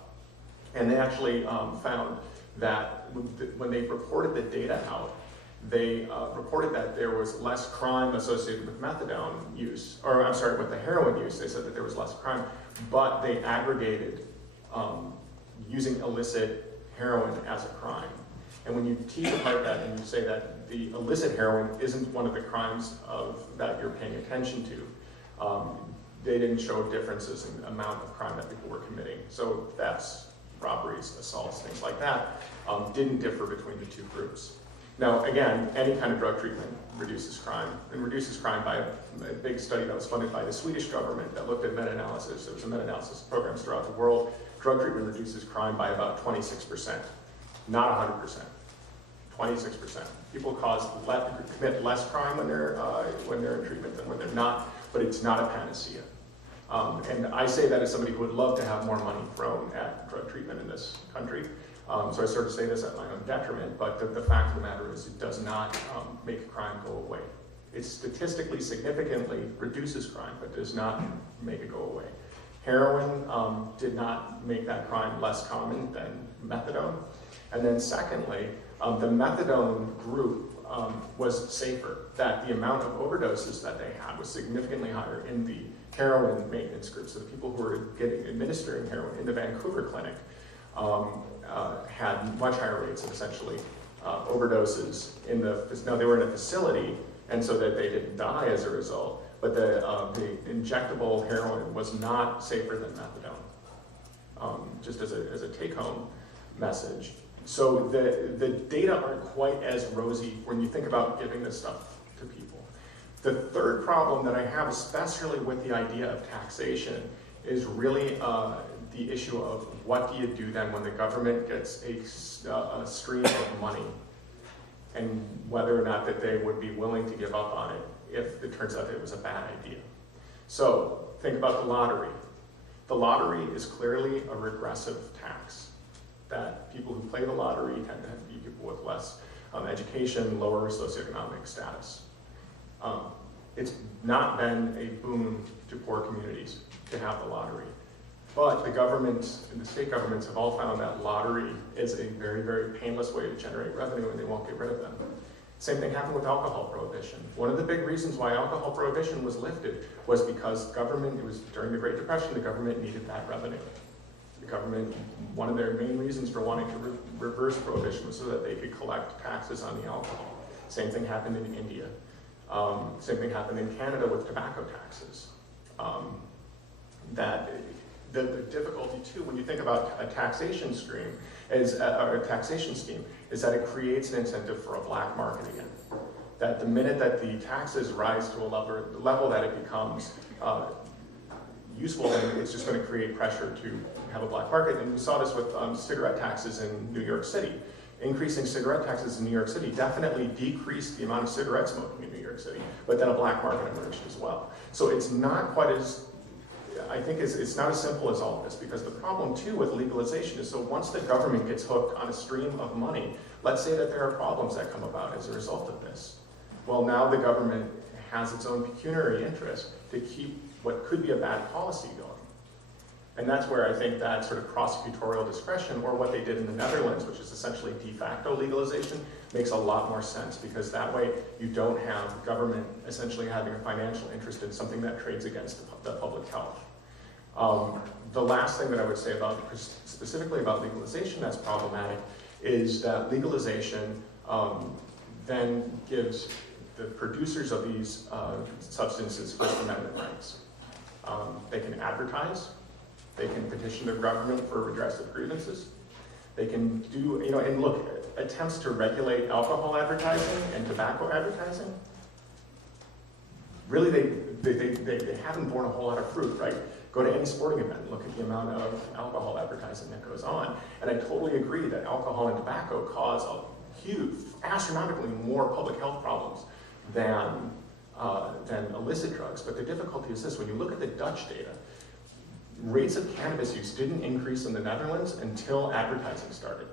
And they actually found that when they reported the data out, they reported that there was less crime associated with methadone use, or I'm sorry, with the heroin use. They said that there was less crime, but they aggregated using illicit heroin as a crime. And when you tease apart that and you say that the illicit heroin isn't one of the crimes that you're paying attention to, they didn't show differences in the amount of crime that people were committing. So thefts, robberies, assaults, things like that, didn't differ between the two groups. Now, again, any kind of drug treatment reduces crime, and reduces crime by a big study that was funded by the Swedish government that looked at meta-analysis. It was a meta-analysis of programs throughout the world. Drug treatment reduces crime by about 26%, not 100%, 26%. People commit less crime when they're in treatment than when they're not, but it's not a panacea. And I say that as somebody who would love to have more money thrown at drug treatment in this country. So I sort of say this at my own detriment, but the fact of the matter is it does not make crime go away. It statistically significantly reduces crime, but does not make it go away. Heroin did not make that crime less common than methadone. And then secondly, the methadone group was safer, that the amount of overdoses that they had was significantly higher in the heroin maintenance group. So the people who were administering heroin in the Vancouver clinic had much higher rates of essentially overdoses now they were in a facility, and so that they didn't die as a result, but the injectable heroin was not safer than methadone, just as a take-home message. So the data aren't quite as rosy when you think about giving this stuff to people. The third problem that I have, especially with the idea of taxation, is really the issue of what do you do then when the government gets a stream of money, and whether or not that they would be willing to give up on it if it turns out that it was a bad idea. So think about the lottery. The lottery is clearly a regressive tax, that people who play the lottery tend to be people with less education, lower socioeconomic status. It's not been a boon to poor communities to have the lottery. But the government and the state governments have all found that lottery is a very, very painless way to generate revenue, and they won't get rid of them. Same thing happened with alcohol prohibition. One of the big reasons why alcohol prohibition was lifted was because it was during the Great Depression, the government needed that revenue. The government, one of their main reasons for wanting to reverse prohibition was so that they could collect taxes on the alcohol. Same thing happened in India. Same thing happened in Canada with tobacco taxes. The difficulty too, when you think about a taxation scheme, is that it creates an incentive for a black market again. That the minute that the taxes rise to a level that it becomes useful, then it's just going to create pressure to have a black market. And we saw this with cigarette taxes in New York City. Increasing cigarette taxes in New York City definitely decreased the amount of cigarette smoking in New York City, but then a black market emerged as well. So it's not quite as, I think it's not as simple as all of this, because the problem too with legalization is, so once the government gets hooked on a stream of money, let's say that there are problems that come about as a result of this. Well, now the government has its own pecuniary interest to keep what could be a bad policy going. And that's where I think that sort of prosecutorial discretion, or what they did in the Netherlands, which is essentially de facto legalization, makes a lot more sense, because that way you don't have government essentially having a financial interest in something that trades against the public health. The last thing that I would say specifically about legalization that's problematic is that legalization then gives the producers of these substances First Amendment rights. They can advertise, they can petition the government for redress of grievances, they can do, and look, attempts to regulate alcohol advertising and tobacco advertising, really they haven't borne a whole lot of fruit, right? Go to any sporting event, look at the amount of alcohol advertising that goes on. And I totally agree that alcohol and tobacco cause a huge, astronomically more public health problems than illicit drugs. But the difficulty is this: when you look at the Dutch data, rates of cannabis use didn't increase in the Netherlands until advertising started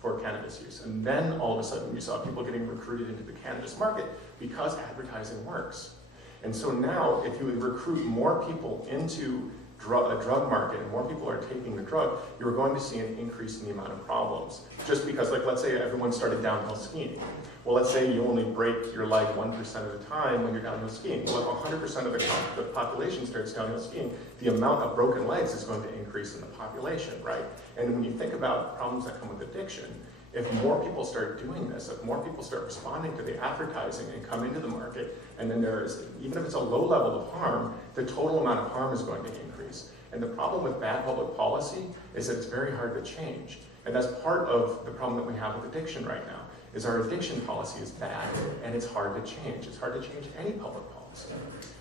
for cannabis use. And then all of a sudden you saw people getting recruited into the cannabis market because advertising works. And so now, if you recruit more people into a drug market and more people are taking the drug, you're going to see an increase in the amount of problems. Just because, like, let's say everyone started downhill skiing. Well, let's say you only break your leg 1% of the time when you're downhill skiing. Well, if 100% of the population starts downhill skiing, the amount of broken legs is going to increase in the population, right? And when you think about problems that come with addiction, if more people start doing this, if more people start responding to the advertising and come into the market, and then there is, even if it's a low level of harm, the total amount of harm is going to increase. And the problem with bad public policy is that it's very hard to change. And that's part of the problem that we have with addiction right now, is our addiction policy is bad and it's hard to change. It's hard to change any public policy.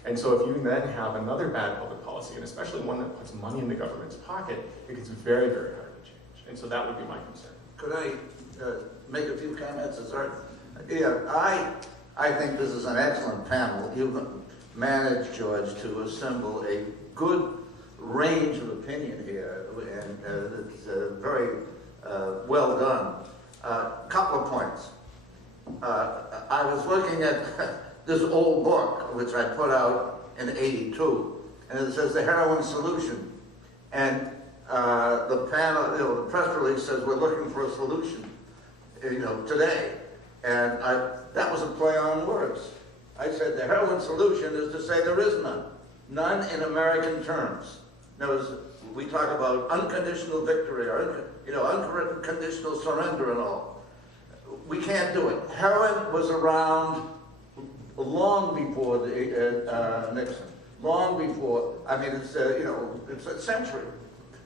And so if you then have another bad public policy, and especially one that puts money in the government's pocket, it gets very, very hard to change. And so that would be my concern. Could I make a few comments? Yeah, I think this is an excellent panel. You've managed, George, to assemble a good range of opinion here, and it's very well done. Couple of points. I was looking at this old book, which I put out in '82, and it says the Heroin Solution. And the panel, the press release says we're looking for a solution, today. And that was a play on words. I said the heroin solution is to say there is none. None in American terms. Now, we talk about unconditional victory or unconditional surrender and all. We can't do it. Heroin was around long before Nixon. Long before. I mean, it's a century.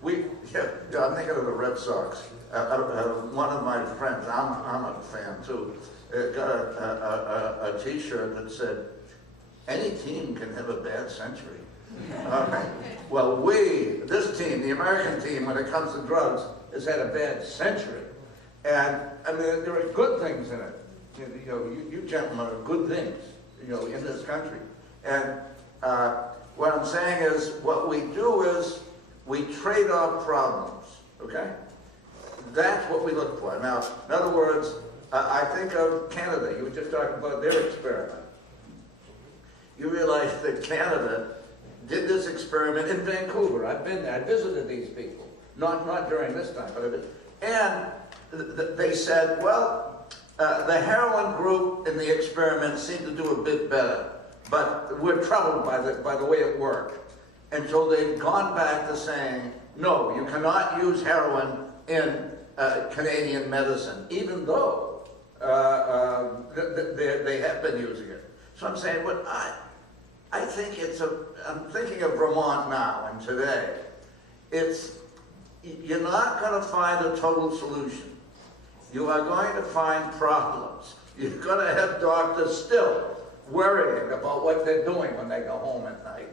I'm thinking of the Red Sox. One of my friends, I'm a fan too, got a T-shirt that said, "Any team can have a bad century." Okay. Well, this team, the American team, when it comes to drugs, has had a bad century. And I mean, there are good things in it. You gentlemen are good things, in this country. And what I'm saying is, what we do is we trade off problems. Okay. That's what we look for. Now, in other words, I think of Canada. You were just talking about their experiment. You realize that Canada did this experiment in Vancouver. I've been there. I visited these people. Not during this time, but they said, well, the heroin group in the experiment seemed to do a bit better, but we're troubled by the way it worked. And so they've gone back to saying, no, you cannot use heroin in Canadian medicine, even though they have been using it. So I'm saying, what I think I'm thinking of Vermont now and today. You're not going to find a total solution. You are going to find problems. You're going to have doctors still worrying about what they're doing when they go home at night.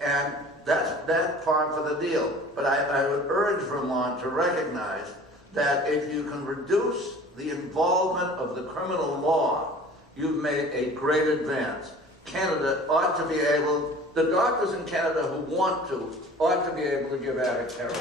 And that's part of the deal. But I would urge Vermont to recognize that if you can reduce the involvement of the criminal law, you've made a great advance. Canada ought to be able, the doctors in Canada who want to, ought to be able to give addicts heroin.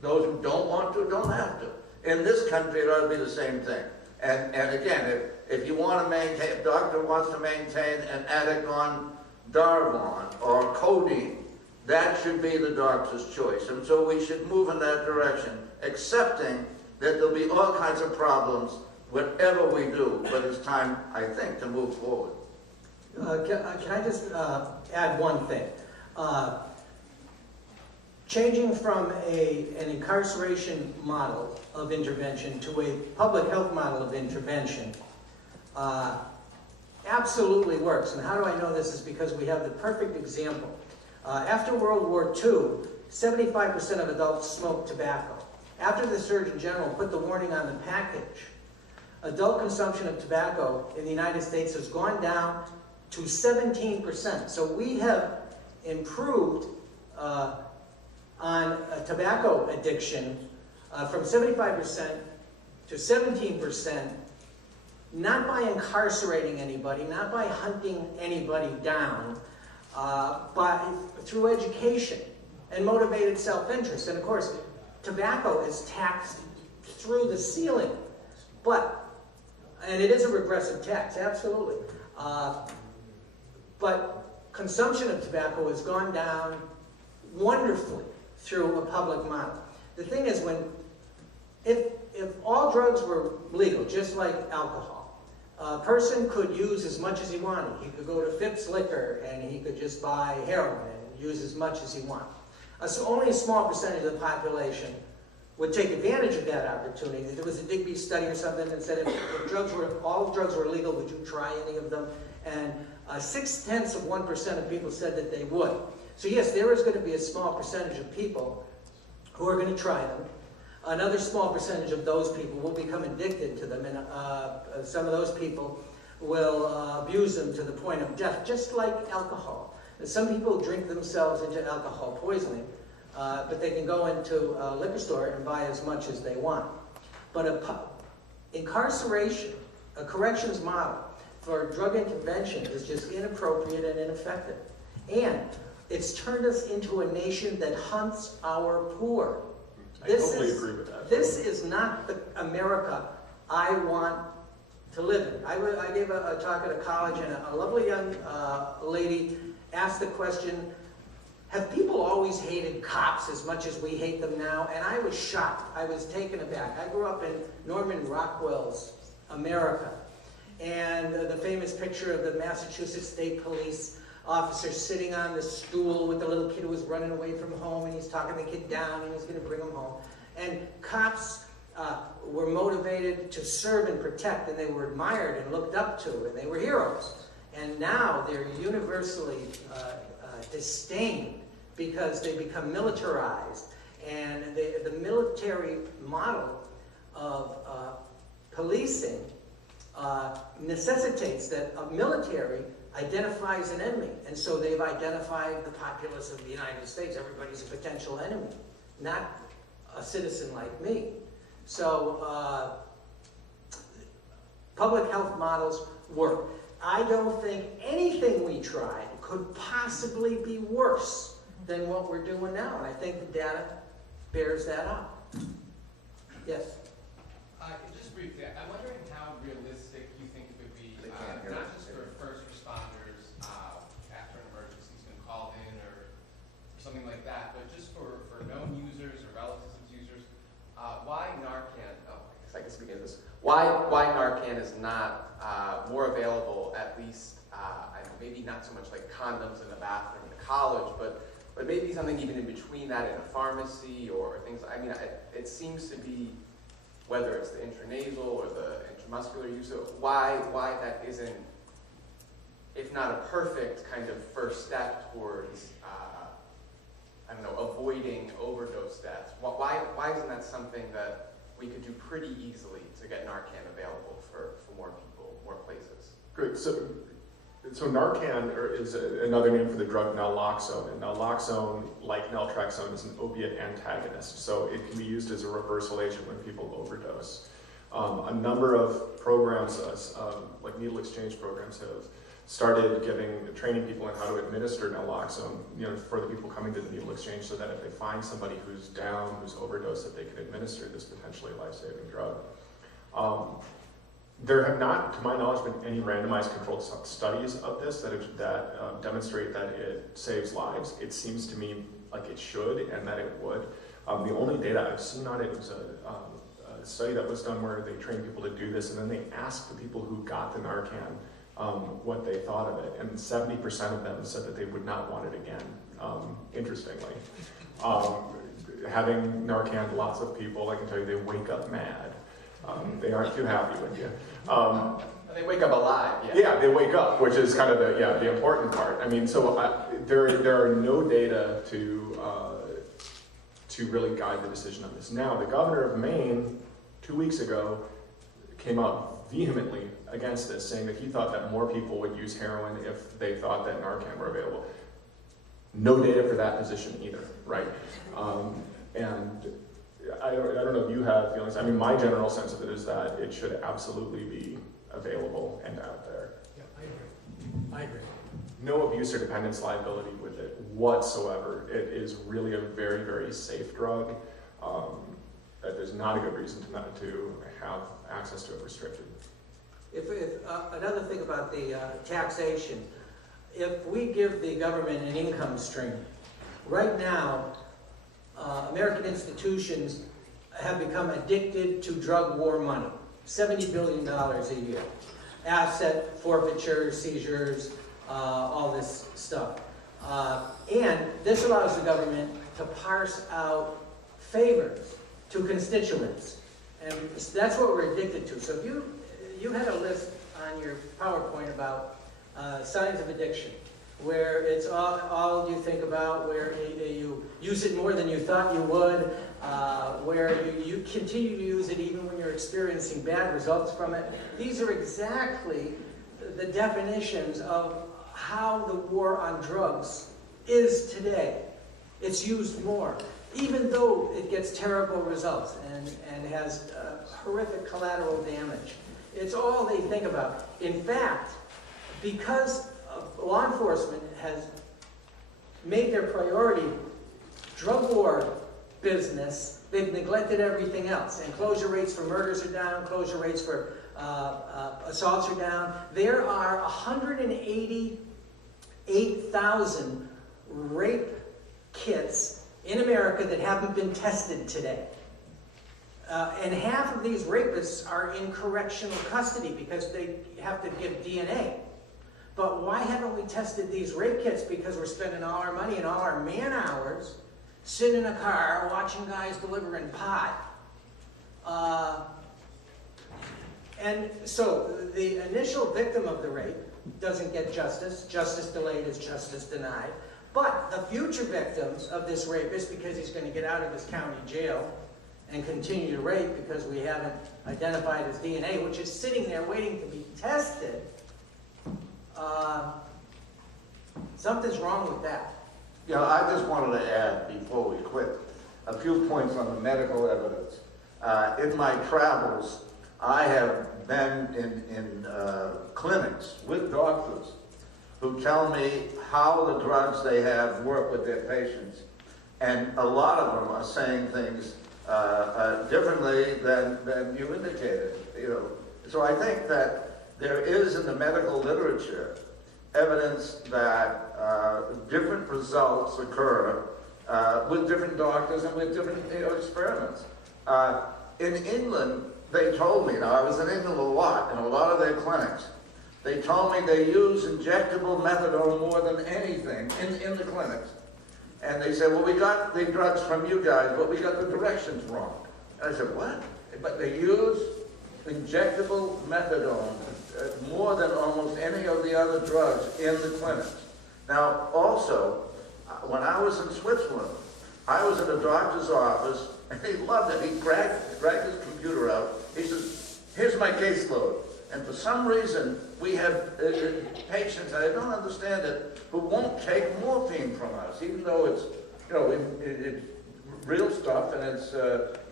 Those who don't want to, don't have to. In this country, it ought to be the same thing. And again, if you want to maintain, if a doctor wants to maintain an addict on Darvon or codeine, that should be the doctor's choice. And so we should move in that direction, accepting that there'll be all kinds of problems, whatever we do, but it's time, I think, to move forward. Can I just add one thing? Changing from an incarceration model of intervention to a public health model of intervention absolutely works. And how do I know this? Is because we have the perfect example. After World War II, 75% of adults smoked tobacco. After the Surgeon General put the warning on the package, adult consumption of tobacco in the United States has gone down to 17%. So we have improved on tobacco addiction from 75% to 17%, not by incarcerating anybody, not by hunting anybody down, but through education and motivated self-interest. And of course, tobacco is taxed through the ceiling, and it is a regressive tax, absolutely. But consumption of tobacco has gone down wonderfully through a public model. The thing is, if all drugs were legal, just like alcohol, a person could use as much as he wanted. He could go to Phipps Liquor and he could just buy heroin and use as much as he wanted. So only a small percentage of the population would take advantage of that opportunity. There was a Digby study or something that said if all drugs were illegal, would you try any of them? And 0.6% of people said that they would. So yes, there is going to be a small percentage of people who are going to try them. Another small percentage of those people will become addicted to them, and some of those people will abuse them to the point of death, just like alcohol. Some people drink themselves into alcohol poisoning, but they can go into a liquor store and buy as much as they want. But incarceration, a corrections model for drug intervention is just inappropriate and ineffective. And it's turned us into a nation that hunts our poor. I totally agree with that. This is not the America I want to live in. I gave a talk at a college, and a lovely young lady asked the question, have people always hated cops as much as we hate them now? And I was shocked. I was taken aback. I grew up in Norman Rockwell's America. And the famous picture of the Massachusetts State Police officer sitting on the stool with the little kid who was running away from home, and he's talking the kid down, and he's going to bring him home. And cops were motivated to serve and protect, and they were admired and looked up to, and they were heroes. And now they're universally disdained because they become militarized. And the military model of policing necessitates that a military identifies an enemy. And so they've identified the populace of the United States. Everybody's a potential enemy, not a citizen like me. So public health models work. I don't think anything we tried could possibly be worse than what we're doing now. And I think the data bears that out. Yes? Just briefly, I'm wondering how realistic you think it would be, not just for first responders after an emergency's been called in or something like that, but just for known users or relatives of users, why Narcan, I guess I can speak into this, why Narcan is not more available, at least, maybe not so much like condoms in the bathroom in college, but maybe something even in between that in a pharmacy or things. I mean, it seems to be, whether it's the intranasal or the intramuscular use, why that isn't, if not a perfect kind of first step towards, I don't know, avoiding overdose deaths. Why isn't that something that we could do pretty easily to get Narcan available for more people, more places? Great. So Narcan is another name for the drug naloxone. And naloxone, like naltrexone, is an opiate antagonist. So it can be used as a reversal agent when people overdose. A number of programs, like needle exchange programs, have started training people on how to administer naloxone, for the people coming to the needle exchange, so that if they find somebody who's down, who's overdosed, that they can administer this potentially life-saving drug. There have not, to my knowledge, been any randomized controlled studies of this that demonstrate that it saves lives. It seems to me like it should and that it would. The only data I've seen on it was a study that was done where they trained people to do this, and then they asked the people who got the Narcan what they thought of it, and 70% of them said that they would not want it again, interestingly. Having Narcan, lots of people, I can tell you, they wake up mad. They aren't too happy with you. They wake up alive. Yeah, they wake up, which is kind of the important part. I mean, so there are no data to really guide the decision on this. Now, the governor of Maine 2 weeks ago came out vehemently against this, saying that he thought that more people would use heroin if they thought that Narcan were available. No data for that position either, right? And I don't know if you have feelings. I mean, my general sense of it is that it should absolutely be available and out there. Yeah, I agree. No abuse or dependence liability with it whatsoever. It is really a very, very safe drug. That there's not a good reason to have access to it restricted. If another thing about the taxation, if we give the government an income stream, right now, American institutions have become addicted to drug war money. $70 billion a year. Asset forfeitures, seizures, all this stuff. And this allows the government to parse out favors to constituents. And that's what we're addicted to. So if you had a list on your PowerPoint about signs of addiction, where it's all you think about, where you use it more than you thought you would, where you continue to use it even when you're experiencing bad results from it. These are exactly the definitions of how the war on drugs is today. It's used more, even though it gets terrible results and has horrific collateral damage. It's all they think about. In fact, because law enforcement has made their priority drug war business, they've neglected everything else. And closure rates for murders are down, closure rates for assaults are down. There are 188,000 rape kits in America that haven't been tested today. And half of these rapists are in correctional custody because they have to give DNA. But why haven't we tested these rape kits? Because we're spending all our money and all our man hours sitting in a car watching guys delivering pot. And so the initial victim of the rape doesn't get justice. Justice delayed is justice denied. But the future victims of this rapist, because he's going to get out of his county jail and continue to rape because we haven't identified his DNA, which is sitting there waiting to be tested, something's wrong with that. You know, I just wanted to add, before we quit, a few points on the medical evidence. In my travels, I have been in clinics with doctors who tell me how the drugs they have work with their patients. And a lot of them are saying things differently than you indicated. You know. So I think that there is in the medical literature evidence that different results occur with different doctors and with different experiments. In England, they told me, now I was in England a lot, in a lot of their clinics, they told me they use injectable methadone more than anything in the clinics. And they said, well, we got the drugs from you guys, but we got the directions wrong. And I said, what? But they use injectable methadone more than almost any of the other drugs in the clinics. Now, also, when I was in Switzerland, I was in a doctor's office, and he loved it. He dragged his computer out. He says, here's my caseload. And for some reason, we have patients, I don't understand it, who won't take morphine from us, even though it's, you know, it's real stuff and it's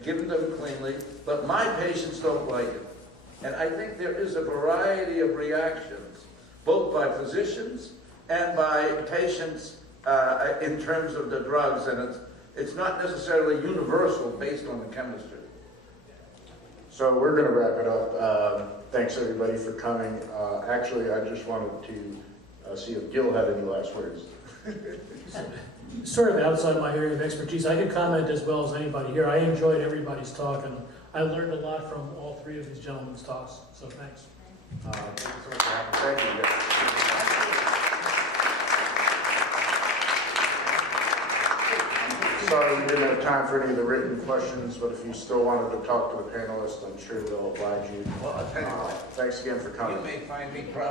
given them cleanly, but my patients don't like it. And I think there is a variety of reactions, both by physicians and by patients in terms of the drugs, and it's not necessarily universal based on the chemistry. So we're going to wrap it up. Thanks everybody for coming. Actually, I just wanted to see if Gil had any last words. Sort of outside my area of expertise, I could comment as well as anybody here. I enjoyed everybody's talk, and I learned a lot from all three of these gentlemen's talks, so thanks. Thank you. Sorry we didn't have time for any of the written questions, but if you still wanted to talk to the panelists, I'm sure they'll oblige you. Well, I'll tell you what. Thanks again for coming. You may find me proud.